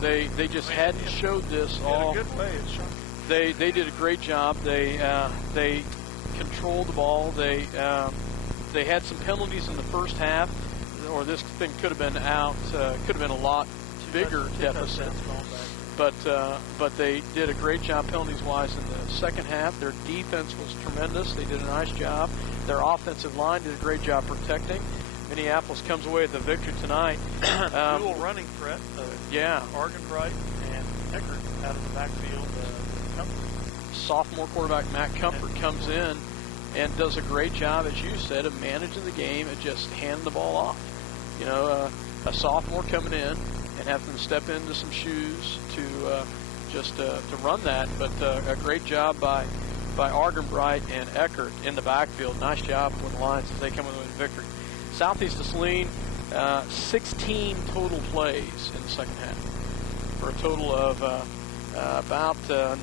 They just hadn't showed this all. In a good way, it's shocking. They did a great job. They controlled the ball. They had some penalties in the first half, or this thing could have been out. Could have been a lot bigger deficit. But they did a great job penalties-wise in the second half. Their defense was tremendous. They did a nice job. Their offensive line did a great job protecting. Minneapolis comes away with the victory tonight. Dual running threat. Argenbright and Eckert out of the backfield. Sophomore quarterback Matt Comfort comes in and does a great job, as you said, of managing the game and just handing the ball off. A sophomore coming in and having to step into some shoes to run that. But a great job by Argenbright and Eckert in the backfield. Nice job for the Lions as they come away with a victory. Southeast of Saline, 16 total plays in the second half for a total of about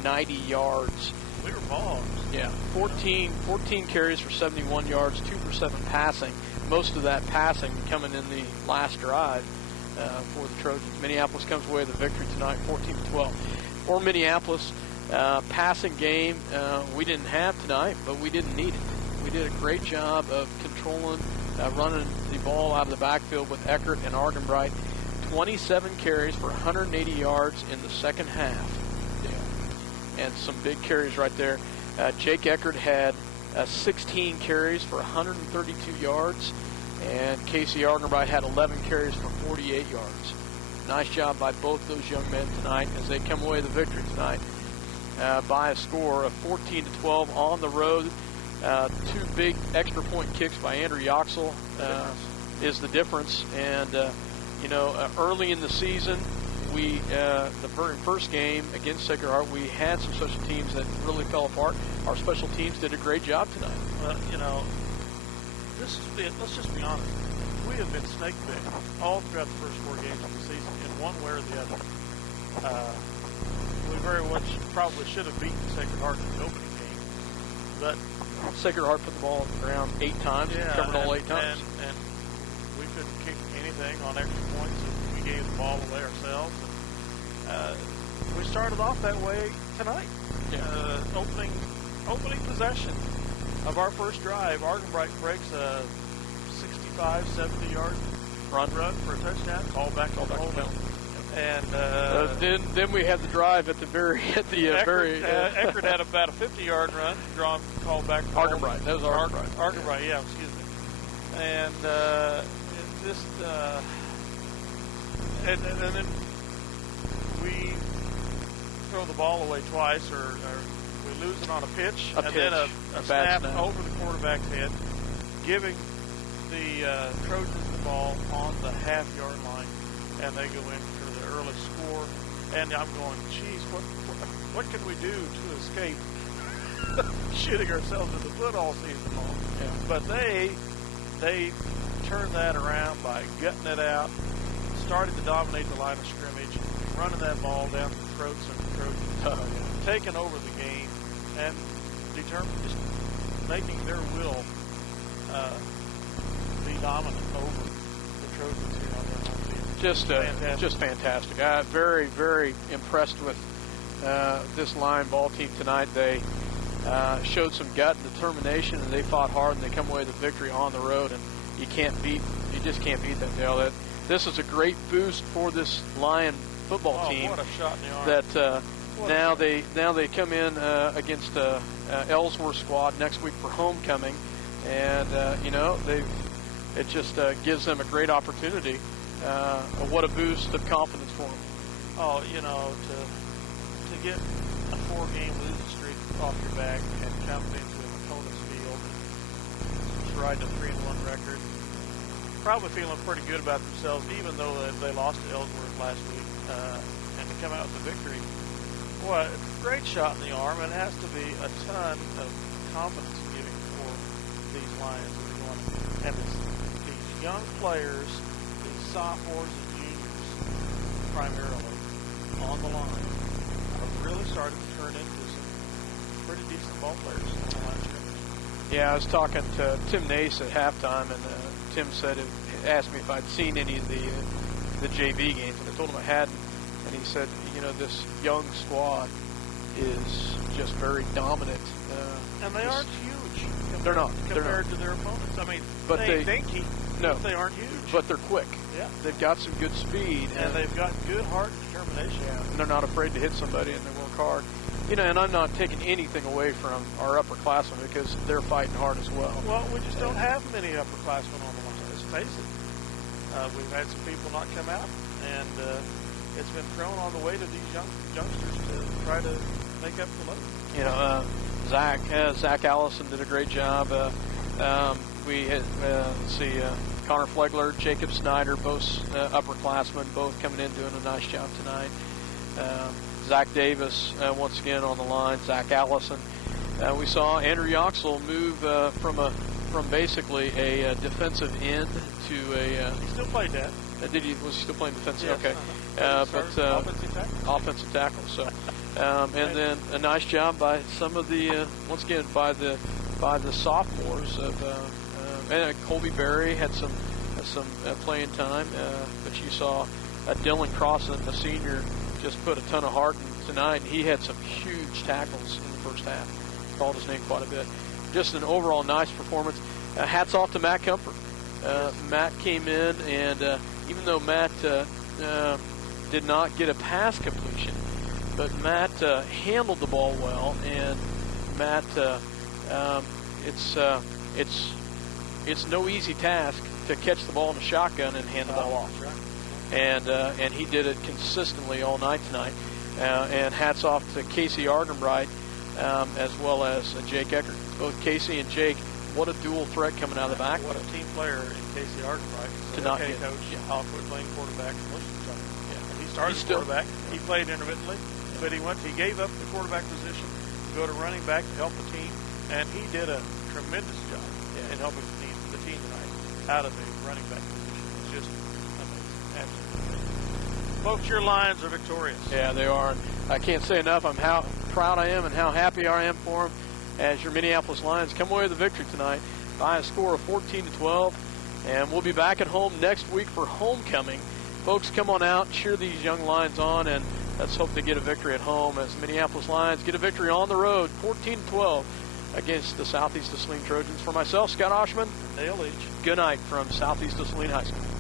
90 yards. We were bombed. Yeah, 14 carries for 71 yards, 2 for 7 passing. Most of that passing coming in the last drive for the Trojans. Minneapolis comes away with a victory tonight, 14-12. For Minneapolis, passing game we didn't have tonight, but we didn't need it. We did a great job of controlling, running the ball out of the backfield with Eckert and Argenbright. 27 carries for 180 yards in the second half. Yeah. And some big carries right there. Jake Eckert had 16 carries for 132 yards, and Casey Argenbright had 11 carries for 48 yards. Nice job by both those young men tonight as they come away with the victory tonight by a score of 14-12 on the road. 2 big extra point kicks by Andrew Yoxel is the difference. And, early in the season, the very first game against Sacred Heart, we had some special teams that really fell apart. Our special teams did a great job tonight. Well, let's just be honest. We have been snake bit all throughout the first 4 games of the season in one way or the other. We very much probably should have beaten Sacred Heart in the opening game, but Sacred Heart put the ball on the ground 8 times and covered all 8 times. And we couldn't kick anything on extra points. We gave the ball away ourselves. We started off that way tonight. Opening opening possession of our first drive, Argenbright breaks a 65, 70-yard run for a touchdown. Call back on the home. And then we had the drive at the very Eckert had about a 50-yard run, called back. Argenbright. That was Argenbright. Argenbright, yeah, excuse me. And and then we throw the ball away twice, or we lose it on a pitch, then a snap over the quarterback's head, giving the Trojans the ball on the half-yard line, and they go in for the early score. And I'm going, geez, what can we do to escape shooting ourselves in the foot all season long? Yeah. But they turned that around by gutting it out, starting to dominate the line of scrimmage, running that ball down the throats of the Trojans, taking over the game, and just making their will be dominant over the Trojans here on their home field. Just fantastic. Very, very impressed with this Lion ball team tonight. They showed some gut and determination, and they fought hard, and they come away with a victory on the road. And you just can't beat that, Dale. This is a great boost for this Lion football team. What a shot in the arm. That now they come in against Ellsworth squad next week for homecoming, and it just gives them a great opportunity. What a boost of confidence for them. Oh, to get a 4-game losing streak off your back and come into an opponent's field and riding a 3-1 record, probably feeling pretty good about themselves, even though they lost to Ellsworth last week, and to come out with a victory. Boy, it's a great shot in the arm, and it has to be a ton of confidence giving for these Lions that are going. And these young players, these sophomores and juniors, primarily on the line, are really starting to turn into some pretty decent ball players on the line of scrimmage. Yeah, I was talking to Tim Nace at halftime, and Tim asked me if I'd seen any of the JV games, and I told him I hadn't. And he said, this young squad is just very dominant. And they aren't huge. They're not. Compared to their opponents. I mean, but they aren't huge. But they're quick. Yeah. They've got some good speed. And they've got good heart and determination. Yeah. And they're not afraid to hit somebody, and they work hard. And I'm not taking anything away from our upperclassmen because they're fighting hard as well. Well, we just don't have many upperclassmen on the line. Let's face it. We've had some people not come out, and it's been thrown on the weight of these youngsters to try to make up the load. Zach Allison did a great job. We had, Connor Flegler, Jacob Snyder, both upperclassmen, both coming in doing a nice job tonight. Zach Davis, once again on the line. Zach Allison. We saw Andrew Yoxel move from basically a defensive end to a. He still played that. Was he still playing defensive? Yes, okay. Offensive tackle. So, and then a nice job by some of the once again by the sophomores of and Colby Berry had some playing time, but you saw Dylan Crossan, a senior, just put a ton of heart in tonight. And he had some huge tackles in the first half. Called his name quite a bit. Just an overall nice performance. Hats off to Matt Comfort. Matt came in, and even though Matt did not get a pass completion, but Matt handled the ball well, and Matt, it's no easy task to catch the ball in a shotgun and hand the ball off. Right? And he did it consistently all night tonight. And hats off to Casey Argenbright as well as Jake Eckert. Both Casey and Jake, what a dual threat coming out of the back. What a team player in Casey Argenbright. To not get coach. Yeah. I'll quit playing quarterback most of the time. Yeah. He started quarterback. He played intermittently, but he gave up the quarterback position to go to running back to help the team, and he did a tremendous job in helping the team tonight out of the running back position. It's just amazing. Absolutely amazing. Folks, your Lions are victorious. Yeah, they are. I can't say enough. I'm how proud I am and how happy I am for them as your Minneapolis Lions come away with the victory tonight by a score of 14-12. And we'll be back at home next week for homecoming folks, come on out, cheer these young Lions on, and let's hope they get a victory at home as the Minneapolis Lions get a victory on the road, 14-12 against the Southeast of Saline Trojans. For myself, Scott Oshman, Dale Leach. good night from Southeast of Saline High School.